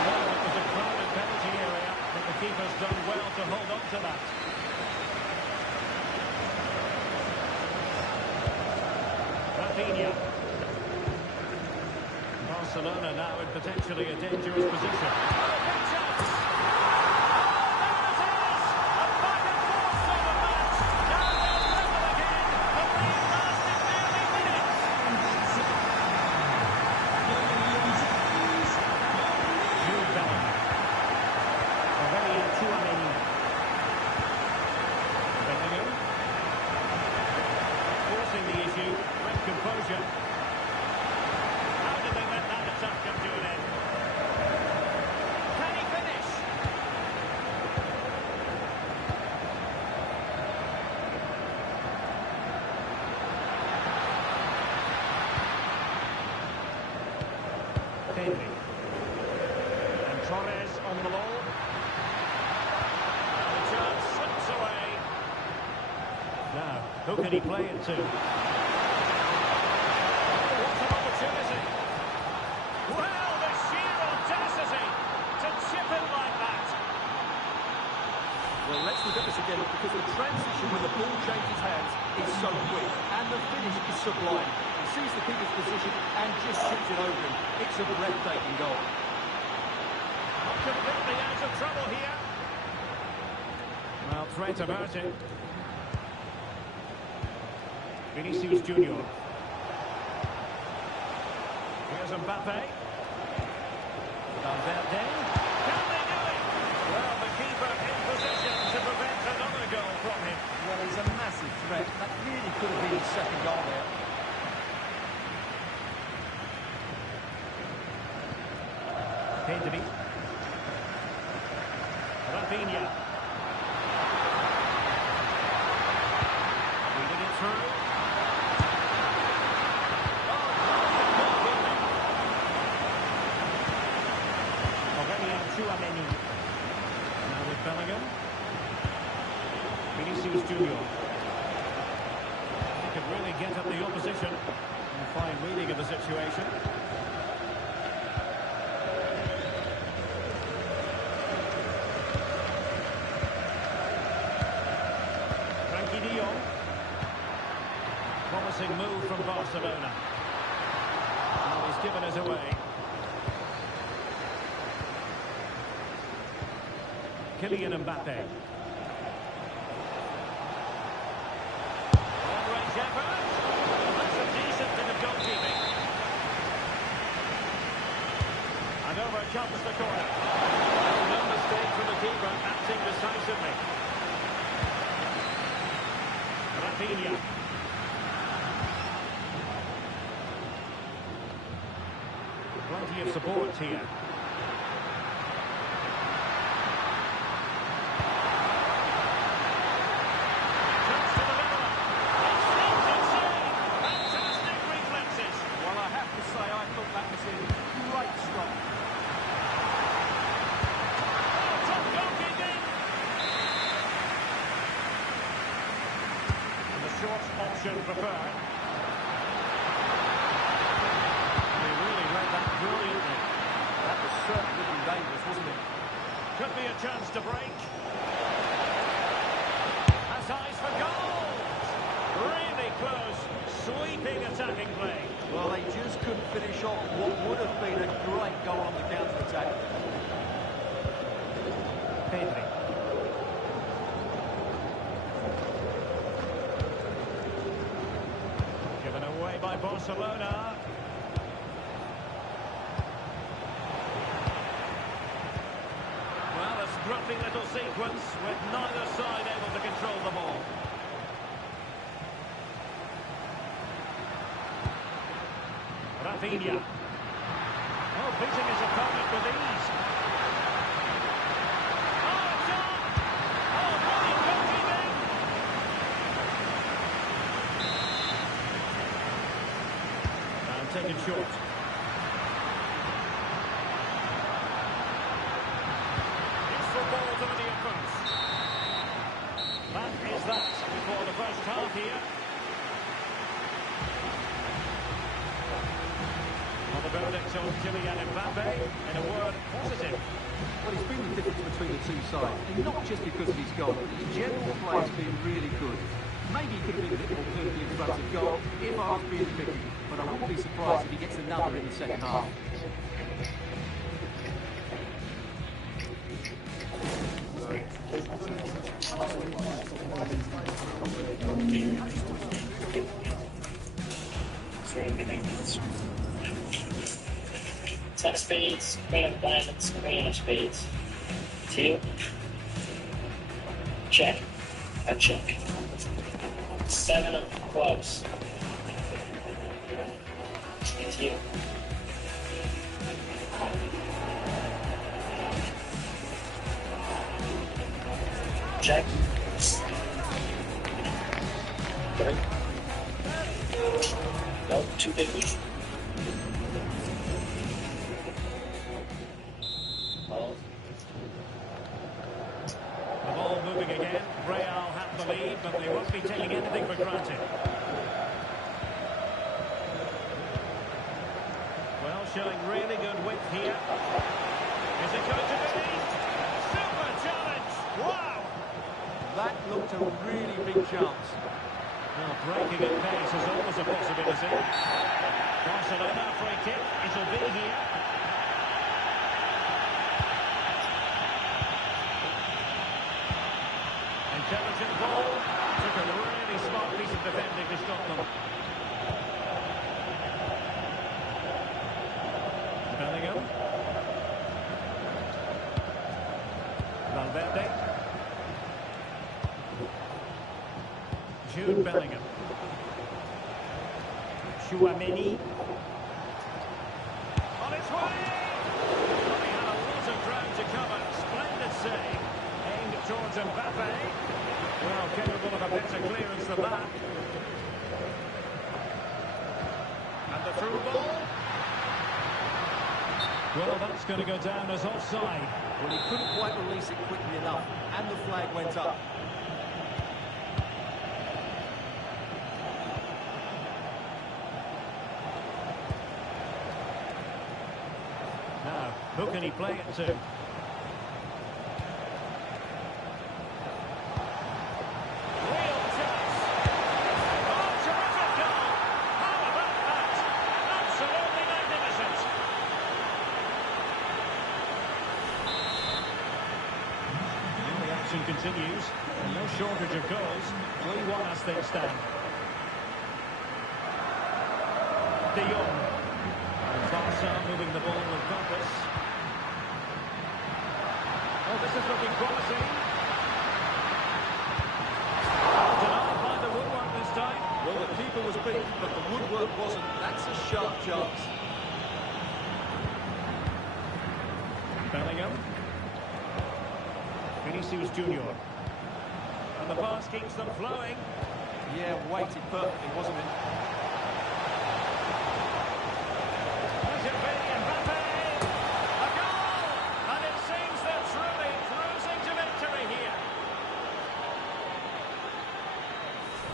Well, it was a crowded penalty area, but the keeper's done well to hold on to that. Rafinha. Barcelona now in potentially a dangerous position. Big chance. Forcing the issue, great composure. How did they let that attack come to an end? Can he finish? Pedri. And Torres on the ball. And the chance slips away. Now, who can he play it to? What an opportunity! Well, the sheer audacity to chip it like that. Well, let's look at this again, because the transition when the ball changes hands is so quick, and the finish is sublime. He sees the keeper's position and just chips it over him. It's a breathtaking goal. Not completely out of trouble here. Well, threat averted. Vinicius Junior. Here's Mbappe. Valverde. Can they do it? Well, the keeper in position to prevent another goal from him. Well, he's a massive threat. That really could have been his second goal there. Pedri. Rafinha. Feeding it through. Aurelien Tchouameni. Now with Bellingham. Vinicius Junior. He could really get at the opposition. A fine reading of the situation. Frankie de Jong. Promising move from Barcelona. Well, he's given us away. Kylian Mbappe. Long-range effort. That's a decent bit of goalkeeping. And over comes the corner. No mistake from the keeper, acting decisively. Rafinha. Plenty of support here. Option preferred. He really read that brilliantly. That was certainly looking dangerous, wasn't it? Could be a chance to break. Has eyes for goals. Really close. Sweeping attacking play. Well, they just couldn't finish off what would have been a great goal on the counter-attack. Pedri. By Barcelona. Well, a scruffy little sequence with neither side able to control the ball. Rafinha. Oh, beating his opponent with ease. Oh, it's on! Oh, brilliant goalkeeping! Taken short. Useful ball to the near post. That is that before the first half here. Well, the verdict on Kylian Mbappe, in a word, positive. Well, it's been the difference between the two sides, and not just because of his goal. His general play has been really good. Maybe he could have been a bit more clinical in front of goal if I was being picky, but I wouldn't be surprised if he gets another in the second half. Ten speeds, queen of diamonds, queen of spades. 2. Check. A check. 7 of clubs. It's you. Check. 3. No, too big. The ball moving again. Real have the lead, but they won't be taking anything for granted. Well, showing really good width here. Is it going to be? Super challenge! Wow! That looked a really big chance. Well, breaking at pace is always a possibility. Barcelona free kick. It'll be here. Intelligent ball. Took a really smart piece of defending to stop them. Bellingham. Valverde. Jude Bellingham. Tchouameni. On its way! Well, he towards Mbappe. Well, capable of a better clearance than that. And the through ball. Well, that's going to go down as offside. Well, he couldn't quite release it quickly enough, and the flag went up. Now, who can he play it to? Real chance. Oh, terrific goal. How about that? Absolutely magnificent. And the action continues. And no shortage of goals. 3-1 as things stand. De Jong. Barca moving the ball with purpose. Oh, this is looking promising. Denied by the woodwork this time. Well, the keeper was beat, but the woodwork wasn't. That's a sharp chance. Bellingham. Vinicius Junior. And the pass keeps them flowing. Yeah, weighted perfectly, wasn't it? Let it be Mbappe. A goal! And it seems they're truly cruising to victory here.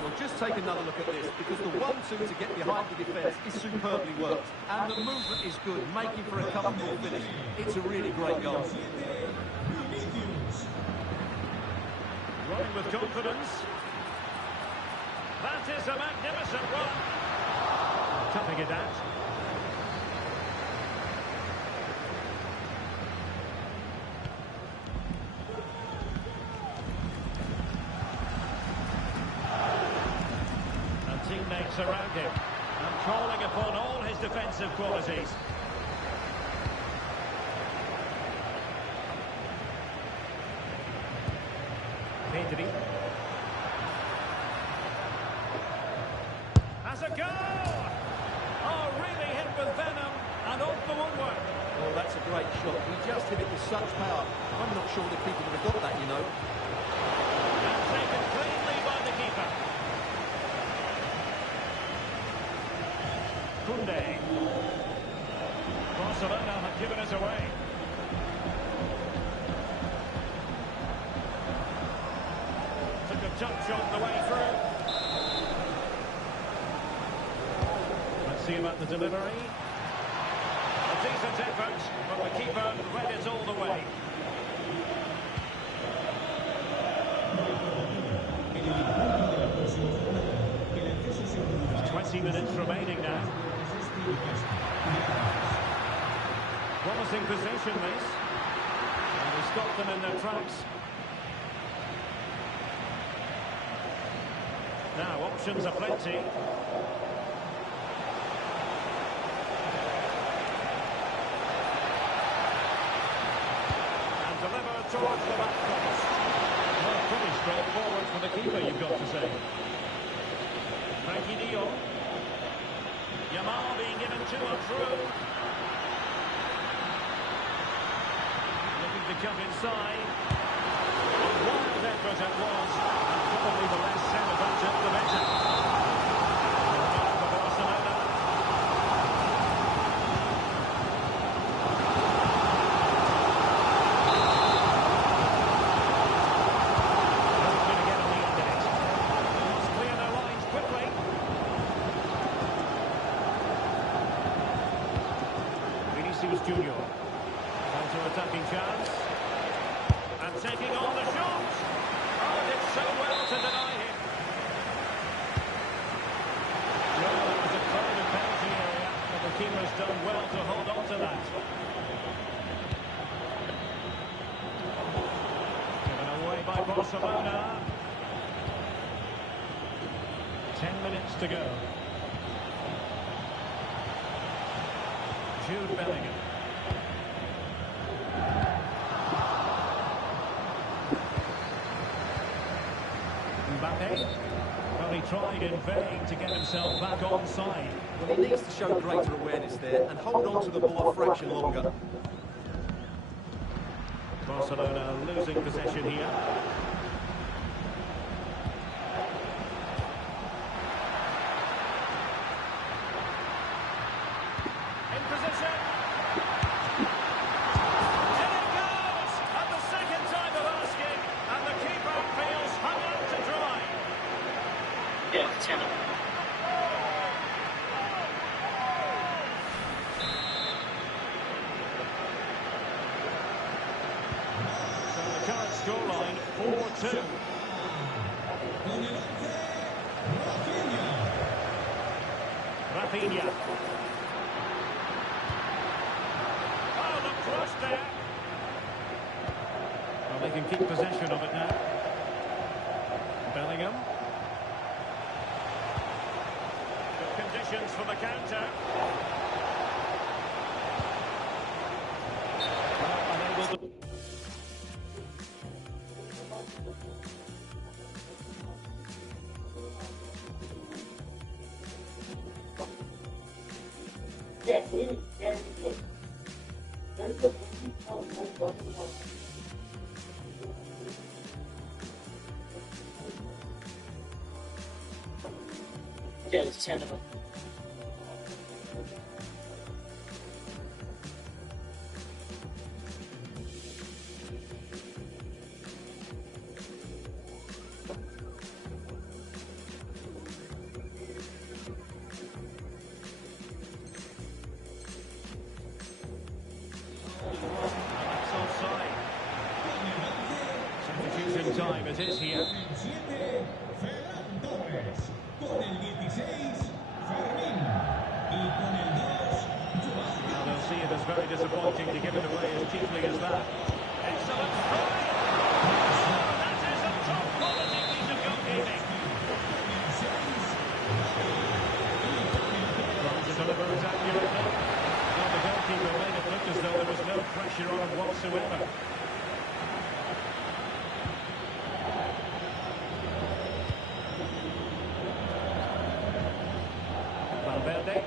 Well, just take another look at this, because the 1-2 to get behind the defence is superbly worked. And the movement is good, making for a comfortable finish. It's a really great goal. Running with confidence. That is a magnificent run. Tapping it out. And teammates around him. And calling upon all his defensive qualities. Pedri. Has a go! Oh, really hit with venom and off the woodwork. Oh, that's a great shot. He just hit it with such power. I'm not sure the keeper would have got that, you know. And taken cleanly by the keeper. Koundé. Barcelona have given us away. Took a jump shot the way through. Let's see about the delivery. A decent effort, but the keeper read it all the way. 20 minutes remaining now. Promising position this. And he stopped them in their tracks. Now, options are plenty. And delivered towards the back post. Well, pretty straightforward for the keeper, you've got to say. Frankie de Jong. Yamal being given too much room. Looking to cut inside. A wild effort it was. And probably the less said about it, the better. Not for Barcelona. Who's going to get on the end of it? Must clear their lines quickly. Vinicius Junior. Counter-attacking chance. And taking on the shot. Oh, did so well to deny him. Well, that was a crowded penalty area, but the keeper's done well to hold on to that. Given away by Barcelona. 10 minutes to go. Jude Bellingham. Mbappe. Well, he tried in vain to get himself back onside. Well, he needs to show greater awareness there and hold on to the ball a fraction longer. Barcelona losing possession here. In position. In it goes! And the second time of asking, and the keeper feels hung out to dry. Yeah, 10 of them. So the current scoreline, 4-2. Rafinha. Oh, the cross there. Well, they can keep possession of it now. Bellingham. Good conditions for the counter. Well, unable to... Yeah, there's 10 of them. That's offside. Substitution time it is here. Ferran Torres. Con el 16, Fermín. Y con el 2, Joao. Well, they'll see it as very disappointing to give it away as cheaply as that. Excellent strike! Oh, that is a top quality piece of goalkeeping. Trying to deliver it accurately. Well, the goalkeeper made it look as though there was no pressure on him whatsoever. Valverde.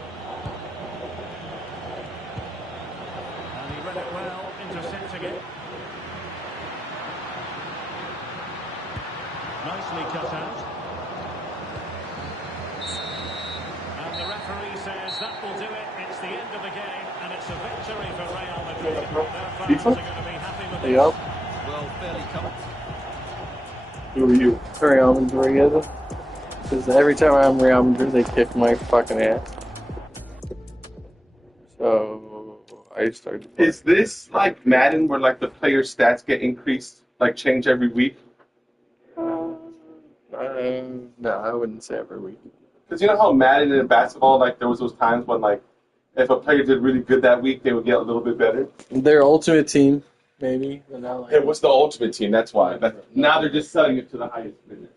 And he read it well, intercepting it. Nicely cut out. And the referee says that will do it. It's the end of the game, and it's a victory for Real Madrid. Their fans are going to be happy with this. Yep. Well, fairly comfortable. Who are you? Real Madrid. Because every time I'm Real Madrid, they kick my fucking ass. So I started. Is this like Madden where like the player stats get increased, like change every week? No, I wouldn't say every week. Because you know how Madden and basketball, like there was those times when like if a player did really good that week, they would get a little bit better. Their ultimate team, maybe. But not like It was the ultimate team. That's why. Now they're just selling it to the highest bidder.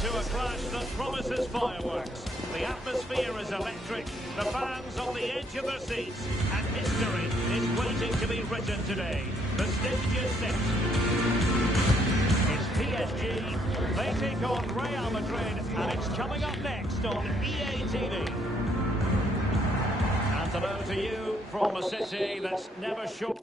to a clash that promises fireworks. The atmosphere is electric, the fans on the edge of their seats, and history is waiting to be written today. The stage is set. It's PSG, they take on Real Madrid, and it's coming up next on EA TV. And hello to you from a city that's never short.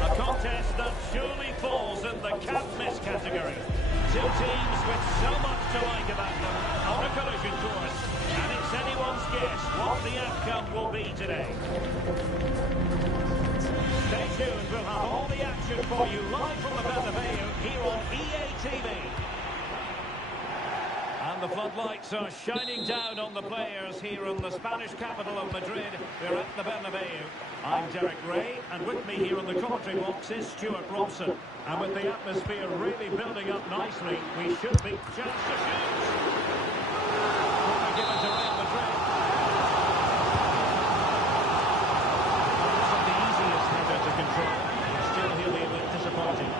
A contest that surely falls in the can't-miss category. Two teams with so much to like about them on a collision course, and it's anyone's guess what the outcome will be today. Stay tuned, we'll have all the action for you live from the Bernabeu here on EA TV. And the floodlights are shining down on the players here in the Spanish capital of Madrid. We're at the Bernabeu. I'm Derek Ray, and with me here in the commentary box is Stuart Robson. And with the atmosphere really building up nicely, we should be chance to shoot. Corner given to Real Madrid. It's not the easiest header to control. Still, he'll be a bit disappointing.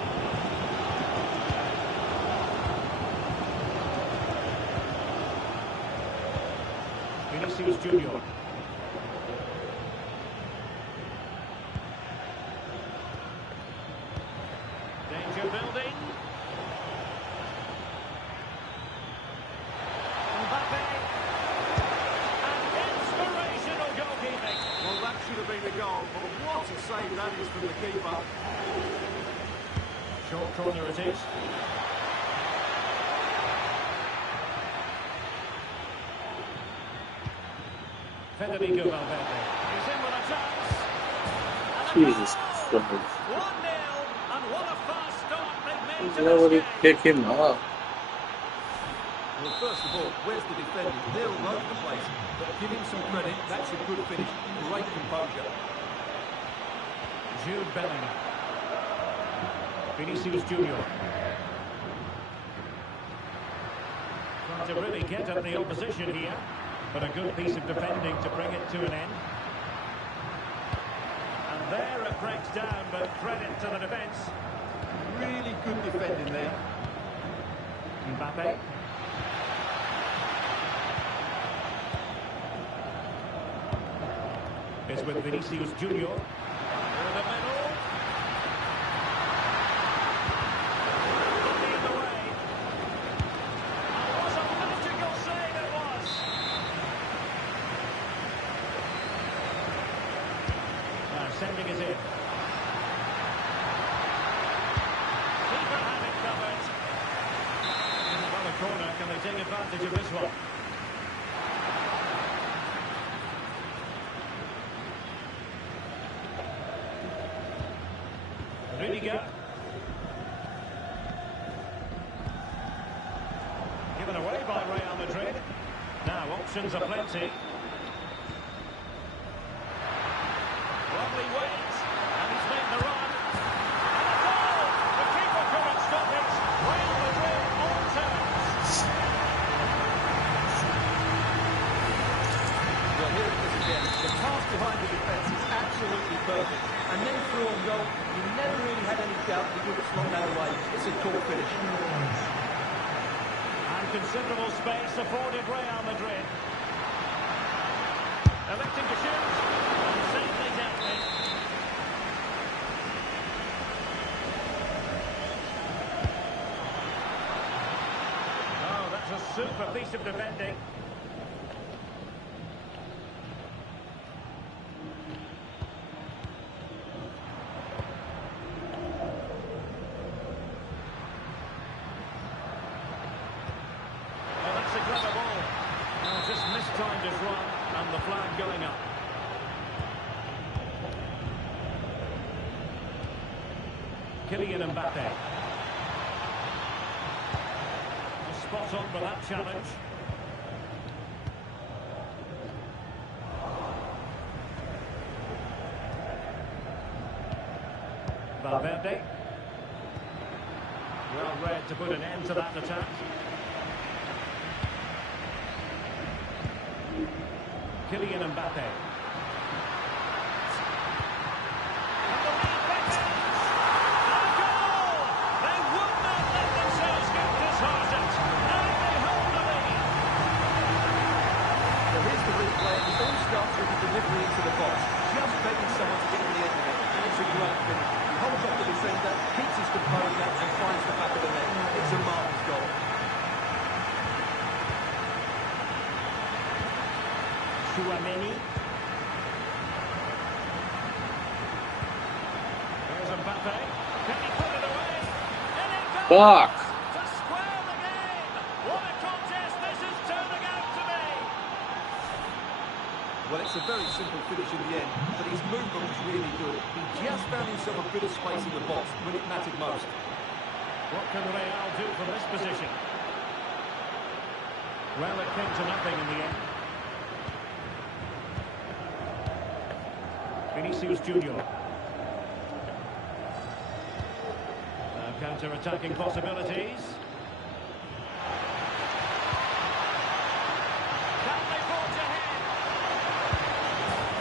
Vinicius Junior. Danger building. Mbappe. And inspirational goalkeeping. Well, that should have been a goal, but what a save that is from the keeper. Short corner it is. Federico Valverde. He's in with a chance. Jesus Christ. 1-0, and what a fast start they've made to Nobody this game. pick him up. Well, first of all, where's the defender? They're all over the place. But give him some credit. That's a good finish. Great composure. Jude Bellingham. Vinicius Junior. Trying to really get at the opposition here, but a good piece of defending to bring it to an end. And there it breaks down, but credit to the defence. Really good defending there. Mbappe. It's with Vinicius Junior. Through the middle. Body in the way. It was a magical save, it was. Now sending it in. Keeper had it covered. In another corner, can they take advantage of this one? Rudiger. Given away by Real Madrid. Now options are plenty. Lovely wait, and he's made the run. And a goal! The keeper couldn't stop it. Real Madrid on terms. Well, here it is again. The pass behind the defence is absolutely perfect. And then through on goal, you never really had any doubt that you would slot that away. It's a cool finish. And considerable space afforded Real Madrid. Electing to shoot. And safely dealt with. Oh, that's a super piece of defending. Clever ball. Now just mistimed his run, and the flag going up. Kylian Mbappe. Spot on for that challenge. Valverde. Well read to put an end to that attack. Kylian Mbappe. And the lead beckons. And a goal! They would not let themselves get disheartened. Now they hold the lead. Well, here's the replay. It all starts with the delivery into the box. Just begging someone to get to the end of it. And it's a great finish. He holds off the defender, keeps his composure, and finds the back of the net. It's a marvellous goal. Tchouaméni. There's Mbappe. Can he put it away? And it goes! Fuck! To square the game! What a contest this is turning out to be! Well, it's a very simple finish in the end, but his movement was really good. He just found himself a bit of space in the box when it mattered most. What can Real do from this position? Well, it came to nothing in the end. Vinicius Junior. Now counter-attacking possibilities. Can they forge ahead?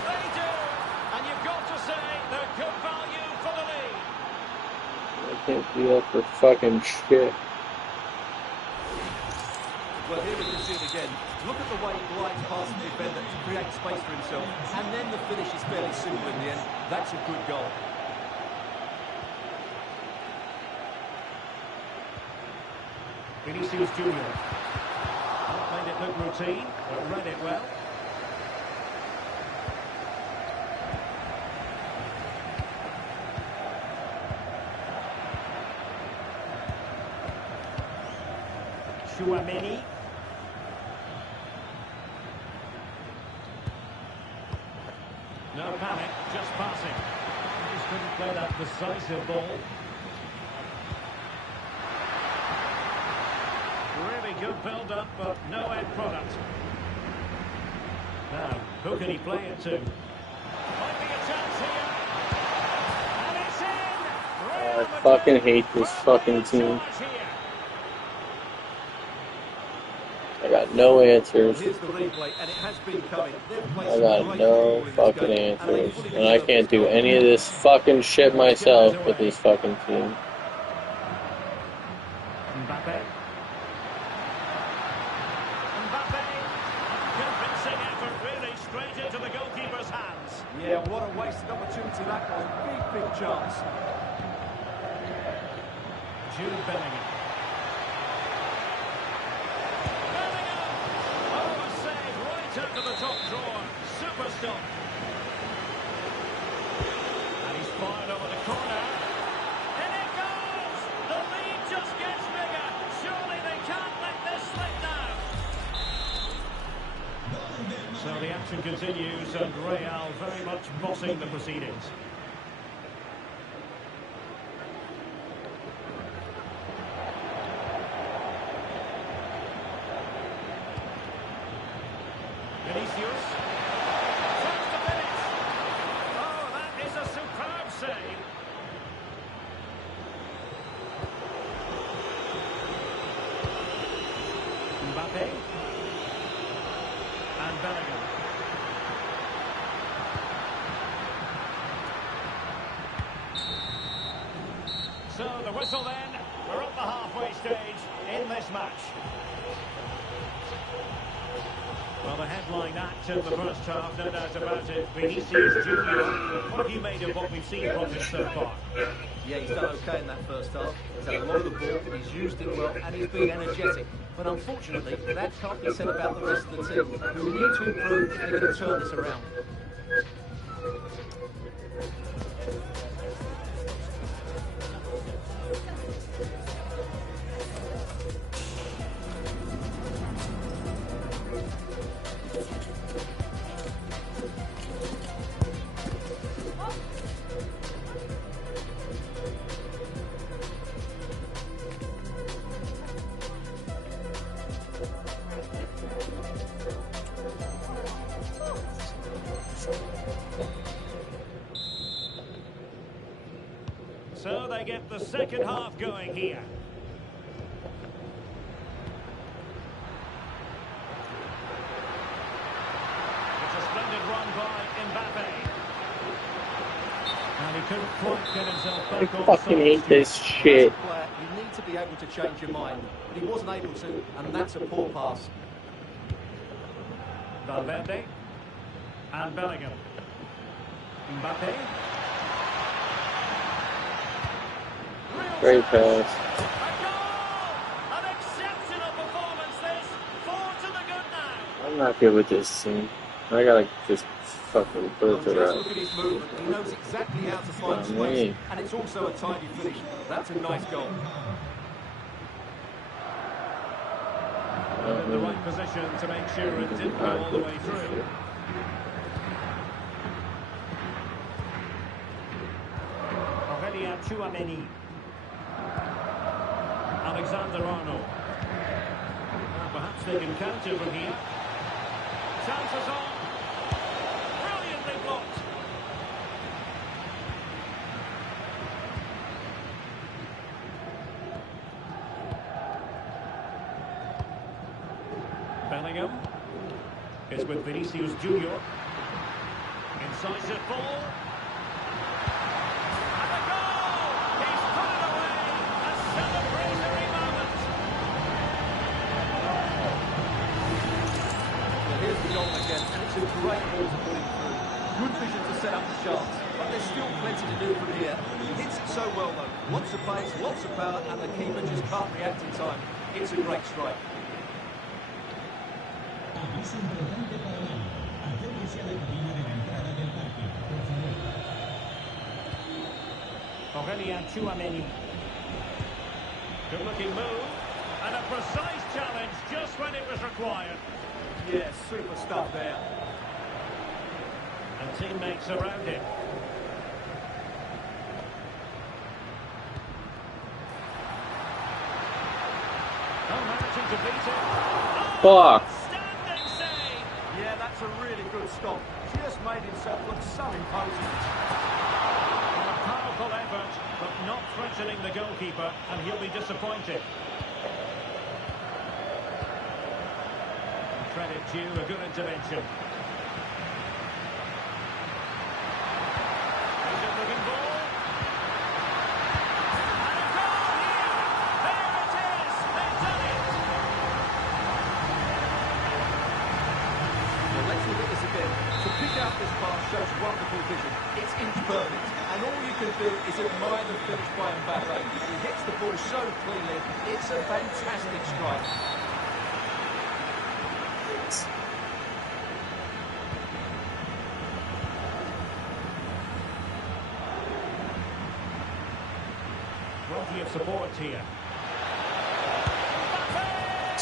They do! And you've got to say they're good value for the lead. I can't do that for fucking shit. Well, here we can see it again. Look at the way he glides past the defender to create space for himself. And then the finish is fairly simple in the end. That's a good goal. Vinicius Junior. Not made it look routine, but read it well. Tchouaméni. No panic, just passing. Just couldn't play that decisive ball. Really good build-up, but no end product. Now, who can he play it to? Might be a chance here. And it's in! I fucking hate this fucking team. I got no answers. Here's the replay, and it has been coming. I got no fucking answers. And I can't do any of this fucking shit myself with this fucking team. Mbappe. Mbappe. Convincing effort, really, straight into the goalkeeper's hands. Yeah, what a wasted opportunity that was. Big chance. Jude Bellingham. Oh, a save right out of the top drawer. Super stop. And he's fired over the corner. And it goes! The lead just gets bigger. Surely they can't let this slip now. So the action continues and Real very much bossing the proceedings. Vinicius. Turns to finish. Oh, that is a superb save. Mbappe. And Bellingham. So the whistle then. We're up the halfway stage in this match. Well, the headline act of the first half, no doubt about it. Vinicius Junior. What have you made of what we've seen from him so far? Yeah, he's done okay in that first half. He's had a lot of the ball, he's used it well, and he's been energetic. But unfortunately, that can't be said about the rest of the team, who need to improve if they're going to turn this around. So they get the second half going here. It's a splendid run by Mbappe. And he couldn't quite get himself I back on fucking hate this shit. As a player, you need to be able to change your mind, but he wasn't able to, and that's a poor pass. Valverde and Bellingham. Mbappe. Great pass. A goal! An exceptional performance this. 4 to the good now. I'm not good with this team. I gotta just fucking put it to Just rest. look at his movement. He knows exactly how to find space, and it's also a tidy finish. That's a nice goal. In the right position to make sure it didn't go all the way through. Aurelien Tchouameni. Alexander-Arnold. Perhaps they can counter from here. Chances on. Brilliantly blocked. Bellingham is with Vinicius Junior. Incisive ball. And a goal! He's put it away. A celebratory moment. Well, here's the goal again, and it's a great ball to put him through. Good vision to set up the chance, but there's still plenty to do from here. He hits it so well, though. Lots of pace, lots of power, and the keeper just can't react in time. It's a great strike. Aviso importante para hoy. Acérquese a la cabina de la entrada del parque, por favor. Aurelien Tchouameni. Good looking move. And a precise challenge just when it was required. Yeah, super stuff there. And teammates around him. Oh, managing to beat it. Fuck. Standing save. Yeah, that's a really good stop. Just made himself look so imposing. A powerful effort, but not threatening the goalkeeper, and he'll be disappointed. Credit due, a good intervention. Decent looking ball. And a goal here. There it is. They've done it. Well, let's look at this again. To pick out this pass shows wonderful vision. It's inch perfect, and all you can do is admire the finish by Mbappe. He hits the ball so cleanly. It's a fantastic strike. Plenty of support here.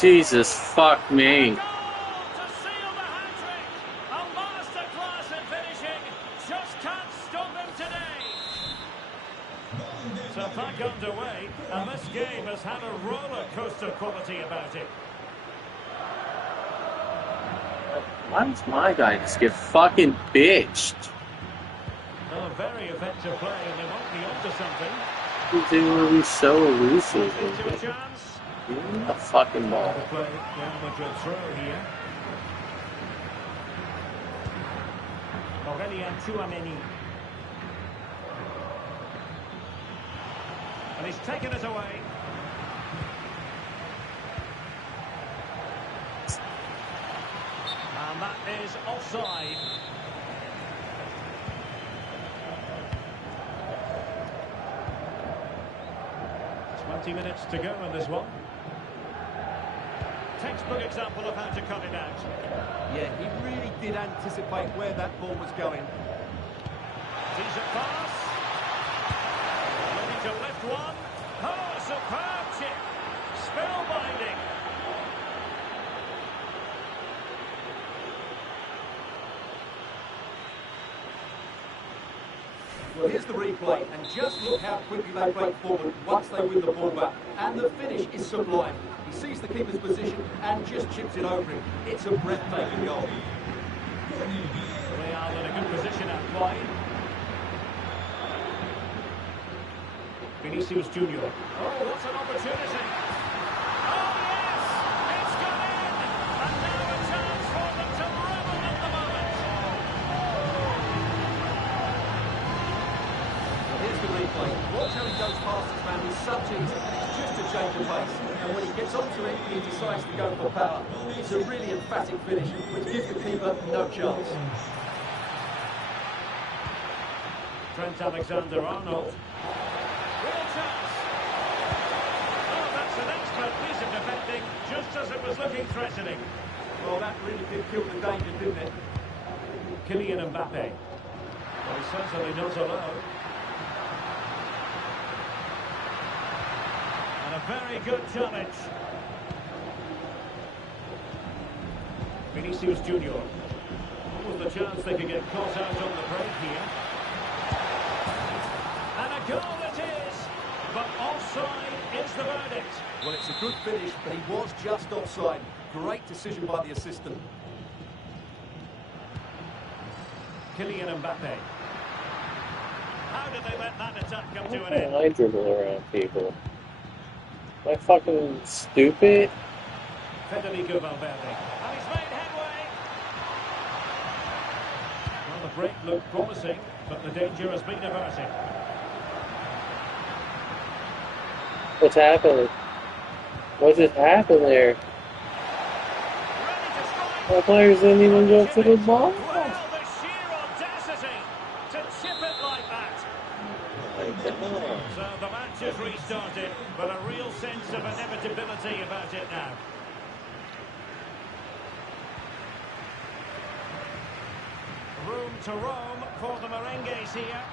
Jesus, fuck me. Goal to seal the hat-trick. A masterclass in finishing. Just can't stop him today. So back underway, and this game has had a roller coaster quality about it. Why does my guy just get fucking bitched? A very effective play, and they won't be onto something. They will be so elusive. Into a chance. Give me the fucking ball. The play, Real Madrid throw here. Aurelien Tchouameni. And he's taken it away. And that is offside. Minutes to go in this one. Textbook example of how to cut it out. Yeah, he really did anticipate where that ball was going. Decent pass. Looking to lift one. Oh, superb chip. Spellbinding. Well, here's the replay, and just look how quickly they break forward once they win the ball back. And the finish is sublime. He sees the keeper's position and just chips it over him. It's a breathtaking goal. Real in a good position out wide. Vinicius Junior. Oh, what an opportunity! Oh yes, it's gone in, and now a chance for them to revel at the moment. Here's the replay. Watch how he goes past his man with such ease. It's just a change of pace. And when he gets onto it, he decides to go for power. It's a really emphatic finish, which gives the keeper no chance. Trent Alexander-Arnold. Real chance. Oh, that's an excellent piece of defending, just as it was looking threatening. Well, that really did kill the danger, didn't it? Kylian Mbappe. Well, he's certainly not alone. And a very good challenge. Vinicius Junior. What was the chance they could get caught out on the break here? And a goal it is, but offside is the verdict. Well, it's a good finish, but he was just offside. Great decision by the assistant. Kylian Mbappe. How did they let that attack come to an end? I dribble around people. Am I fucking stupid? Federico Valverde. And he's made headway. Well, the break looked promising, but the danger has been averted. What's happening? What just happened there? Ready to strike. The players didn't even go to the ball. Well, the sheer audacity to chip it like that. So the match has restarted, but a real sense of inevitability about it now. Room to roam for the Merengues here.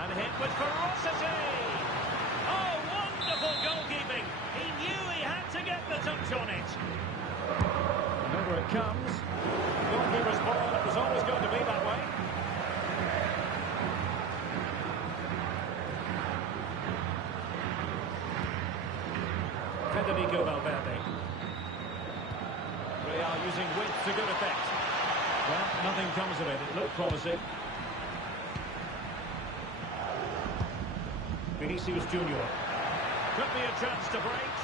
And hit with ferocity. Oh, wonderful goalkeeping. He knew he had to get the touch on it. Whenever it comes, goalkeeper's ball, it was always going to be that way. Federico Valverde. Real using width to good effect. Well, nothing comes of it. It looked promising. Vinicius Junior. Could be a chance to break.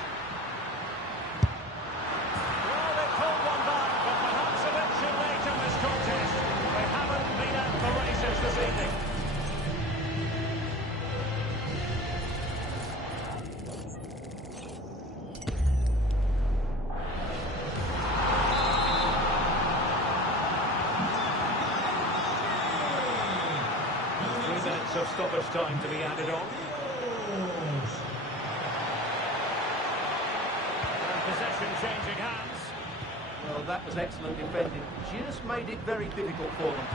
Well, they pulled one back, but perhaps a bit too late in this contest. They haven't been out the races this evening. Of stoppage time to be added on. And possession changing hands. Well, that was excellent defending. Just made it very difficult for them.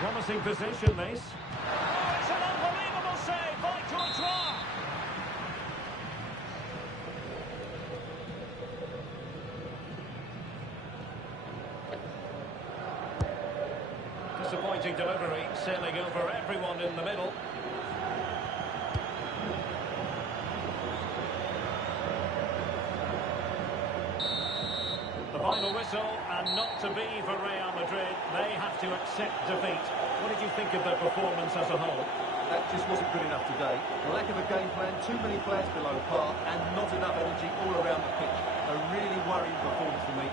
Promising position, this. Oh, it's an unbelievable save by Courtois. Disappointing delivery, sailing over everyone in the middle. The final whistle, and not to be for Real Madrid. They have to accept defeat. What did you think of their performance as a whole? That just wasn't good enough today. The lack of a game plan, too many players below par, and not enough energy all around the pitch. A really worrying performance for me.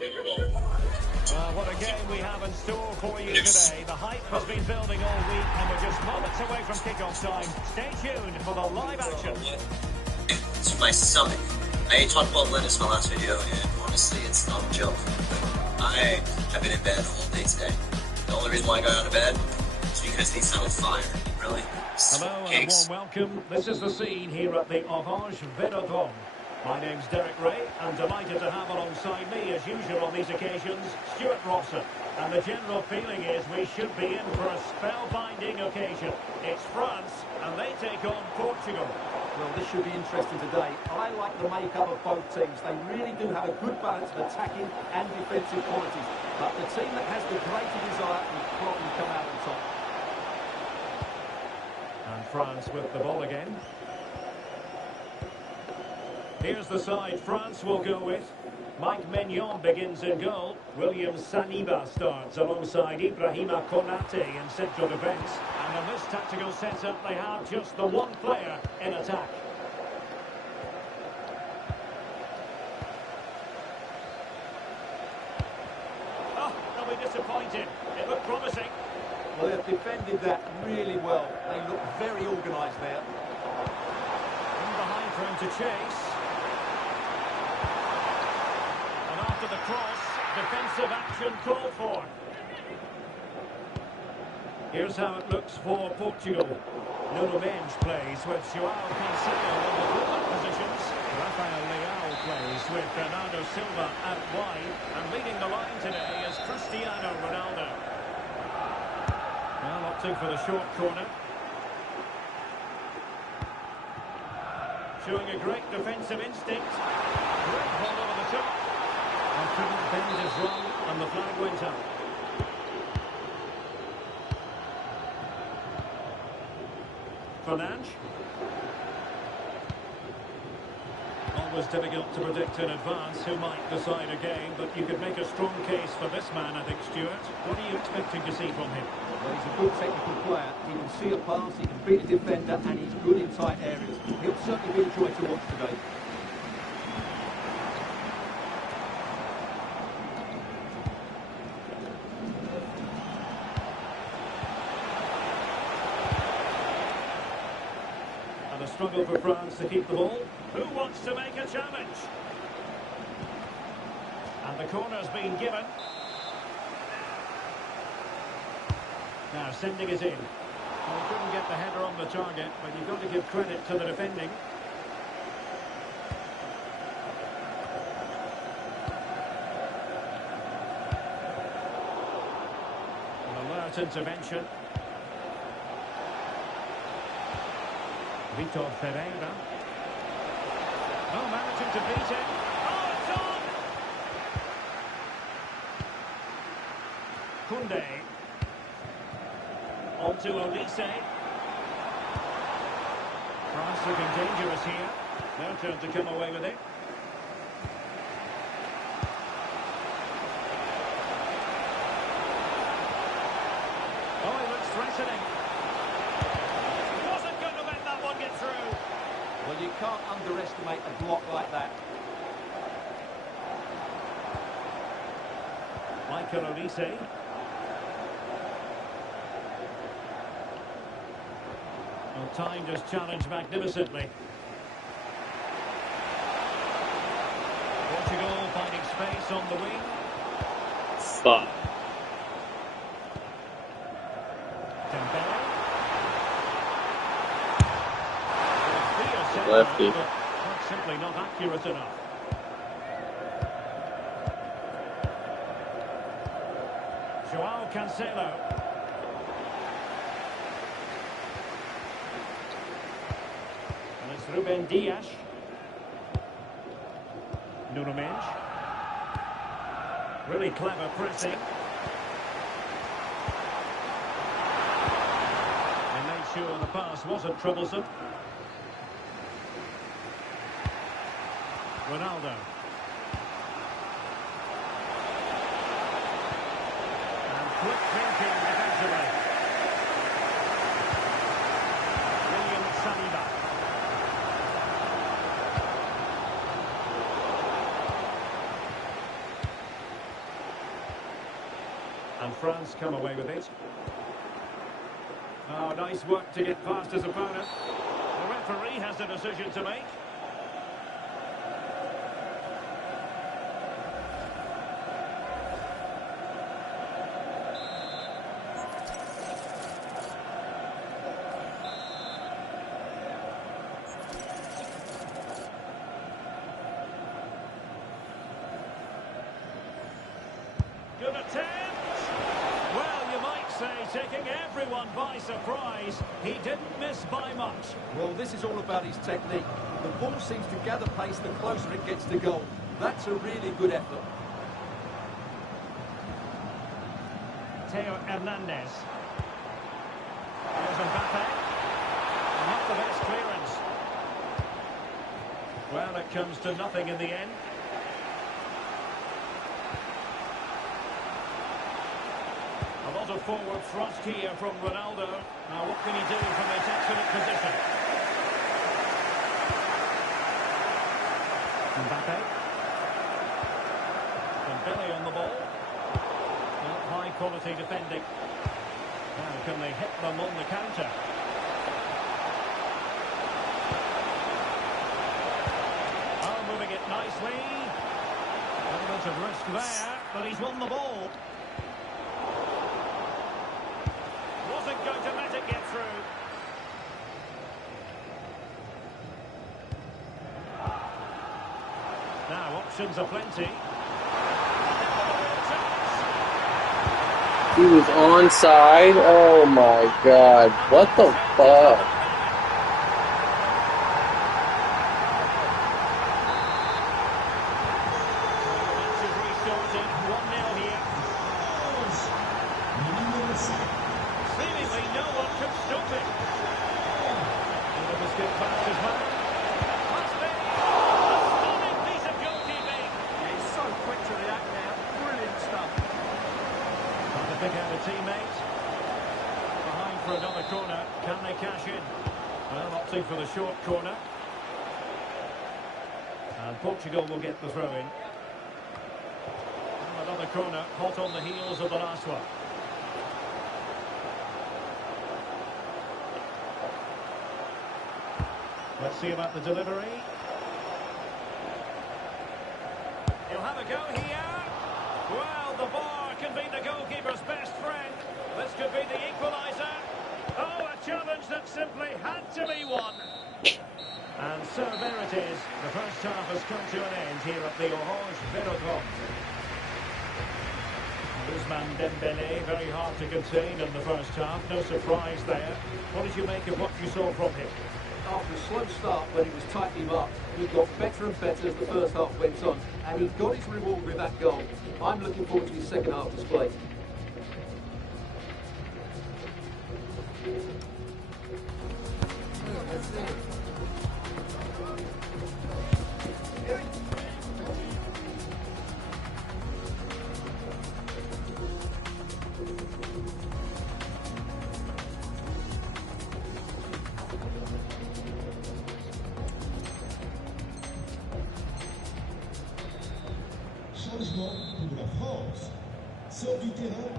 Well, what a game we have in store for you today. The hype has been building all week, and we're just moments away from kickoff time. Stay tuned for the live action. It's my stomach. I talked about lettuce in my last video, and honestly, it's not a joke. I have been in bed all day today. The only reason why I got out of bed is because they sounded fire. Really. Hello and a warm welcome. This is the scene here at the Orange Velodrome. My name's Derek Ray. I'm delighted to have alongside me, as usual on these occasions, Stuart Robson. And the general feeling is we should be in for a spellbinding occasion. It's France, and they take on Portugal. Well, this should be interesting today. I like the makeup of both teams. They really do have a good balance of attacking and defensive qualities. But the team that has the greater desire will probably come out on top. And France with the ball again. Here's the side France will go with. Mike Maignan begins in goal. William Saliba starts alongside Ibrahima Konate in central defence. And in this tactical setup, they have just the one player in attack. Oh, they'll be disappointed. It looked promising. Well, they've defended that really well. They look very organised there. In behind for him to chase. After the cross, defensive action called for. Here's how it looks for Portugal. Nuno Mendes plays with João Cancelo in the fullback positions. Rafael Leao plays with Bernardo Silva out wide. And leading the line today is Cristiano Ronaldo. Well, opting for the short corner. Showing a great defensive instinct. Great ball over the top. And couldn't bend his run, and the flag went up. Fernandes. Always difficult to predict in advance who might decide a game, but you could make a strong case for this man, I think, Stuart. What are you expecting to see from him? Well, he's a good technical player. He can see a pass, he can beat a defender, and he's good in tight areas. He'll certainly be a joy to watch today. And a struggle for France to keep the ball. Who wants to make a challenge? And the corner's been given. Now sending it in. Well, he couldn't get the header on the target, but you've got to give credit to the defending. An alert intervention. Vitor Ferreira. Oh, managing to beat it. Oh, it's on! Koundé. On to Olise. France looking dangerous here. Their turn to come away with it. Oh, he looks threatening. Wasn't going to let that one get through. Well, you can't underestimate a block like that. Michael Olise. Well, timed his challenge magnificently. Portugal finding space on the wing. Fuck. Dembele. Lefty. But quite simply not accurate enough. João Cancelo. And it's Ruben Dias. Nuno Mendes. Really clever pressing. They made sure the pass wasn't troublesome. Ronaldo. And quick thinking defensively. William Saliba. France come away with it. Oh, nice work to get past his opponent. The referee has a decision to make. Good attempt. Well, you might say taking everyone by surprise. He didn't miss by much. Well, this is all about his technique. The ball seems to gather pace the closer it gets to goal. That's a really good effort. Theo Hernandez. Here's Mbappe. Not the best clearance. Well, it comes to nothing in the end. A lot of forward thrust here from Ronaldo. Now what can he do from this excellent position? Mbappe. Dembele on the ball. Not high quality defending. Now can they hit them on the counter? Oh, moving it nicely. Element of risk there, but he's won the ball. Wasn't going to let it get through. Now options are plenty. He was onside. Oh my god. What the fuck? Match is restarted. 1-0 here. Seemingly no one could stop it. And it was good past his man. Must be a stunning piece of goalkeeping. He's so quick to react now. Brilliant stuff. Trying to pick out a teammate. Behind for another corner. Can they cash in? Well, opting for the short corner. And Portugal will get the throw in. Another corner, hot on the heels of the last one. Let's see about the delivery. He'll have a go here. Well, the bar can be the goalkeeper's best friend. This could be the equaliser. Oh, a challenge that simply had to be won. And so there it is. The first half has come to an end here at the Orange Velodrome. Ousmane Dembele, very hard to contain in the first half. No surprise there. What did you make of what you saw from him? After a slow start when he was tightly marked, he got better and better as the first half went on, and he got his reward with that goal. I'm looking forward to his second half display. Changement pour la France. Sort du terrain.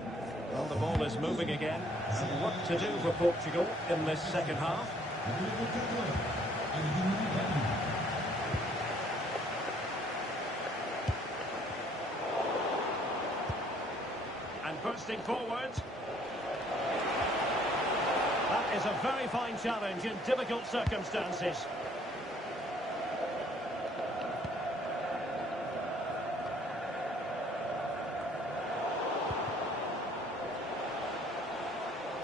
Well, the ball is moving again. And what to do for Portugal in this second half? Numéro 14. Alvin Babu. And bursting forward. That is a very fine challenge in difficult circumstances.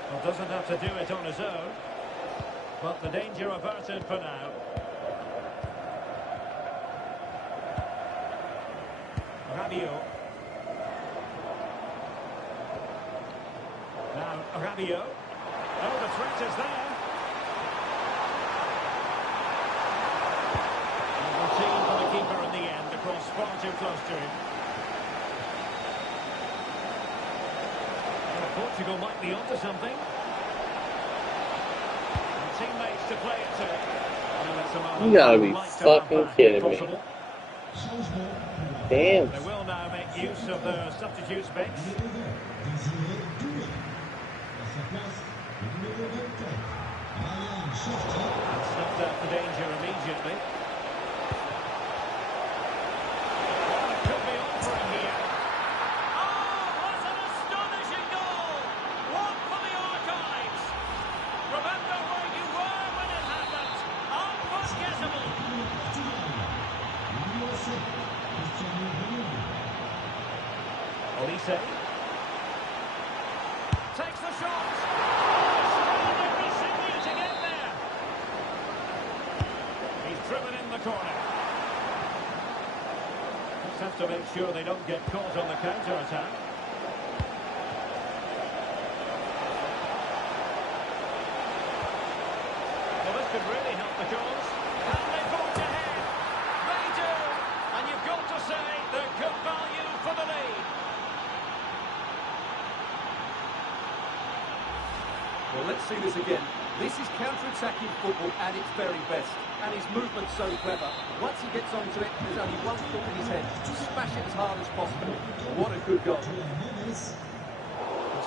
Well, doesn't have to do it on his own. But the danger averted for now. Rabiot. Now, Rabiot. Oh, the threat is there. And routine for the keeper in the end. The cross far too close to him. Well, Portugal might be onto something. And teammates to play it to. Well, that's a moment You gotta be I'd like to have fucking back, if kidding me. possible. Changement pour la Damn. They will now make use of the substitutes bench. And snuffed out the danger immediately. Well, it could be on for him here. Oh, what an astonishing goal! One for the archives. Remember where you were when it happened. Unforgettable. Olise takes the shot. Extraordinary to get there. He's driven in the corner. Just have to make sure they don't get caught on the counter-attack. Well, this could really help the cause. And they forge ahead. They do. And you've got to say they're good value for the lead. Well, let's see this again. This is counter-attacking football at its very best. And his movement's so clever. Once he gets onto it, there's only one thought in his head. Smash it as hard as possible. What a good goal.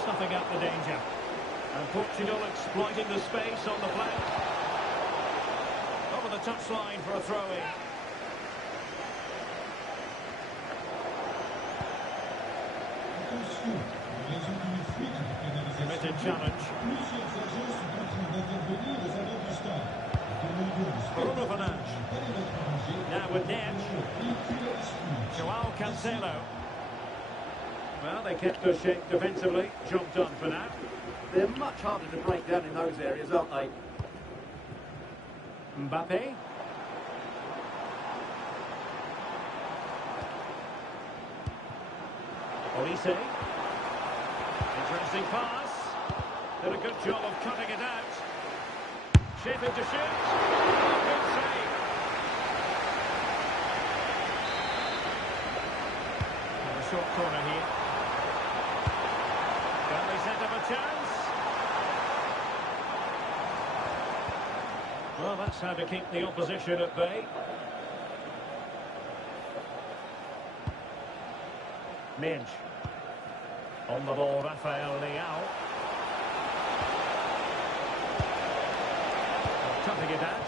Snuffing out the danger. And Portugal exploiting the space on the flank. Over the touchline for a throw-in. Committed challenge. Bruno Fernandes. Now with Nets. Joao Cancelo. Well, they kept us shape defensively. Job done for now. They're much harder to break down in those areas, aren't they? Mbappe. Olise. Interesting pass. Did a good job of cutting it out. Shaping to shoot. Oh, good save. And a short corner here. Can they set up a chance? Well, that's how to keep the opposition at bay. Minge. On the ball, Rafael Leao. Cutting it out.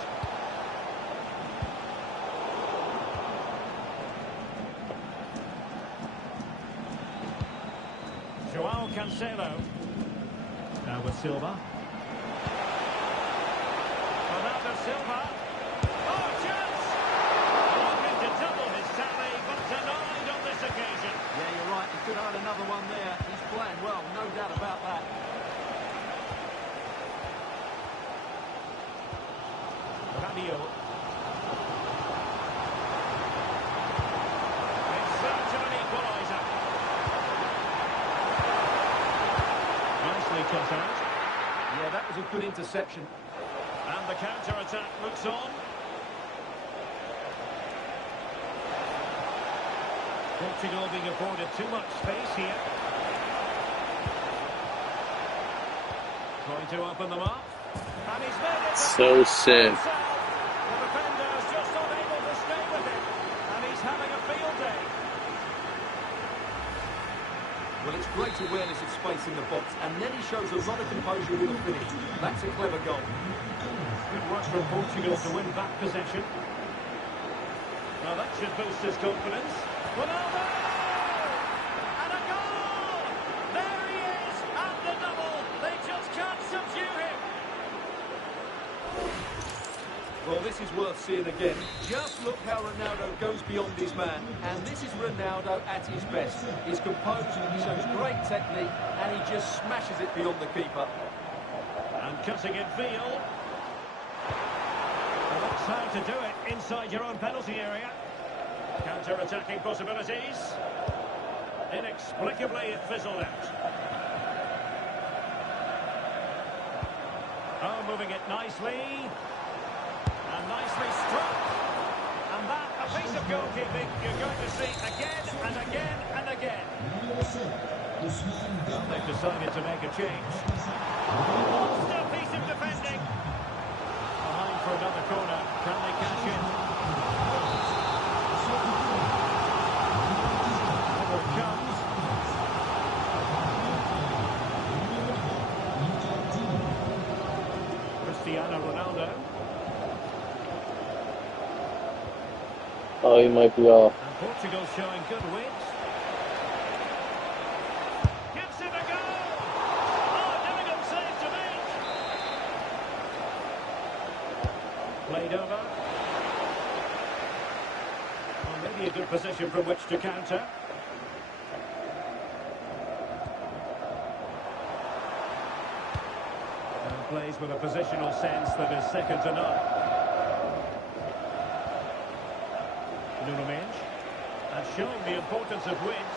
Joao Cancelo. Now with Silva. Bernardo Silva. Oh, chance! Looking to double his tally, but denied on this occasion. Yeah, you're right. He could have had another one there. He's playing well, no doubt about that. Rabiot. In search of an equaliser. Nicely cut out. Yeah, that was a good interception. And the counter-attack looks on. Portugal being afforded too much space here. Trying to open them up. And he's made it. So sick. The defender's just unable to stay with him. And he's having a field day. Well, it's great awareness of space in the box, and then he shows a lot of composure with a finish. That's a clever goal. Good work from Portugal to win back possession. Well, that should boost his confidence. Ronaldo! And a goal! There he is, and the double. They just can't subdue him. Well, this is worth seeing again. Just look how Ronaldo goes beyond his man. And this is Ronaldo at his best. He's composed, he shows great technique, and he just smashes it beyond the keeper. And cutting in field. Well, that's how to do it inside your own penalty area. Counter-attacking possibilities. Inexplicably, it fizzled out. Oh, moving it nicely. And nicely struck. And that, a piece of goalkeeping you're going to see again and again and again. Well, they've decided to make a change. Monster piece of defending. Behind for another corner. Can they cash in? Cristiano Ronaldo. Oh, he might be off. And Portugal showing good wits. Gives it a go! Oh, difficult save to make. Played over. Well, maybe a good position from which to counter. And plays with a positional sense that is second to none. Nuno Mendes has shown the importance of width.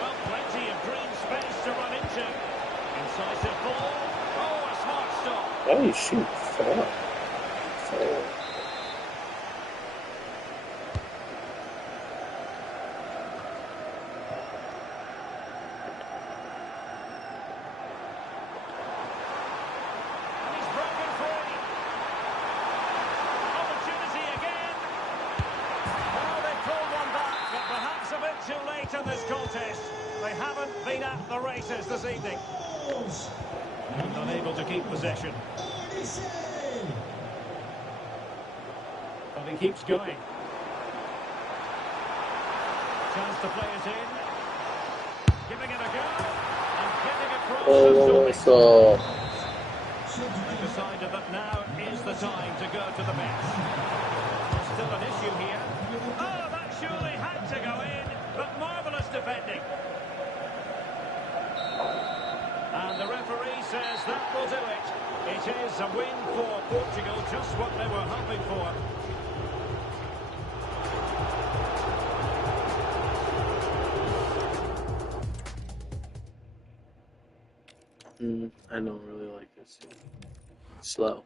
Well, plenty of green space to run into. Incisive ball. Oh, a smart stop. Oh, you shoot far. And he's broken free. Opportunity again. Well, they pulled one back, but perhaps a bit too late in this contest. They haven't been at the races this evening. And unable to keep possession. But he keeps going. Chance to play it in. Giving it a go. And getting across the Oh, zone. so They've decided that now is the time to go to the bench. There's still an issue here. Oh, that surely had to go in, but marvellous defending. And the referee says that will do it. It is a win for Portugal, just what they were hoping for. I don't really like this. Slow.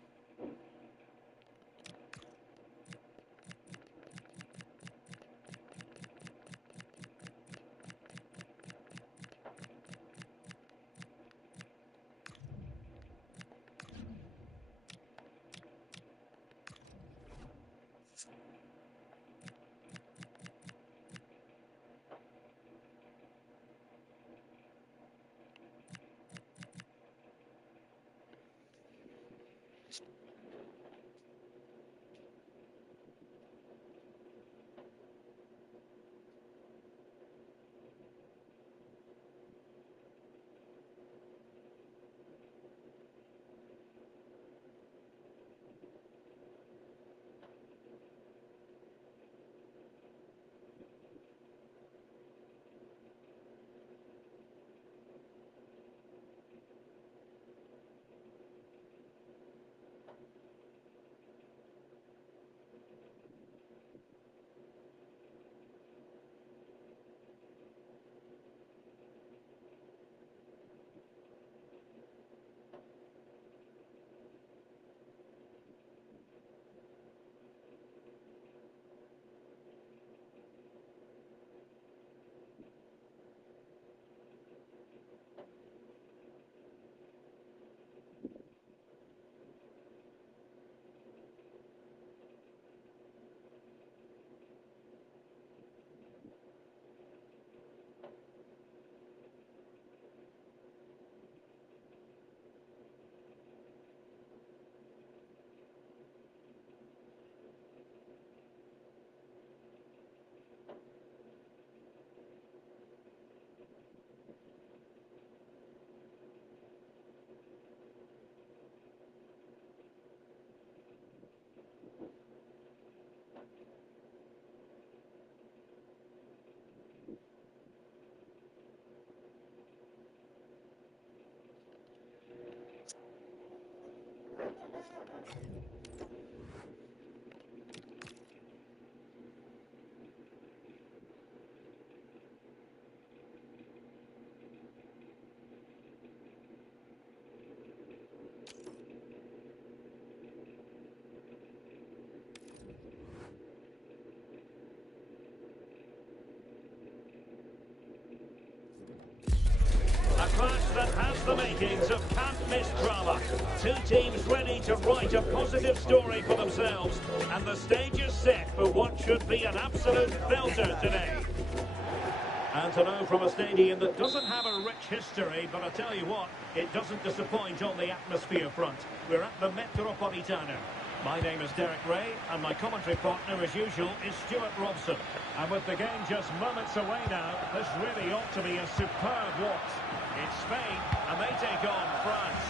clash that has the makings of can't-miss drama. Two teams ready to write a positive story for themselves, and the stage is set for what should be an absolute belter today. And to know from a stadium that doesn't have a rich history, but I tell you what, it doesn't disappoint on the atmosphere front. We're at the Metropolitano. My name is Derek Ray, and my commentary partner, as usual, is Stuart Robson. And with the game just moments away now, this really ought to be a superb watch. It's Spain, and they take on France.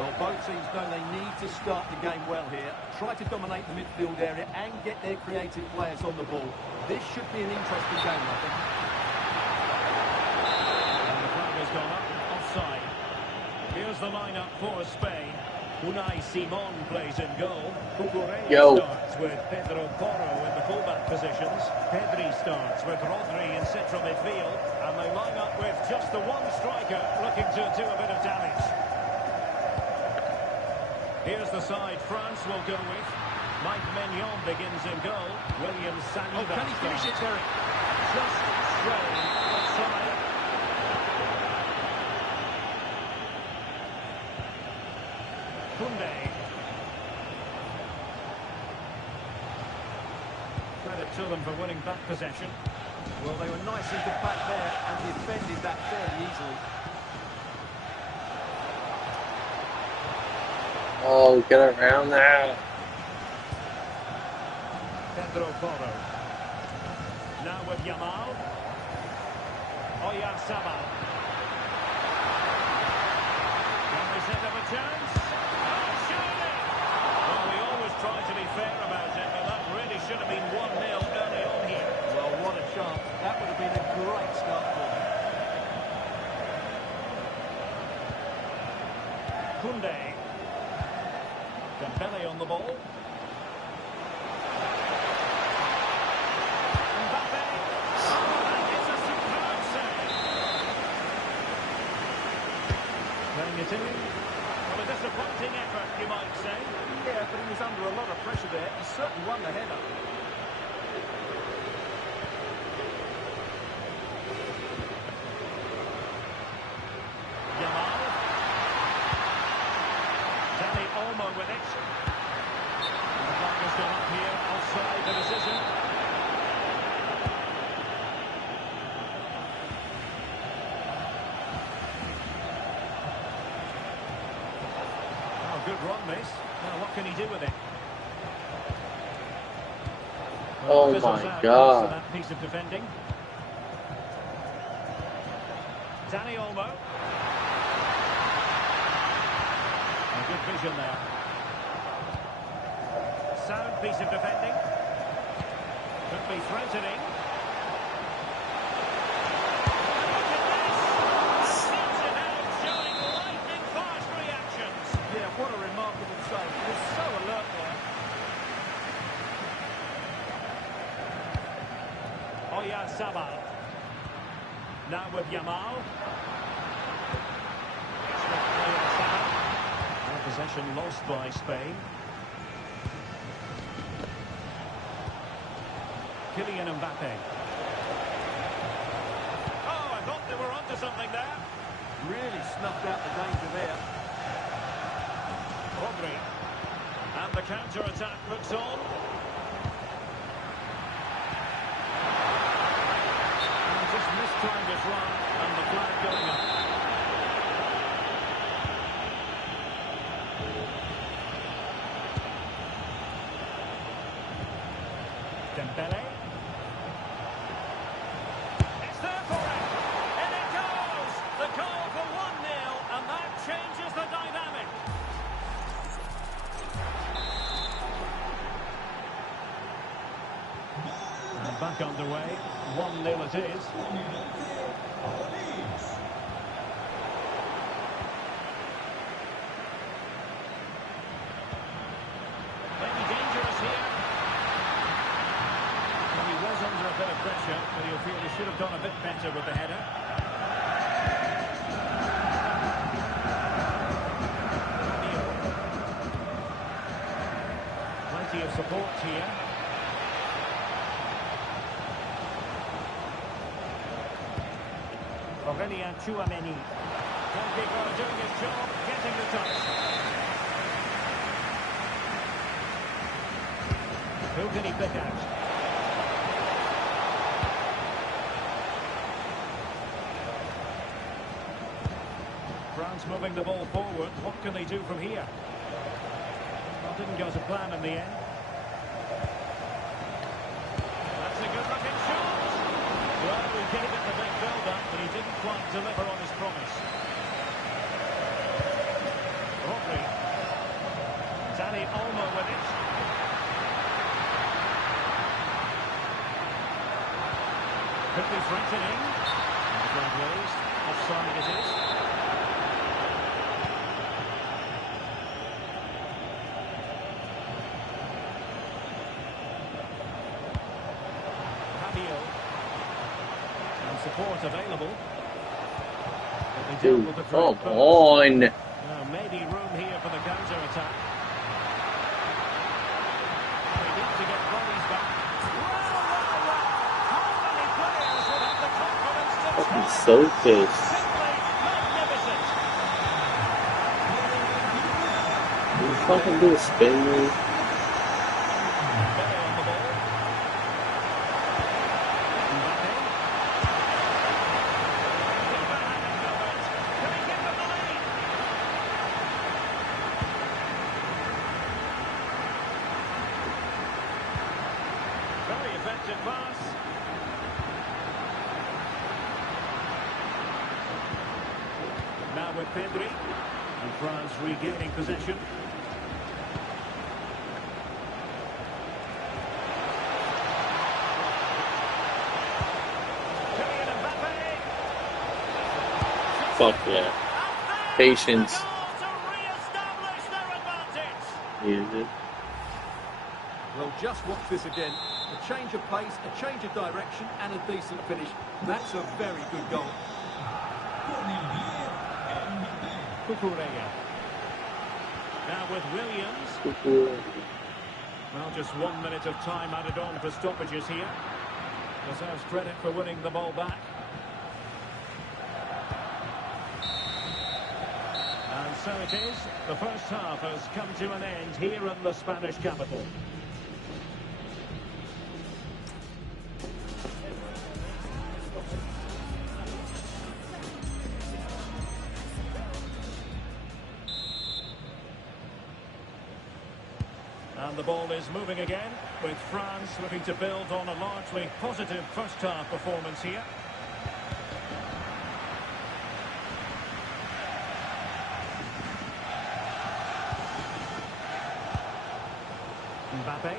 Well, both teams know they need to start the game well here. Try to dominate the midfield area and get their creative players on the ball. This should be an interesting game, I think. And the flag has gone up, offside. Here's the lineup for Spain. Unai Simon plays in goal. Cucurella starts with Pedro Porro in the fullback positions. Pedri starts with Rodri in central midfield. And they line up with just the one striker looking to do a bit of damage. Here's the side France will go with. Mike Maignan begins in goal. William Saliba. Oh, can he finish it, Derek? Just straight offside. Koundé. Credit to them for winning back possession. Well, they were nice in the back there and defended that fairly easily. Oh, get around that. Pedro Porro. Now with Yamal. Oyarzabal. Can they set up a chance? Oh, surely! Well, we always try to be fair about it, but that really should have been 1-0 early on here. Well, what a chance. That would have been a great start for them. Koundé. Dembele on the ball. Mbappe. Oh, that is a superb save. Playing it in. Well, a disappointing effort, you might say. Yeah, but he was under a lot of pressure there. He certainly won the header. Yamal. Dani Olmo with it. And the flag has gone up here, offside the decision. Oh, good run, miss. Now, what can he do with it? Well, Oh fizzles my out God. after that piece of defending. Dani Olmo. A good vision there. Sound piece of defending. Could be threatening. Look at this! Shoots it out, showing lightning fast reactions. Yeah, what a remarkable save. He was so alert there. Oyarzabal. Now with Yamal. Oyarzabal. Now possession lost by Spain. Kylian Mbappe. Oh, I thought they were onto something there. Really snuffed out the danger there. Rodri. And the counter-attack looks on. And just mistimed his run, and the flag going up. Dembele. It's there for him. In it goes. The goal for 1-0, and that changes the dynamic. And back underway. 1-0 it is. Maybe dangerous here. Well, he was under a bit of pressure, but he'll feel he should have done a bit better with the header. Plenty of support here. Aurelien Tchouameni. Goalkeeper doing his job, getting the touch. Who can he pick out? France moving the ball forward. What can they do from here? Well, didn't go to plan in the end. That's a good looking shot. Well, he gave it the big build-up, but he didn't quite deliver on his promise. Rodri. Dani Olmo with it. Could be threatening. And raised. Offside it is. Fabio. And support available. But they dealt with the Come threat on. first. Now, maybe room here for the counter-attack. They need to get bodies back. How many players would have the confidence to I'm try? so pissed. Simply magnificent. You fucking do a spin move. Belly on the ball. Mbappe. Can he give them the lead? Very effective pass. Now with Pedri. And France regaining possession. Kylian Mbappe. Fuck yeah. Patience. Goal to re-establish their advantage. Use it. Well, just watch this again. A change of pace, a change of direction, and a decent finish. That's a very good goal. Cucurella. Now with Williams. Well, just 1 minute of time added on for stoppages here. Deserves credit for winning the ball back. And so it is. The first half has come to an end here in the Spanish capital. And the ball is moving again, with France looking to build on a largely positive first-half performance here. Mbappe.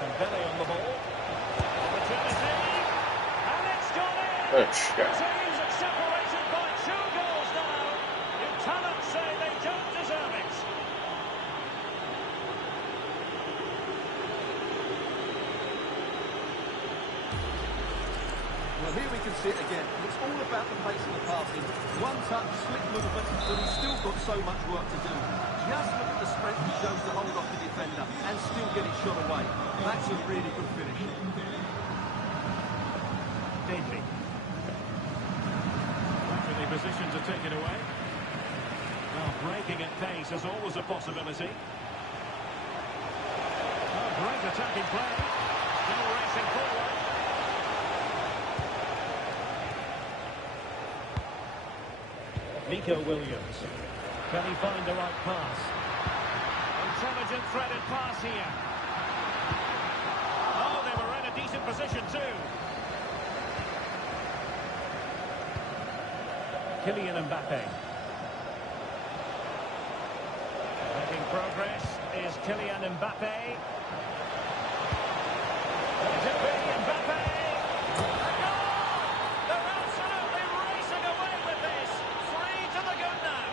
Dembele on the ball. Opportunity. And it's gone in! Oh, shit. Teams are separated by 2 goals now. You cannot say they don't deserve it. Well, here we can see it again. It's all about the pace of the passing. One touch, slick movement, but he's still got so much work to do. Just look at the strength he shows to hold off the defender and still get it shot away. That's a really good finish. Pedri. Actually, position to take it away. Well, breaking at pace is always a possibility. Oh, great attacking play. Still racing forward. Nico Williams. Can he find the right pass? Intelligent threaded pass here. Oh, they were in a decent position too. Kylian Mbappe. Making progress is Kylian Mbappe. Could it be Mbappe? A goal! They're absolutely racing away with this. 3 to the good now.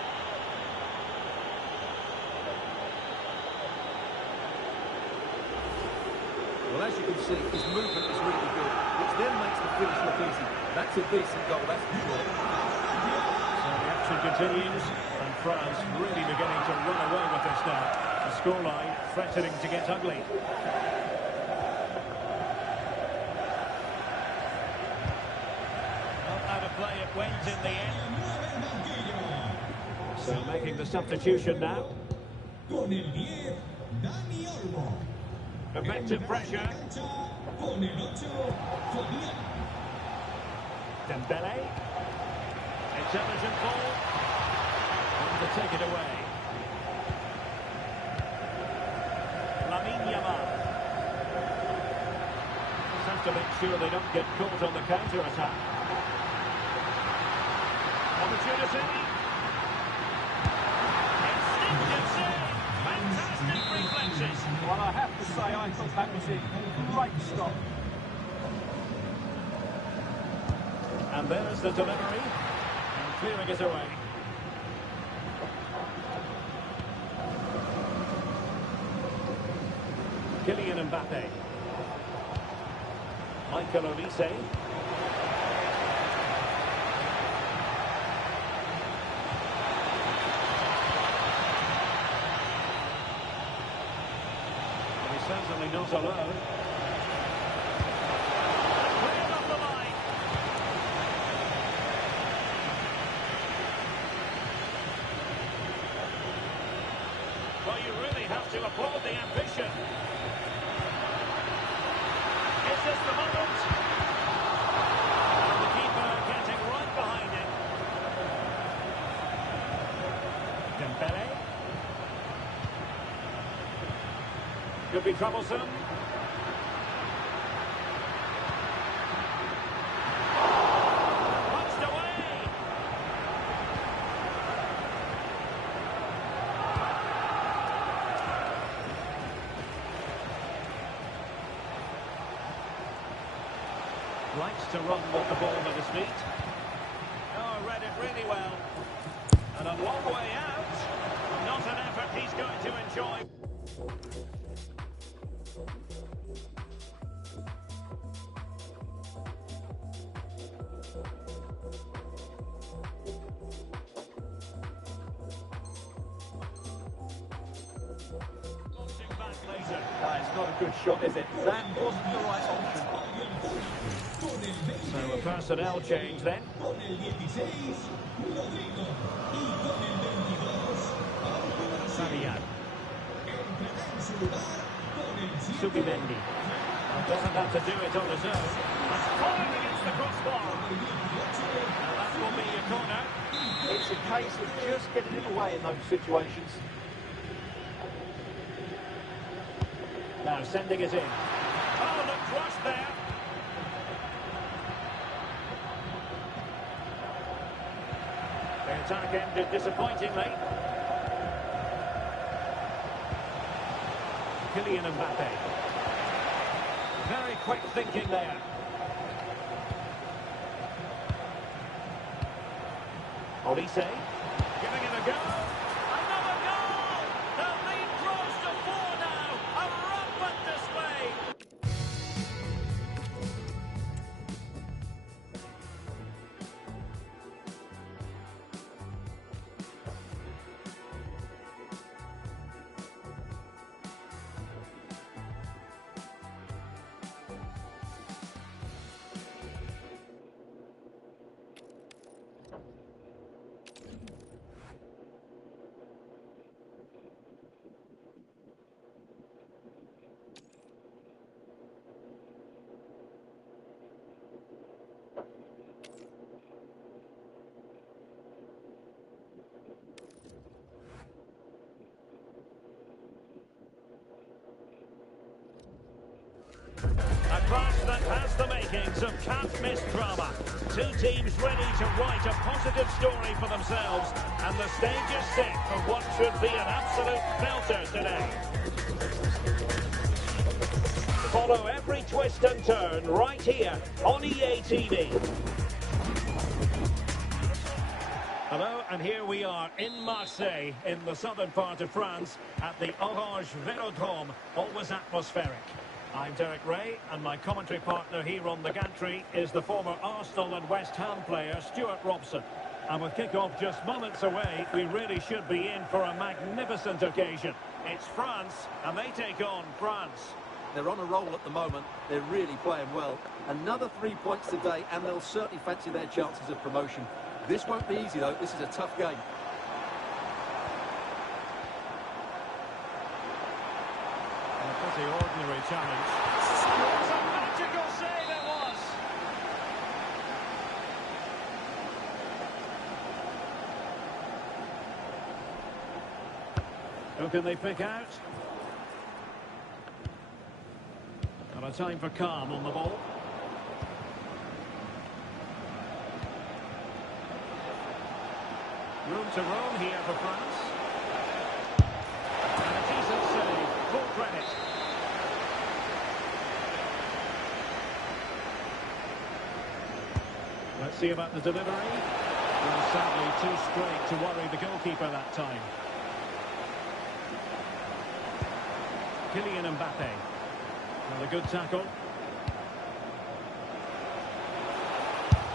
Well, as you can see, his movement is really good, which then makes the finish look easy. That's a decent goal, that's for sure. So the action continues, and France really beginning to run away with this now. The scoreline threatening to get ugly. Not out of play it went in the end. So making the substitution now. Con el 10, Dani Olmo. Effective pressure. Con el 8, Fabián. Dembele. Intelligent ball. to take it away. Lamine Yamal. Just have to make sure they don't get caught on the counter-attack. Opportunity. Instinctive save. Fantastic reflexes. Well, I have to say, I thought that was a great stop. And there's the delivery. And clearing it away. Kylian Mbappe. Michael Olise. Well, he's certainly not alone. Cleared off the line. Well, you really have to applaud the ambition. Is this the moment? And the keeper getting right behind it. Dembele. Could be troublesome. Punched away. Likes to run with the ball at his feet. Oh, read it really well. And a long way out. Not an effort he's going to enjoy. Launching back later. It's not a good shot, is it? That wasn't the right option. So a personnel change then. Con el 16, Rodrigo. Y con el 22, Savian. entrará en su lugar con el 7. Subimendi. Doesn't have to do it on his own. That's falling against the crossbar. Now that will be a corner. It's a case of just getting it away in those situations. Now sending it in. Oh, looked rushed there. The attack ended disappointingly. Kylian Mbappe. Very quick thinking there. Olise. Giving it a go. Another goal! The lead grows to 4 now. A rampant display. A clash that has the makings of can't-miss drama. Two teams ready to write a positive story for themselves, and the stage is set for what should be an absolute belter today. Follow every twist and turn right here on EA TV. Hello, and here we are in Marseille, in the southern part of France, at the Orange Velodrome, always atmospheric. I'm Derek Ray, and my commentary partner here on the gantry is the former Arsenal and West Ham player Stuart Robson. And with kick-off just moments away, we really should be in for a magnificent occasion. It's France, and they take on France. They're on a roll at the moment. They're really playing well. Another 3 points today, and they'll certainly fancy their chances of promotion. This won't be easy, though. This is a tough game. A pretty ordinary challenge. It's a magical save it was! Who can they pick out? And a time for calm on the ball. Room to roam here for France. And a decent save. Full credit. Let's see about the delivery. Well, sadly, too straight to worry the goalkeeper that time. Kylian Mbappe. Another good tackle.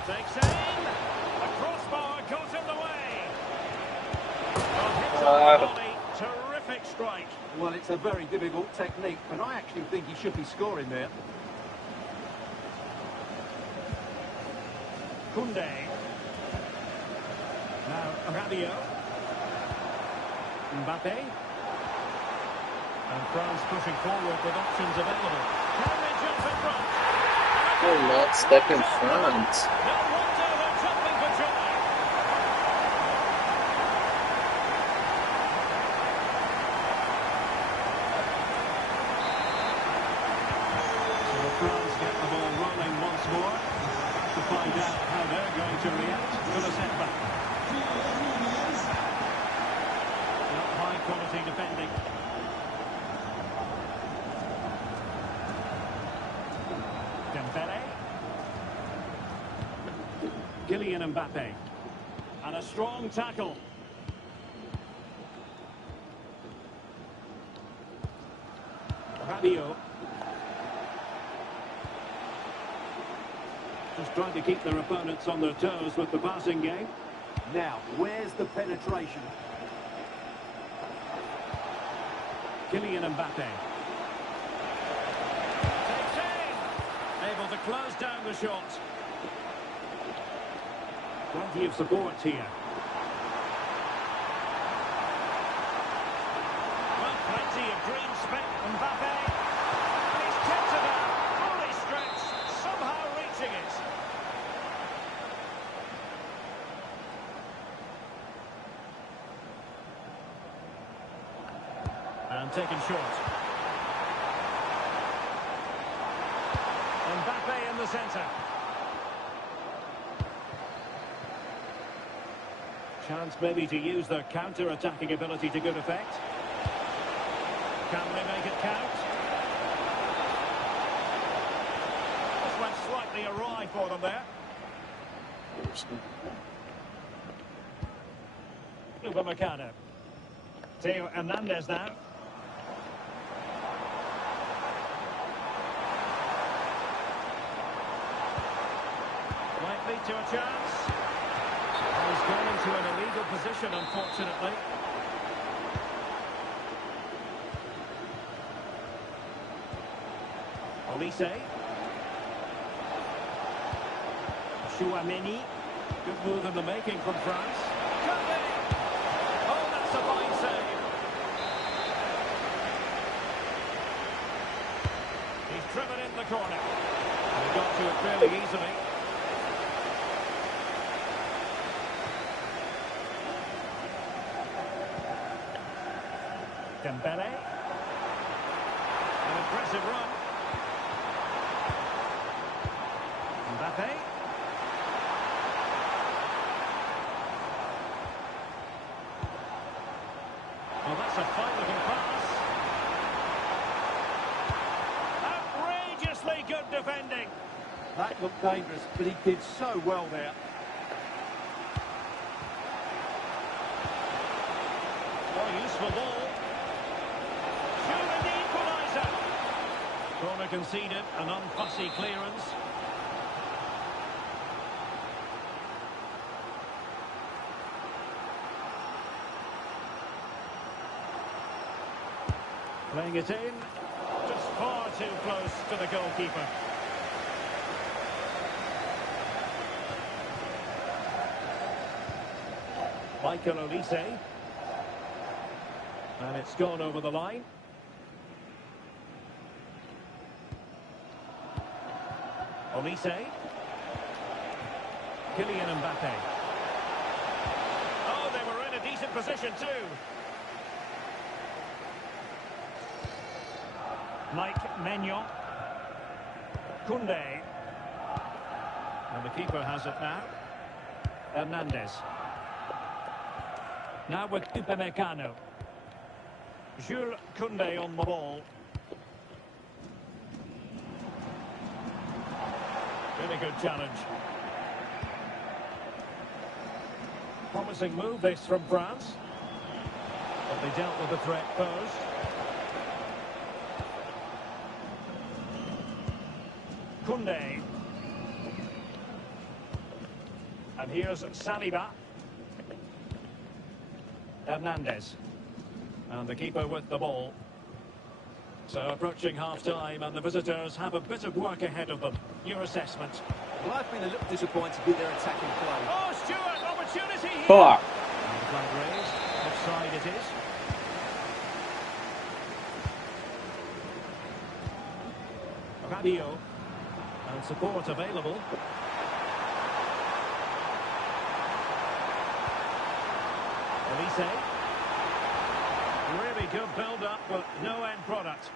Takes aim. A crossbar goes in the way. Hits on the body. Terrific strike. Well, it's a very difficult technique, but I actually think he should be scoring there. Koundé. Now Rabiot. Mbappe. And France pushing forward with options available. Can they jump in front? They're not step in front. No wonder they're jumping for joy. So France get the ball rolling once more to find out how they're going to react to the setback. Not high quality defending. Dembele. Kylian Mbappe. And a strong tackle. Rabiot. Just trying to keep their opponents on their toes with the passing game. Now, where's the penetration? Kylian Mbappe. Takes aim. Able to close down the shot. Plenty of support here. Well, plenty of green spec. Mbappe. And he's kept it out. Fully stretched. Somehow reaching it. And taken short. Mbappe in the centre. Chance maybe to use their counter-attacking ability to good effect. Can they make it count? This went slightly awry for them there. Upamecano. Theo Hernandez now. Might lead to a chance. He's gone into an illegal position, unfortunately. Olise. Chouameni. Good move in the making from France. Koundé. Oh, that's a fine save. He's driven in the corner. And he got to it fairly easily. Dembele. An aggressive run. Mbappe. Oh, that's a fine-looking pass. Outrageously good defending. That looked dangerous, but he did so well there. What a useful ball. Shooting the equaliser. Corner conceded, an unfussy clearance. Playing it in, just far too close to the goalkeeper. Michael Olise. And it's gone over the line. Olise. Kylian Mbappe. Oh, they were in a decent position too. Mike Maignan. Koundé. And the keeper has it now. Hernandez. Now with Upamecano. Jules Koundé on the ball. Really good challenge. Promising move this from France. But they dealt with the threat posed. Koundé. And here's Saliba. Hernandez. And the keeper with the ball. So approaching half-time, and the visitors have a bit of work ahead of them. Your assessment? Well, I've been a little disappointed with their attacking play. Oh, Stuart, opportunity here! Fuck. And the flag raised. Offside it is. Rabiot. And support available. Elise. Really good build-up, but no end product.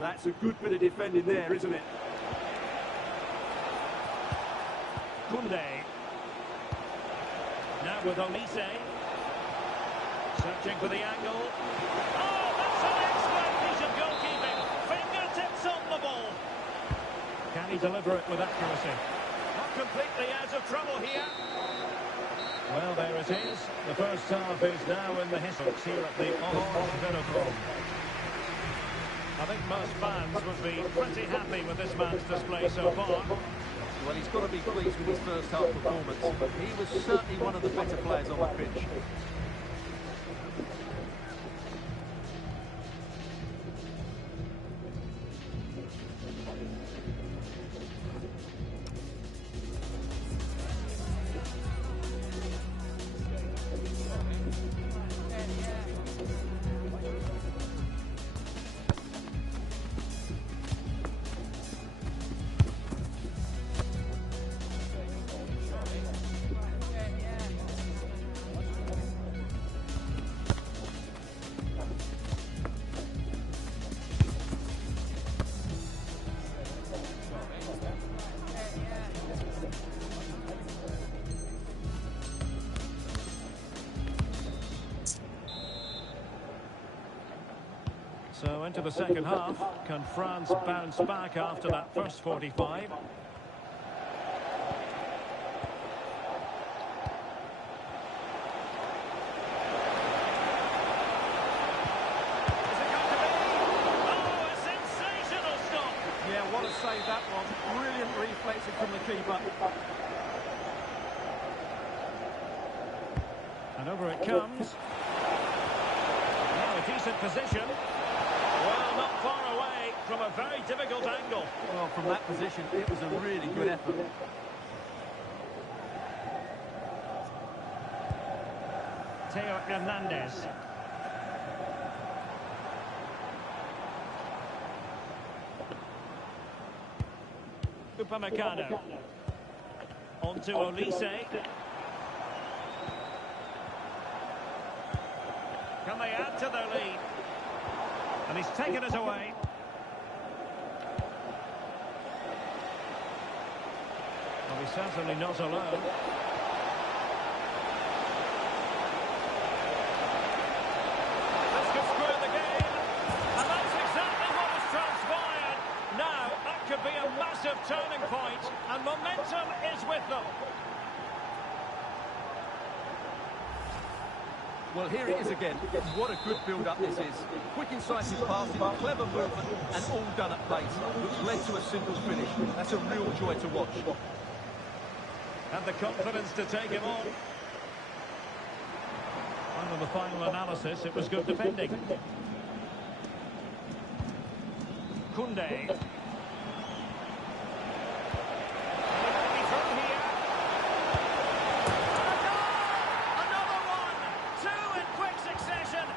That's a good bit of defending there, isn't it? Koundé. Now with Elise. Searching for the angle. Oh, that's an excellent piece of goalkeeping. Fingertips on the ball. Can he deliver it with accuracy? Not completely out of trouble here. Well, there it is. The first half is now in the history here at the Orange Velodrome. I think most fans would be pretty happy with this man's display so far. Well, he's got to be pleased with his first half performance. He was certainly one of the better players on the pitch. So into the second half, can France bounce back after that first 45? Yeah, what a save that was. Brilliant reflexing from the keeper. And over it comes. Now a decent position. Well, not far away from a very difficult angle. Well, from that position, it was a really good effort. Theo Hernandez. Upamecano. On to Olise. Can they add to their lead? And he's taken it away. Well, he's certainly not alone. This could square the game. And that's exactly what has transpired. Now, that could be a massive turning point, and momentum is with them. Well, here it is again. What a good build-up this is. Quick, incisive passing, clever movement, and all done at pace, which led to a simple finish. That's a real joy to watch. And the confidence to take him on. And in the final analysis, it was good defending. Koundé.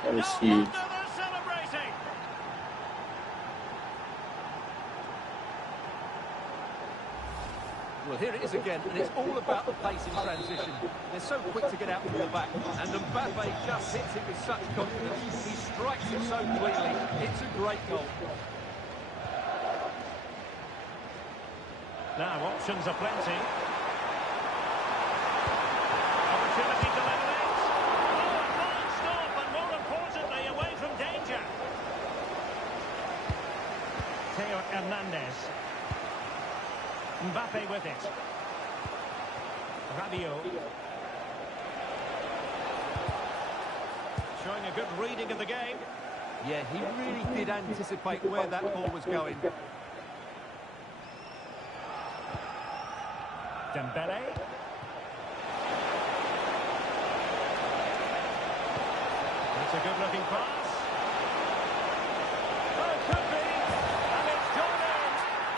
That was huge. Well, here it is again, and it's all about the pace in transition. They're so quick to get out from the back, and Mbappe just hits it with such confidence. He strikes it so cleanly. It's a great goal. Now, options are plenty. Opportunity to level it. Oh, a fine stop, and more importantly, away from danger. Theo Hernandez. Mbappe with it. Rabiot. Showing a good reading of the game. Yeah, he really did anticipate where that ball was going. Dembele. That's a good-looking pass. Oh, it could be. And it's gone in.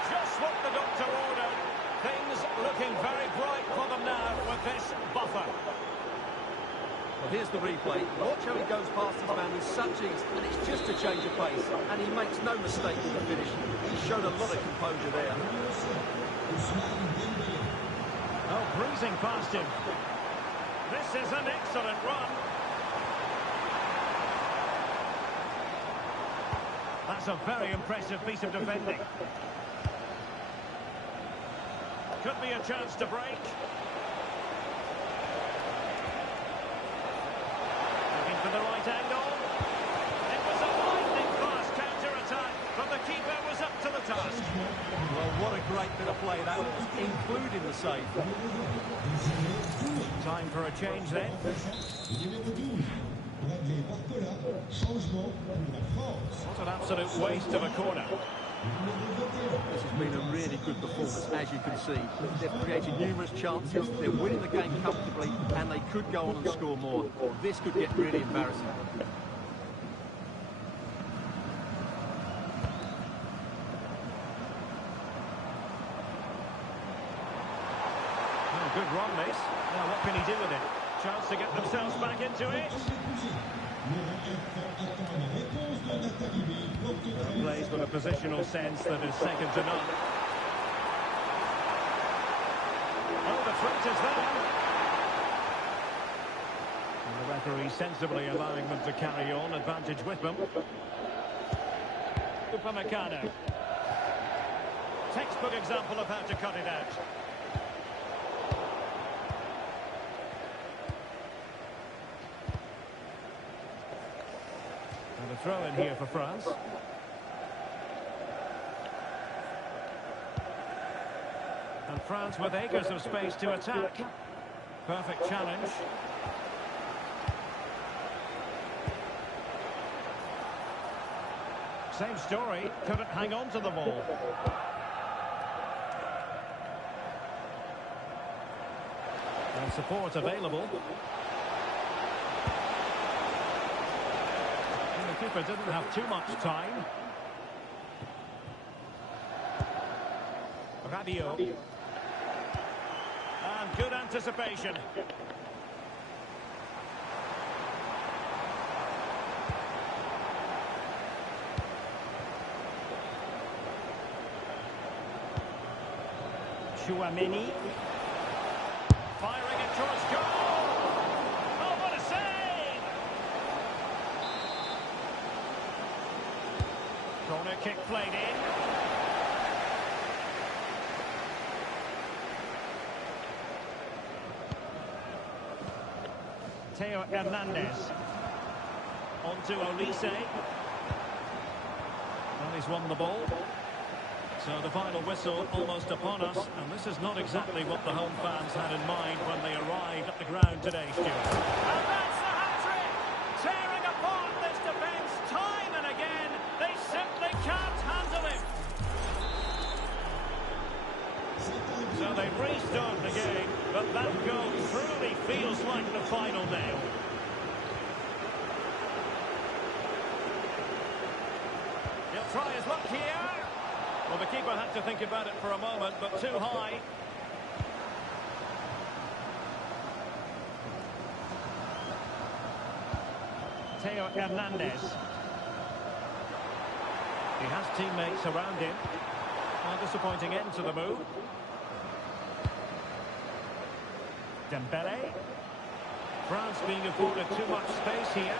Just what the doctor ordered. Things looking very bright for them now with this buffer. Well, here's the replay. Watch how he goes past his man with such ease, and it's just a change of pace. And he makes no mistake with the finish. He showed a lot of composure there. Oh, breezing past him. This is an excellent run. That's a very impressive piece of defending. Could be a chance to break. Looking for the right angle. It was a lightning fast counter-attack, but the keeper was up to the task. Well, what a great bit of play that was, including the save. Time for a change then. What an absolute waste of a corner. This has been a really good performance, as you can see. They've created numerous chances, they're winning the game comfortably, and they could go on and score more. This could get really embarrassing. Oh, good run, this. Now, what can he do with it? Chance to get themselves back into it. Plays with a positional sense that is second to none. Oh, the threat is there. And the referee sensibly allowing them to carry on, advantage with them. Upamecano. Textbook example of how to cut it out. And a throw in here for France. And France with acres of space to attack. Perfect challenge. Same story, couldn't hang on to the ball. And support available. And the keeper didn't have too much time. Rabiot. And good anticipation. Chouameni. Firing it towards goal. Oh, what a save! Corner kick played in. Theo Hernandez. On to Olise. Well, he's won the ball. So the final whistle almost upon us, and this is not exactly what the home fans had in mind when they arrived at the ground today, Stuart. And that's the hat-trick! Tearing apart this defence time and again. They simply can't handle it. So they restart the game, but that goal truly feels like the final nail. He'll try his luck here. Well, the keeper had to think about it for a moment, but too high. Theo Hernandez. He has teammates around him. A disappointing end to the move. Dembele. France being afforded too much space here.